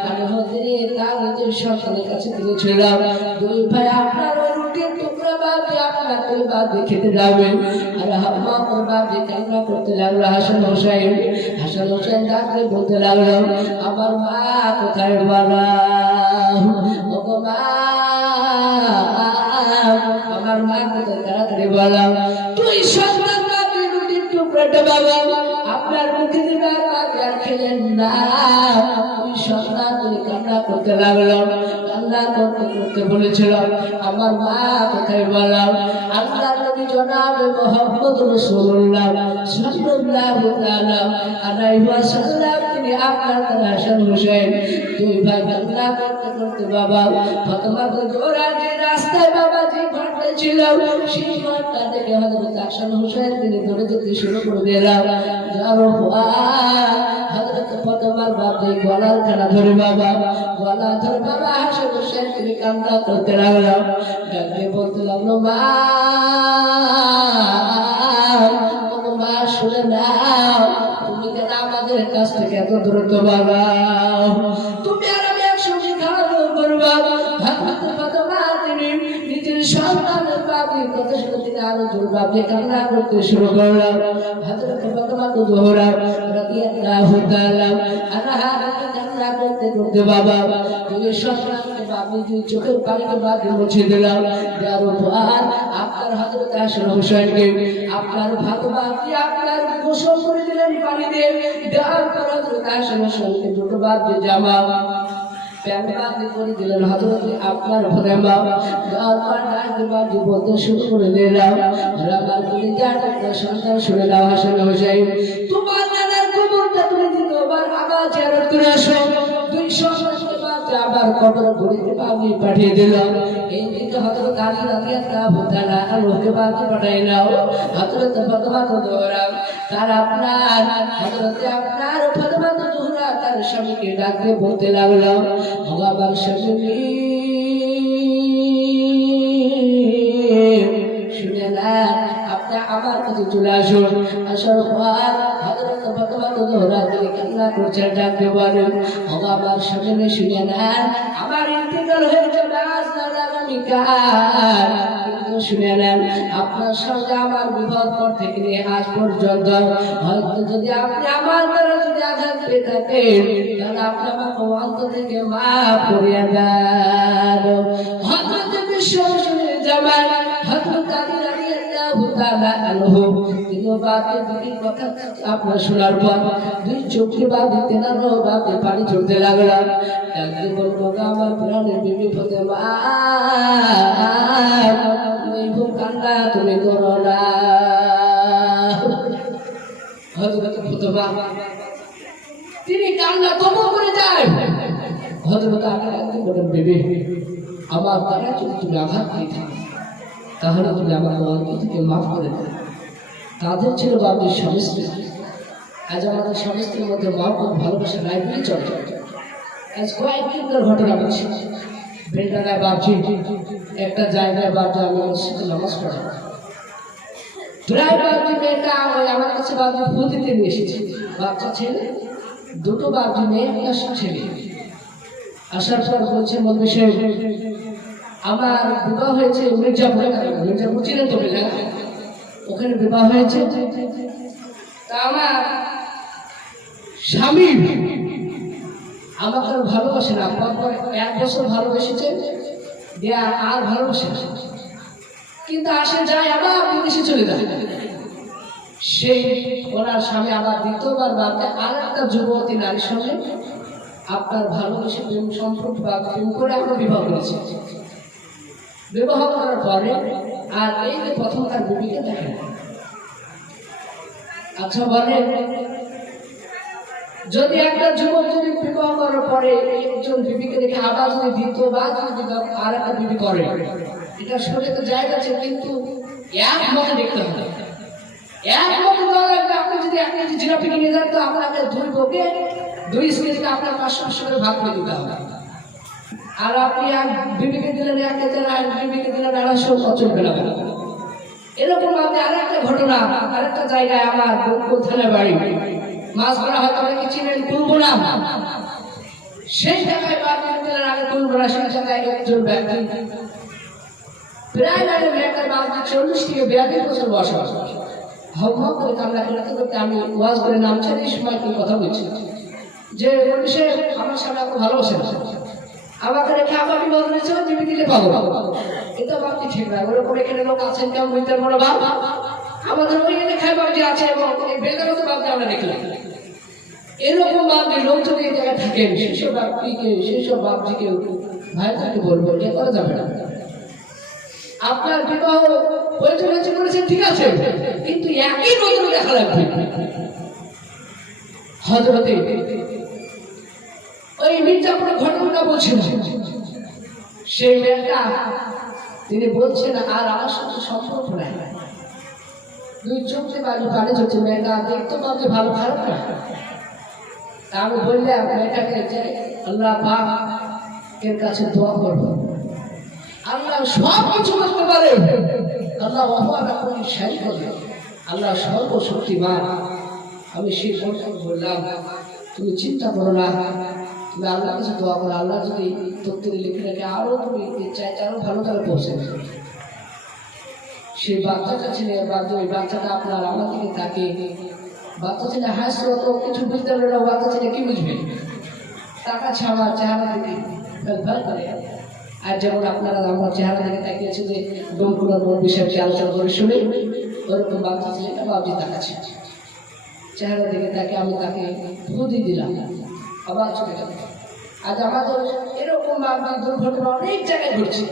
আনহু তিনি তার নিজের সন্তানের কাছে তিনি ছিলাম দুই ভাই আপনার ওই রুটির টুকরা বাদ আপনার ওই বাদ খেতে যাবেন আর হাম্মা ওর বাদ কান্না করতে লাগলো হাসান হোসেন ডাকতে বলতে লাগলো আমার মা কোথায় বলা ও মা আমার মা কোথায় তাড়াতাড়ি বললাম তুই সন্তান বাকি রুটির টুকরাটা বাবা আপনার মুখে দিবার বাকি আর খেলেন না তুই সন্তান তুই কান্না করতে লাগলো কান্না করতে করতে বলেছিল আমার মা কোথায় বললাম আল্লাহ নবী জনাবে মুহাম্মদ রাসূলুল্লাহ সাল্লাল্লাহু আলাইহি ওয়াসাল্লাম তিনি আপনার হাসান হোসেন দুই ভাই কান্না করতে করতে বাবা ফাতেমাকে জোড়া যে রাস্তায় বাবা যে ঘরটা ছিল সেই ঘরটা থেকে হযরত হাসান হোসেন তিনি ধরে যেতে শুরু করে দিলাম যারো হযরত ফাতেমার বাপ যে গলার খানা ধরে বাবা গলা ধরে বাবা হাসান হোসেন তিনি কান্না করতে লাগলো ডাকে বলতে লাগলো মা মা শুনে নাও তুমি কেন আমাদের কাছ থেকে এত দূরত্ব বাবা তুমি আর আমি একসঙ্গে খাওয়া করবা ফাতেমা তিনি নিজের সন্তানের বাপের কথা শুনে তিনি আরো জোর বাপে কান্না করতে শুরু করলাম হযরত ফাতেমা তো জোহরা রাদিয়াল্লাহু তাআলা আনহা কান্না করতে করতে বাবা নিজের সন্তানকে বাপে যে চোখের পানিতে বাপে মুছে দিলাম যার উপর আপনার হযরত হাসান হোসেনকে আপনার ফাতেমা কি আপনার গোসল করে দিলেন পানি দিয়ে দেওয়ার পর হযরত হাসান হোসেনকে দুটো বাপ যে জামা প্যান্ট করে দিলেন হযরত আপনার ফাতেমা দেওয়ার পর ডাকতে বাপজি বলতে শুরু করে দিলাম আমার তুমি জানো সন্তান শুনে দাও হাসান হোসেন তোমার নানার কবরটা তুমি দ্বিতীয়বার আবার জিয়ারত করে আসো দুই সন্তানকে বাপজি আবার কবর ঘুরিতে বাপজি পাঠিয়ে দিলাম এই দিকে হযরত আলী রাদিয়াল্লাহু তাআলা আনহুকে বাপজি পাঠাই নাও হযরত ফাতেমা তো দৌড়াও তার আপনার হযরত আপনার ফাতেমা তো জোহরা তার স্বামীকে ডাকতে বলতে লাগলো আমার স্বামী শুনে না আপনি আমার কাছে চলে আসুন আসার পর হযরত ফাতেমা তো জোহরা তিনি কান্না করছেন ডাকতে বলেন আমার স্বামী শুনে না আমার ইন্তেকাল হয়ে যাবে আজ না আগামীকাল শুনে নেন আপনার সঙ্গে আমার বিবাদ পর থেকে নিয়ে আজ পর্যন্ত হয়তো যদি আপনি আমার দ্বারা যদি আঘাত পেয়ে থাকেন তাহলে আপনি আমাকে অন্তর থেকে মাফ করিয়া দেন হযরত বিশ্বনবী জামাল হযরত আলী রাদিয়াল্লাহু তাআলা আনহু তিনি বাপের দিকের কথা আপনার শোনার পর দুই চোখে বাপে তেনারও বাপে পানি ঝরতে লাগলো একদিন বলবো আমার প্রাণের বিবি ফাতেমা কান্না তুমি করো না হযরত ফাতেমা তিনি কান্না তবু করে যায় হযরত আলী একদিন বলেন বিবি আমার দ্বারা যদি তুমি আঘাত পেয়ে থাকো তাহলে তুমি আমাকে অন্তর থেকে মাফ করে দেবে তাদের ছিল বাপের স্বামী স্ত্রী আজ আমাদের স্বামী স্ত্রীর মধ্যে মা খুব ভালোবাসা নাই বলে চলে আজ কয়েকদিনের ঘটনা বলছি বেলডাঙ্গায় বাপজি একটা জায়গায় বাপজি আমি মসজিদে নামাজ পড়ি প্রায় বাপজি মেয়েটা আমার কাছে বাপজি ফুল দিতে নিয়ে এসেছে বাচ্চা ছেলে দুটো বাপজি মেয়ে একটা ছেলে আসার পর বলছে মন্দির সাহেব আমার বিবাহ হয়েছে মির্জাপুর ছিলেন তো বেলডাঙ্গা ওখানে বিবাহ হয়েছে তা আমার স্বামী আমাকে ভালোবাসে না পর 1 বছর ভালোবেসেছে দেয়া আর ভালোবাসে কিন্তু আসে যায় আবার বিদেশে চলে যায়। সেই ওনার স্বামী আবার দ্বিতীয়বার বাদে আর একটা যুবতী নারীর সঙ্গে আপনার ভালোবেসে প্রেম সম্পর্ক বা প্রেম করে আমরা বিবাহ করেছি। বিবাহ করার পরে আর এই যে প্রথম তার বিবিকে দেখেন। আচ্ছা বলেন, যদি একটা যুবক যদি বিবাহ করার পরে একজন বিবিকে দেখে আবার যদি দ্বিতীয়বার যদি আর একটা বিবি করে, এটা শরীরে তো জায়গা আছে, কিন্তু এক মতে দেখতে হবে। এক মতে দেওয়া লাগবে। আপনি যদি এক কেজি জিলাপি কিনে যান তো আপনাকে দুই বউকে দুই স্ত্রীকে আপনার 500 করে ভাগ করে দিতে হবে। আর আপনি এক বিবিকে দিলেন 1 কেজি, আর বিবিকে দিলেন 250, চলবে না। এরকম আপনি আরেকটা ঘটনা, আরেকটা জায়গায় আমার বকুল থানা বাড়ি, মাছ ধরা হয়তো অনেকে চিনেন, কুলবোনা। সেই জায়গায় 5 দিনের আগে কুলবোনা, সেই জায়গায় একজন ব্যক্তি প্রায় মেয়েটার বাড়িতে 40 থেকে 42 বছর বসবাস। হক করে কামলা করতে করতে আমি ওয়াজ করে নামছি, এই সময় কি কথা বলছি যে সে আমার সামনে আমাকে ভালোবাসে না, আমাকে রেখে আমার বিবাহ করেছে, তুমি দিলে পাবো। এটা ভাবছি ঠিক না। ওরকম এখানে লোক আছেন কেমন বুঝতে পারো বাপ, আমাদের ওইখানে খাই বাবজি আছে এবং বেকারত বাবজি আমরা দেখলাম। এরকম বাবজি লোক যদি এই জায়গায় থাকেন, সেসব বাপজিকে সেসব বাপজিকে ভাইটাকে বলবো এ করা যাবে না। আপনার বিবাহ প্রয়োজন হয়েছে করেছেন, ঠিক আছে, কিন্তু একই নজরে দেখা লাগবে। হযরতে ওই মির্জাপুরের ঘটনাটা বলছেন, সেই মেয়েটা তিনি বলছেন আর আমার সাথে সম্পর্ক নাই, দুই চোখে পানি চলছে, মেয়েটা দেখতে পাচ্ছে ভালো খারাপ না। আমি বললাম মেয়েটাকে যে আল্লাহ পাক এর কাছে দোয়া করবো, আল্লাহ সব কিছু করতে পারে, আল্লাহ আল্লাহ সর্বশক্তিমান। আমি সেই বললাম তুমি চিন্তা করো না, তুমি আল্লাহ কাছে দোয়া করো, আল্লাহ যদি তত্ত্বে লিখে রাখে আরো তুমি চাইতে আরো ভালো তারা পৌঁছে। সেই বাচ্চাটা ছেলে ওই বাচ্চাটা আপনার আমার দিকে তাকে, বাচ্চা ছেলে হাসছে, অত কিছু বুঝতে পারবে না। বাচ্চা ছেলে কি বুঝবে, টাকা ছাড়া চেহারা দিকে ফেল করে। আর যেমন আপনারা আমার চেহারা দেখে তাকিয়েছে যে ডোমকুলার বিষয়টি আলোচনা করে শুনে, ওরকম বাচ্চা ছেলেটা বাবজি তাকাচ্ছে, চেহারা দেখে তাকে আমি তাকে বুদ্ধি দিলাম, আবার চলে গেল। আজ আমাদের এরকম বাবজি দুর্ঘটনা অনেক জায়গায় ঘটছে।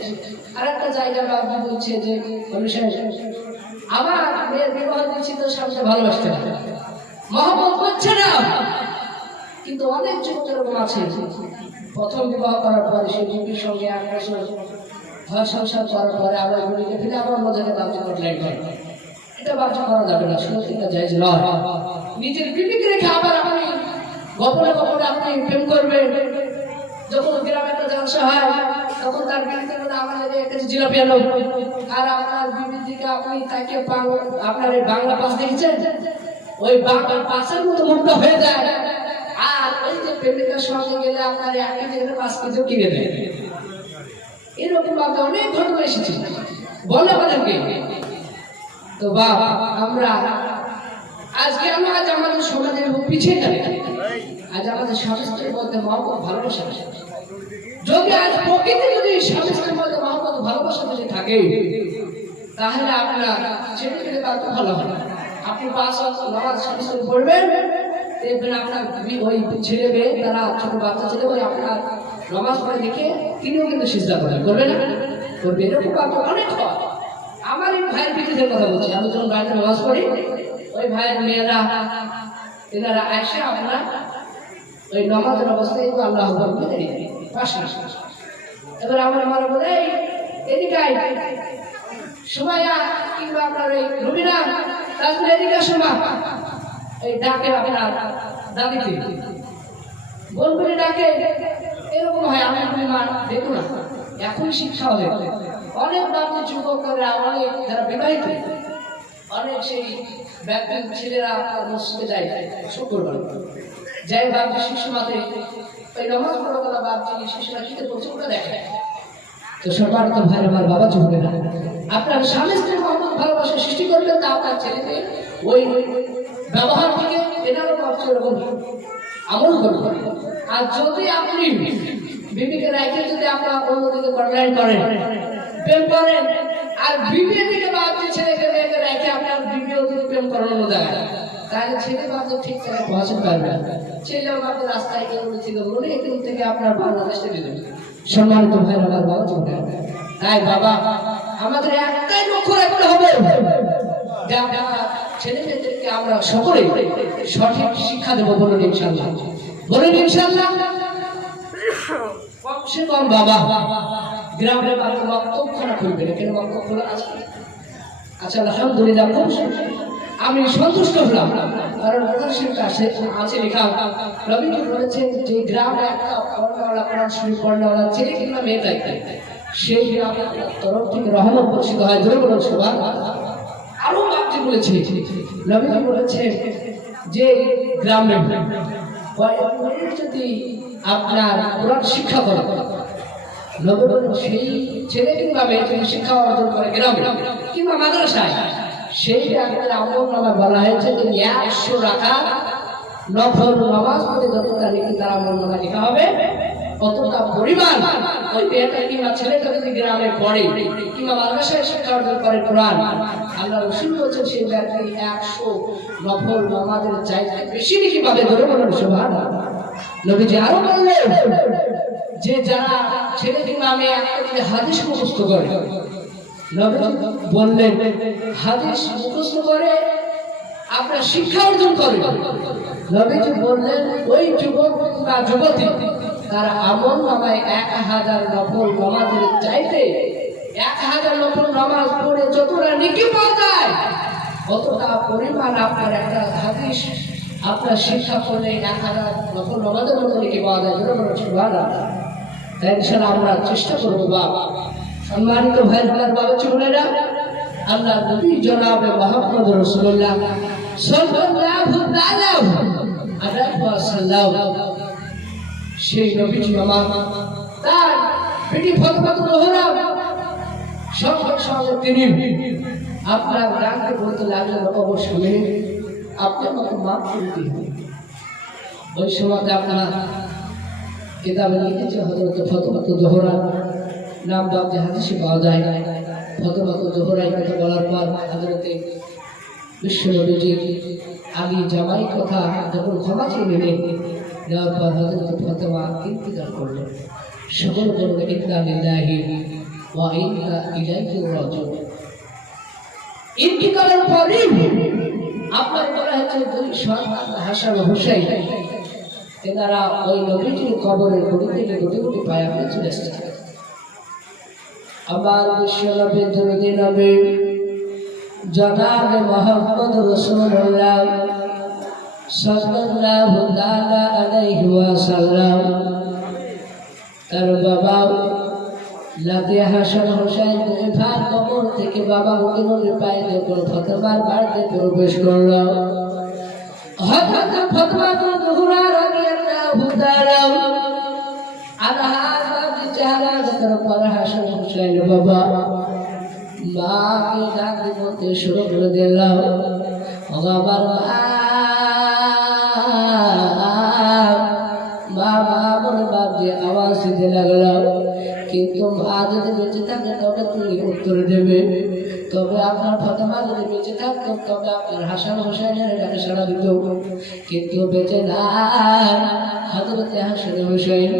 আর একটা জায়গায় বাবজি বলছে যে আমার মেয়ের বিবাহ দিচ্ছি তো সামনে ভালোবাসতে না, মহব্বত করছে না। কিন্তু অনেক যুবক এরকম আছে, প্রথম বিবাহ করার পরে সেই বিবির সঙ্গে 8 বছর ঘর সংসার করার পরে আবার বিবিকে ফিরে আবার মজাকে বাবজি করলেন। এটা বাবজি করা যাবে না, সুরক্ষিতা জায়েজ নয়। নিজের বিবিকে রেখে আবার আপনি গোপনে গোপনে আপনি প্রেম করবেন। যখন গ্রামে একটা জলসা হয় তখন তার বিবিতে বলে আমার একটা জিলাপি আনো, আর আপনার বিবির দিকে আপনি তাকে আপনার এই বাংলা পাস দেখেছেন, ওই বাংলা পাসের মতো মুখটা হয়ে যায়। আর ওই যে প্রেমিকার সঙ্গে গেলে আপনার 1 কেজি 5 কেজিও কিনে দেয়। এরকম আপনি অনেক ঘটনা এসেছে, বলে আমাদেরকে। তো বাপ আমরা আজকে আজ আমাদের সমাজে পিছিয়ে যাবে। আজ আমাদের স্বামী-স্ত্রীর মধ্যে মহব্বত ভালোবাসা, যদি আজ প্রকৃতি যদি স্বামী-স্ত্রীর মধ্যে মহব্বত ভালোবাসা যদি থাকে, তাহলে আপনার ছেলে পেলে তার তো ভালো হবে। আপনি 5 ওয়াক্ত নামাজ স্বামী-স্ত্রী পড়বেন, দেখবেন আপনার ওই ছেলে মেয়ে তারা ছোট বাচ্চা ছেলে ওই আপনার নামাজ পড়ে দেখে তিনিও কিন্তু সিজদা করবে না, করবে। এরকম বাচ্চা অনেক হয়। আমার এই ভাইয়ের পিছিয়ে কথা বলছি, আমি যখন বাড়িতে নামাজ পড়ি, ওই ভাইয়ের মেয়েরা এনারা এসে আপনার ওই নামাজের অবস্থায় আল্লাহ বলে পাশে। এবার আমার বলে এদিকে সুমাইয়া কিংবা আপনার ওই রুবিনা তাহলে এদিকে শোনা, এই ডাকে আপনার দাদিতে বলবেন ডাকে, এরকম হয়। আমি বলি মা দেখো না, এখন শিক্ষা হবে। অনেক বাচ্চা যুবকরা, অনেক যারা বিবাহিত, অনেক সেই ব্যাপক ছেলেরা মসজিদে যায় শুক্রবার, যাই বাপজি শিশু মাতে ওই নামাজ পড়া করা বাপজি শিশুরা কিতে করছে ওটা দেখে। তো সবার তো ভাই আমার বাবা চুকে না, আপনার স্বামী-স্ত্রীর মহব্বত ভালোবাসা সৃষ্টি করবেন, তা আপনার ছেলেকে ওই ব্যবহার থেকে এনারও ভাবছে এরকম আমল করবেন। আর যদি আপনি বিবিকে রাখে যদি আপনার অন্যদিকে কন্ট্রোল করেন, প্রেম করেন, আর বিবিএ থেকে বাচ্চা ছেলেকে মেয়েকে রেখে আপনার বিবিএ প্রেম করানো যায়, তাহলে ছেলে বাচ্চা ঠিক করে পৌঁছাতে পারবে না। ছেলে বাচ্চা রাস্তায় গিয়ে বলেছিল বলে এখান থেকে আপনার বাংলাদেশ থেকে দেবে। সম্মানিত ভাই আমার বাবা চলে, তাই বাবা আমাদের একটাই লক্ষ্য রাখতে হবে যে আমরা ছেলে মেয়েদেরকে আমরা সকলে সঠিক শিক্ষা দেবো। বলুন ইনশাআল্লাহ, বলুন ইনশাআল্লাহ। কমসে কম বাবা গ্রামের বাড়িতে বক্তব্য খোলা করবে না, কেন বক্তব্য খোলা আছে? আচ্ছা আলহামদুলিল্লাহ, আমি সন্তুষ্ট হলাম, কারণ আছে লেখা রবীন্দ্র বলেছেন যে গ্রামে একটা পড়াওয়ালা কোরআন শরীফ পড়াওয়ালা ছেলে কিংবা মেয়ে থাকে, সেই গ্রামের তরফ থেকে রহমত বর্ষিত হয়। ধরে বলুন সবার। আরো বাপজি বলেছে, রবীন্দ্র বলেছে যে গ্রামে যদি আপনার কোরআন শিক্ষা করে, সেই ছেলে কিংবা মেয়ে যদি শিক্ষা অর্জন করে গ্রামে কিংবা মাদ্রাসায়, সেই আমাদের আমলনামা বলা হয়েছে যে 100 রাকাত নফল নামাজ পড়ে যতটা নাকি তার আমলনামা লেখা হবে, কতটা পরিমাণ ওই মেয়েটা কিংবা ছেলেটা যদি গ্রামে পড়ে কিংবা মাদ্রাসায় শিক্ষা অর্জন করে কোরআন, আল্লাহ রাসূল বলেছেন সেই ব্যক্তি 100 নফল নামাজের চাইতে বেশি নাকি পাবে। ধরে বলুন সুবহানাল্লাহ। নবীজি আরো বললেন যে যারা ছেলে কিংবা মেয়ে একটা হাদিস মুখস্থ করে, নবীজি বললেন হাদিস মুখস্থ করে আপনার শিক্ষা অর্জন করে, নবীজি বললেন ওই যুবক বা যুবতী তার আমল নামায় 1000 নফল নামাজের চাইতে 1000 নফল নামাজ পড়ে যতটা নেকি পাওয়া যায়, কতটা পরিমাণ আপনার একটা হাদিস আপনার শিক্ষা করলে 1000 নফল নামাজের মতো নেকি পাওয়া যায়। সুবহানাল্লাহ। তাই ইনশাআল্লাহ আমরা চেষ্টা করব। বাবা সম্মানিত ভাই আমার বাবা চুনেরা, আল্লাহ নবী জনাবে মুহাম্মদ রাসূলুল্লাহ সাল্লাল্লাহু আলাইহি ওয়াসাল্লাম, সেই নবীজি মামা তার বেটি ফাতেমা জোহরা সঙ্গে সঙ্গে তিনি আপনার ডাকতে বলতে লাগলেন, অবশ্যই আপনি আমাকে মাফ করে দিন। ওই সময় আপনার কিতাবে লিখেছে হযরত ফাতেমা জোহরা নাম বাদে হাদিসে পাওয়া যায়। ফাতেমা জোহরা কথা বলার পর হযরতে বিশ্বনবীজি আলী জামাই কথা যখন ক্ষমা চেয়ে নিলেন, নেওয়ার পর হযরত ফাতেমা ইন্তিকাল করলেন। সকল বলল ইন্না লিল্লাহি ওয়া ইন্না ইলাইহি রাজিউন। ইন্তিকালের পরে আপনার বলা হচ্ছে দুই সন্তান হাসান হুসাইন, এনারা ওই নবীজির কবরের গুটি থেকে গুটি গুটি পায়ে আপনি চলে এসেছেন। আমার বিশ্বনবীর দরুদে নবী জনাবে মুহাম্মদ রাসূলুল্লাহ সাল্লাল্লাহু তাআলা আলাইহি ওয়াসাল্লাম তার বাবা লাতে হাসান হোসেন দুই ভাই কবর থেকে বাবা হুজুরের পায়ে যখন ফাতেমার বাড়িতে প্রবেশ করল, হযরত ফাতেমা জোহরা রাদিয়াল্লাহু তাআলা আনহা চেহারা দেখার পর হাসান হোসেন বাবা মাকে ডাক দিতে শুরু করে দিল, আমার মা বলে বাপ যে আওয়াজ দিতে লাগলো। কিন্তু মা যদি বেঁচে থাকে তবে তুমি উত্তর দেবে, তবে আপনার ফাতেমা যদি বেঁচে থাকতো তবে আপনার হাসান হোসেনের ডাকে সাড়া দিত। কিন্তু বেঁচে নাই হযরতে হাসান হোসেন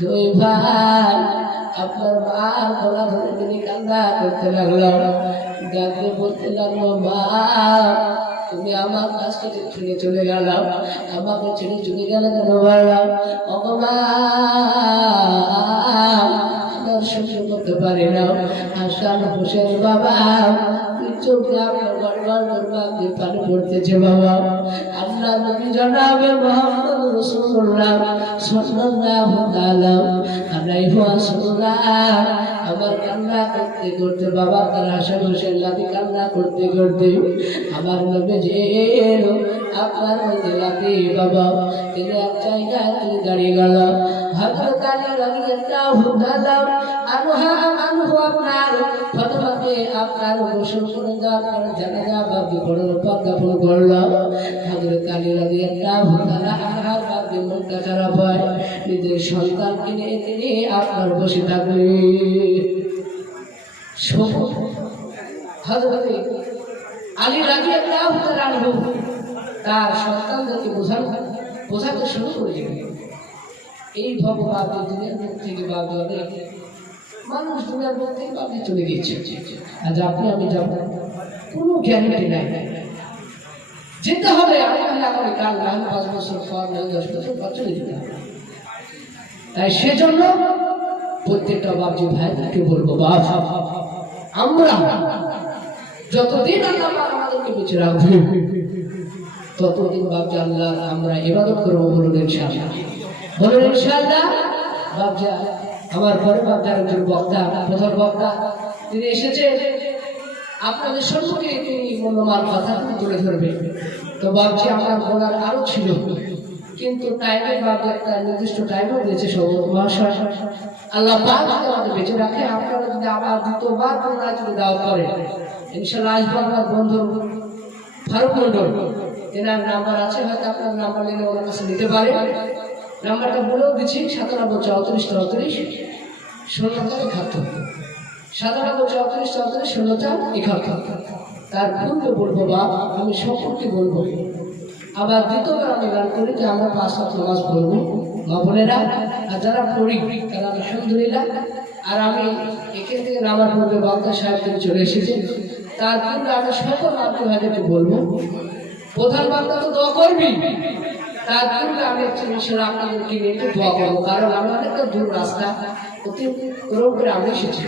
দুই ভাই আপনার মার গলা ধরে তিনি কান্না করতে লাগলো, ডাকতে বলতে লাগলো, মা তুমি আমার কাছ থেকে ছেড়ে চলে গেল, আমাকে ছেড়ে চলে গেলে কেন বললাম? অগমা আমার সহ্য করতে পারি না। হাসান হোসেন বাবা চোখে আপনার গড়গড় গড়গড় পানি পড়তেছে বাবা। আল্লাহ নবী জনাবে মুহাম্মদ রাসূলুল্লাহ সাল্লাল্লাহু তাআলা আলাইহি ওয়াসাল্লাম আমার কান্না করতে করতে বাবা তার হাসান হোসেন লাতি কান্না করতে করতে আমার নবী যে আপনার লাতি বাবা তিনি এক জায়গায় তিনি দাঁড়িয়ে গেল। হযরত আলী রাদিয়াল্লাহু তাআলা আনহু আপনার ফাতেমাকে আপনার গোসল করে দেওয়ার পর জানাজা বা বিপরণ পর দাফন করল। হযরত আলী রাদিয়াল্লাহু তাআলা আনহার বাদে মনটা খারাপ হয়, নিজের সন্তানকে নিয়ে তিনি আপনার বসে থাকলেন। হযরত আলী রাদিয়াল্লাহু তাআলা আনহু তার সন্তানদেরকে বোঝাতে শুরু করেছিলেন। এই ভগবান দিনের মুখ থেকে বাবু অনেক মানুষ দুনিয়ার মুখ থেকে বাবু চলে গিয়েছে। আজ আপনি আমি যাব, কোনো গ্যারান্টি নাই। যেতে হবে আগামীকাল, না 5 বছর পর, না 10 বছর পর চলে যেতে হবে। তাই সেজন্য প্রত্যেকটা বাবজি ভাইকে বলবো, বাপ আমরা যতদিন আল্লাহ আমাদেরকে বেঁচে রাখবে ততদিন বাবজি আল্লাহ আমরা ইবাদত করবো। বলুন ইনশাআল্লাহ, বলুন ইনশাআল্লাহ। বাবজি আমার পরে বাবজি একজন বক্তা, প্রধান বক্তা তিনি এসেছে, আপনাদের সম্মুখে তিনি মূল্যবান কথা তুলে ধরবে। তো বাবজি আমার বলার আরো ছিল, কিন্তু টাইমের বাবজি একটা নির্দিষ্ট টাইমও দিয়েছে মহাশয়। আল্লাহ পাক আমাদের বেঁচে রাখে, আপনারা যদি আবার দ্বিতীয়বার পুনরায় যদি দাওয়াত করেন ইনশাআল্লাহ আসবো। আমার বন্ধু ফারুক মন্ডল, এনার নাম্বার আছে, হয়তো আপনার নাম্বার নিলে ওনার কাছে নিতে পারে। নাম্বারটা বলেও দিচ্ছি, 9734 34 9734 তার পূর্বে বলবো বাপ, আমি সম্পর্কে বলবো। আবার দ্বিতীয়বার আমি গান করি যে আমরা 5 ওয়াক্ত নামাজ পড়বো মা বোনেরা, আর যারা পড়ি তারা আলহামদুলিল্লাহ। আর আমি এখান থেকে নামার পূর্বে বক্তা সাহেব তিনি চলে এসেছেন, তার পূর্বে আমি সকল আপনি ভাইদেরকে বলবো, প্রধান বক্তা তো দোয়া করবি, তার পূর্বে আমি আপনাদেরকে নিয়ে একটু দোয়া করবো, কারণ আমি অনেকটা দূর রাস্তা অতি গরম করে আমি এসেছি।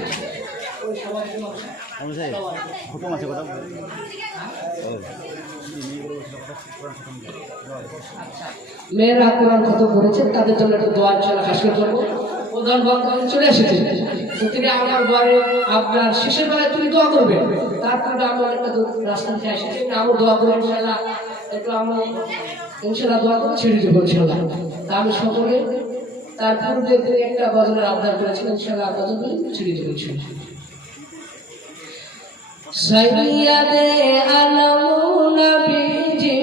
মেয়েরা কোরআন কত করেছেন তাদের জন্য একটু দোয়া হাসিল করবো। প্রধান বক্তা চলে এসেছে, তো তিনি আমার ঘরে আপনার শেষের বেলায় তিনি দোয়া করবেন। তারপরে আমি অনেকটা রাস্তা থেকে এসেছি, আমি দোয়া করবো ইনশাআল্লাহ। একটু আমি ইনশাআল্লাহ দোয়া করে ছেড়ে দেবো ইনশাআল্লাহ। তা আমি সকলে তার পূর্বে তিনি একটা গজলের আবদার করেছিলেন, ইনশাআল্লাহ গজল ছেড়ে দেবো ইনশাআল্লাহ। সৈয়দে আলম নবীজি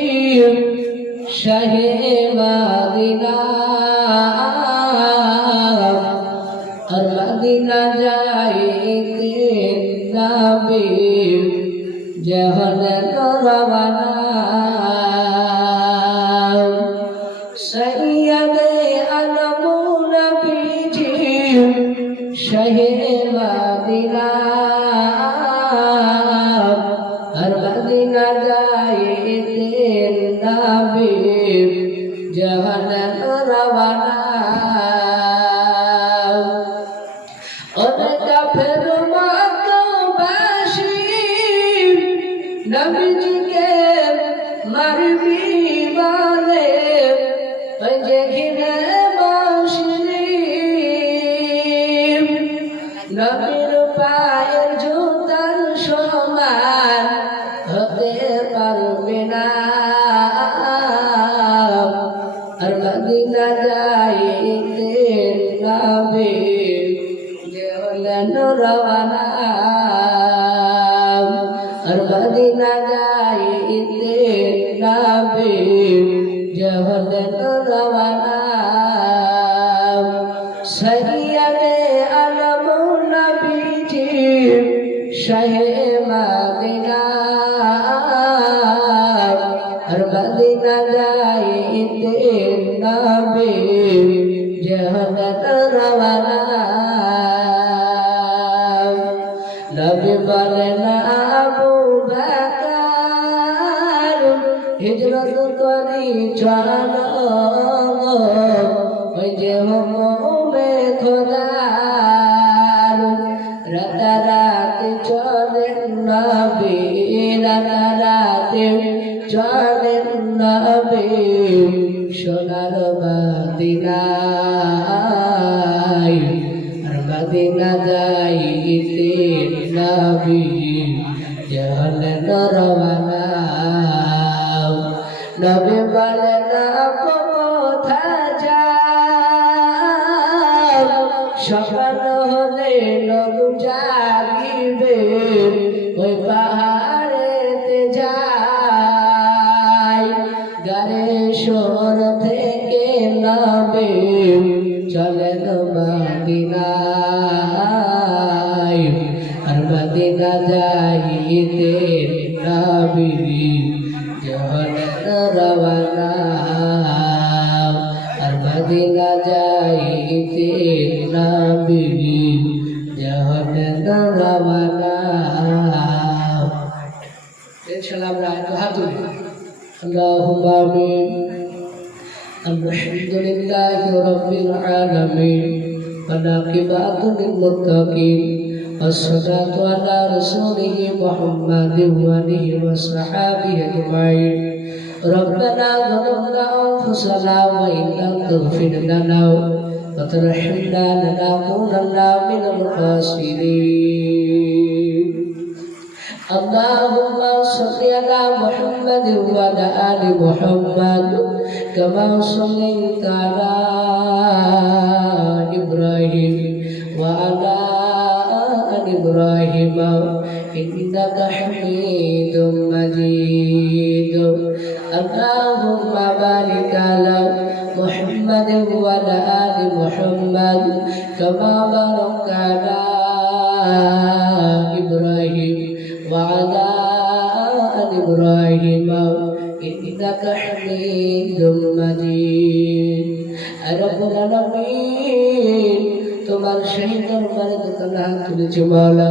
শাহে মদিনা, আর মদিনা যাইতে নবী জাহানে রওয়ানা। সৈয়দে আলম নবীজি শাহে মদিনা, আর মদিনা যাইতে নবী জাহানে রওয়ানা। অনেক কাফের মক্কাবাসী নবীজিকে মারবি বলে, ওই যে ঘিরে মুশরিক নবীর পায়ের জুতার সমান হতে পারবে না। আর মদিনা যাইতে নবী যে হলেন রওয়ানা, আর মদিনা যাইতে নবী যে হলেন রওয়ানা। সৈয়দে আলম নবীজি শাহে মদিনা, আর মদিনা যাইতে নবী যে হলেন রওয়ানা। নবী বলেন আবু বকর হিজরত করি চলো, ওই যে হুকুমে খোদার রাতারাতি চলেন নবী, রাতারাতি চলেন নবী সোনার মদিনায়। আর মদিনা যাইতে নবী যে হলেন রওয়ানা। নবী বলেন কোথায় যাও, সকাল হলে নবী জাগিবে, ওই পাহাড়েতে যাই। গারেশ্বর থেকে নবী চলেন মদিনায়, আর মদিনা যাইতে নবী জহরত রওয়ানা আর মদিনা যাইতে নবী জহরত রওয়ানা ইনশাআল্লাহ আমরা হাত তুলি আল্লাহুম্মা আমিন আলহামদুলিল্লাহি রাব্বিল আলামিন والعاقبة للمتقين والصلاة على رسوله محمد وآله وصحبه أجمعين ربنا ظلمنا أنفسنا وإن لم تغفر لنا وترحمنا لنكونن من الخاسرين اللهم صل على محمد وعلى آل محمد كما صليت على إبراهيم وعلى آل إبراهيم إنك حميد مجيد اللهم بارك على محمد وعلى آل محمد كما باركت على إبراهيم وعلى آل إبراهيم إنك حميد مجيد رب العالمين তোমার সেই দরবারে দোকানে হাত তুলেছি মাওলা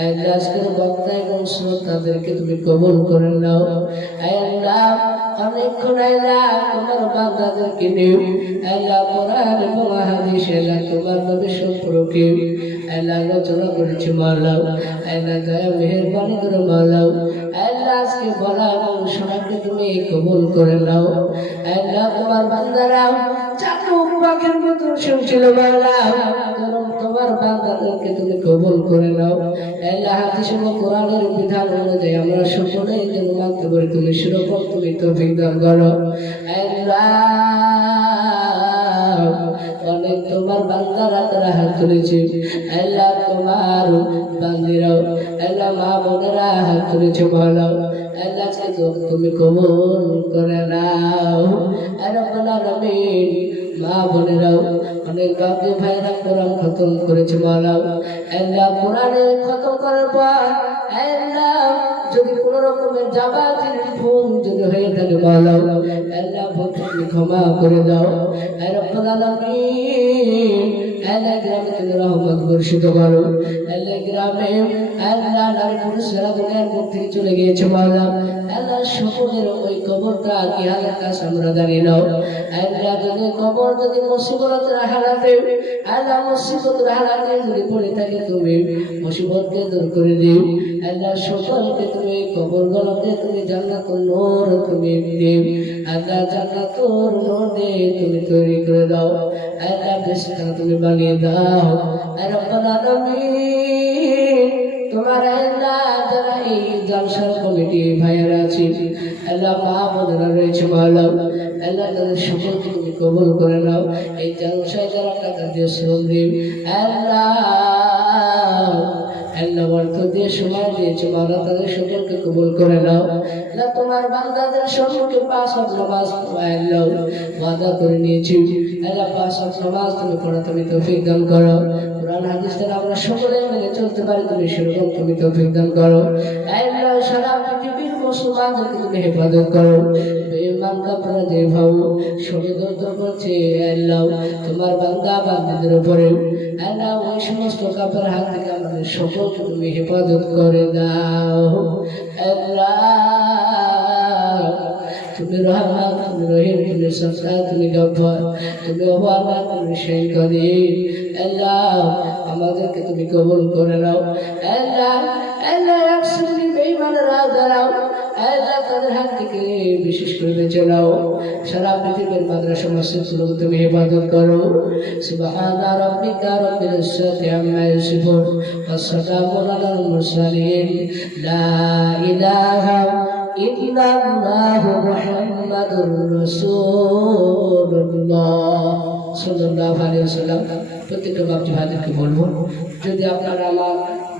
আল্লাহ আজকের বক্তা এবং শ্রোতাদেরকে তুমি কবুল করে নাও আল্লাহ অনেকক্ষণ আল্লাহ তোমার বান্দাদেরকে নিয়ে আল্লাহ কোরআন এবং হাদিস আল্লাহ তোমার নবী সম্পর্কে আল্লাহ আলোচনা করেছি মাওলা আল্লাহ দয়া মেহেরবানি করে মাওলা আল্লাহ আজকে বলা এবং শোনাকে তুমি কবুল করে নাও আল্লাহ তোমার বান্দারা চাতক পাখির মতো শুনছিল মাওলা তোমার বান্দাদেরকে তুমি কবুল করে নাও আল্লাহ হাদিস এবং কোরআনের বিধান অনুযায়ী আমরা সকলেই যেন মানতে পারি তুমি সেরকম তুমি তৌফিক দান করো আল্লাহ অনেক তোমার বান্দারা তারা হাত তুলেছে আল্লাহ তোমার বান্দিরাও আল্লাহ মা বোনেরা হাত তুলেছে বলো আল্লাহ তুমি কবুল করে নাও রব্বুল আলামিন মা বোনেরাও অনেক বাকি ভাইরা কোরআন খতম করেছে বলো আল্লাহ কোরআনে খতম করার পর আল্লাহ যদি কোন রকমের জাবাতের ভুল যদি হয়ে থাকে বলো আল্লাহ ভুলকে ক্ষমা করে দাও রব্বুল আলামিন আল্লাহ গ্রামে তুমি রহমত বর্ষিত করো আল্লাহ গ্রামে আল্লাহ নারী পুরুষেরা দুনিয়ার মুখ থেকে চলে গিয়েছে বলো আল্লাহ সকলের ওই কবরটা কি হালাত আছে আমরা জানি নাও আল্লাহ যদি কবর যদি মুসিবতের হালাতে আল্লাহ মুসিবতের হালাতে যদি পড়ে থাকে তুমি মুসিবতকে দূর করে দিও আল্লাহ সকলকে তুমি কবরগুলোকে তুমি জান্নাতুল নূর তুমি দিও আল্লাহ জান্নাতুল নূর দিয়ে তুমি তৈরি করে দাও আল্লাহ বেশটা তুমি বানিয়ে দাও রব্বুল আলামিন তোমার আল্লাহ যারা এই জলসার কমিটি ভাইয়েরা আছে আল্লাহ মা বোনেরা রয়েছে মাওলা আল্লাহ তাদের সকলকে তুমি কবুল করে নাও এই জলসায় যারা টাকা দিয়ে শ্রম দিও আল্লাহ আল্লাহ অর্থ দিয়ে সময় দিয়েছে মাওলা তাদের সকলকে কবুল করে নাও আল্লাহ তোমার বান্দাদের সম্মুখে পাঁচ ওয়াক্ত নামাজ আল্লাহ ওয়াদা করে নিয়েছি আল্লাহ পাঁচ ওয়াক্ত নামাজ তুমি পড়া তুমি তৌফিক দান করো কোরআন হাদিস দ্বারা আমরা সকলে মেনে চলতে পারি তুমি সেরকম তুমি তৌফিক দান করো আল্লাহ সারা পৃথিবীর মুসলমানদেরকে তুমি হেফাজত করো বেঈমান কাফেররা যে ভাব ষড়যন্ত্র করছে আল্লাহ তোমার বান্দা বান্দীদের উপরে আল্লাহ ওই সমস্ত কাফের হাত থেকে আমাদের সকলকে তুমি হেফাজত করে দাও আল্লাহ তুমি রহমান তুমি রহিম তুমি সত্তা তুমি গফফার তুমি ওয়াহাব তুমি সেই করিম আল্লাহ আমাদেরকে তুমি কবুল করে নাও আল্লাহ আল্লাহ একসঙ্গে বেঈমানরা দাঁড়াও আল্লাহ তাদের হাত থেকে বিশেষ করে বেঁচে নাও সারা পৃথিবীর মাদ্রাসা মসজিদগুলোকে তুমি হেফাজত করো সুবহানা রাব্বিকা রাব্বিল ইজ্জাতি আম্মা ইয়াসিফুন ওয়া সালামুন আলাল মুরসালিন লা ইলাহা ইল্লাল্লাহু মুহাম্মাদুর রাসূলুল্লাহ সাল্লাল্লাহু আলাইহি ওয়াসাল্লাম। প্রত্যেকটা বাপজি ভাইদেরকে বলবো যদি আপনারা আমার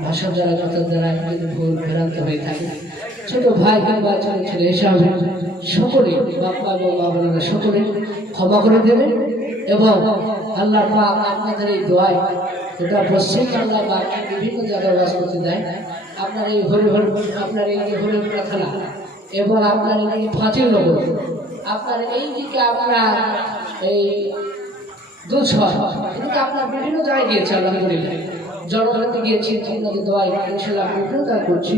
ভাষা দ্বারা কথা দ্বারা ভুল ভ্রান্ত হয়ে থাকে ছোট ভাই কিংবা ছোট ছেলে হিসাবে সকলে বাপ্পা এবং মা বোনেরা সকলে ক্ষমা করে দেবেন এবং আল্লাহ পাক আপনাদের এই দোয়ায় এটা পশ্চিম বাংলা বা বিভিন্ন জায়গায় বাস করতে দেয়। আপনার এই হরিহর আপনার এই যে হরিপুরা থানা এবং আপনার এই ফাঁচির নগর আপনার এই দিকে আপনার এই দুধসর এদিকে আপনার বিভিন্ন জায়গায় গিয়েছে আলহামদুলিল্লাহ জনগণকে গিয়েছি আপনাদের দোয়ায় ইনশাআল্লাহ বিভিন্ন কাজ করছি।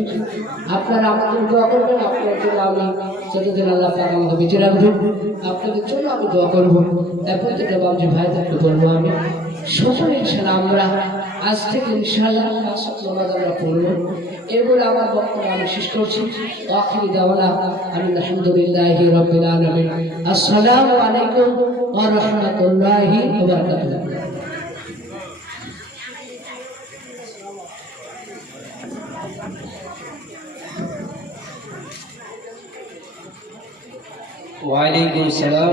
আপনারা আমাদের দোয়া করবেন, আপনার জন্য আমি যতদিন আল্লাহ পাক আমাকে বেঁচে রাখবেন আপনাদের জন্য আমি দোয়া করবো। তারপর যেটা বাবজি ভাইদেরকে বলবো আমি সকলে ইনশাআল্লাহ আমরা আজ থেকে ইনশাআল্লাহ নামাজ আমরা পড়বো। এরপরে আমার বক্তব্য আমি শেষ করছি। আখিরি দাওয়ানা আলহামদুলিল্লাহি রাব্বিল আলামিন। আসসালামু আলাইকুম ওয়া রাহমাতুল্লাহি ওয়া বারাকাতুহু। ওয়ালাইকুম আসসালাম।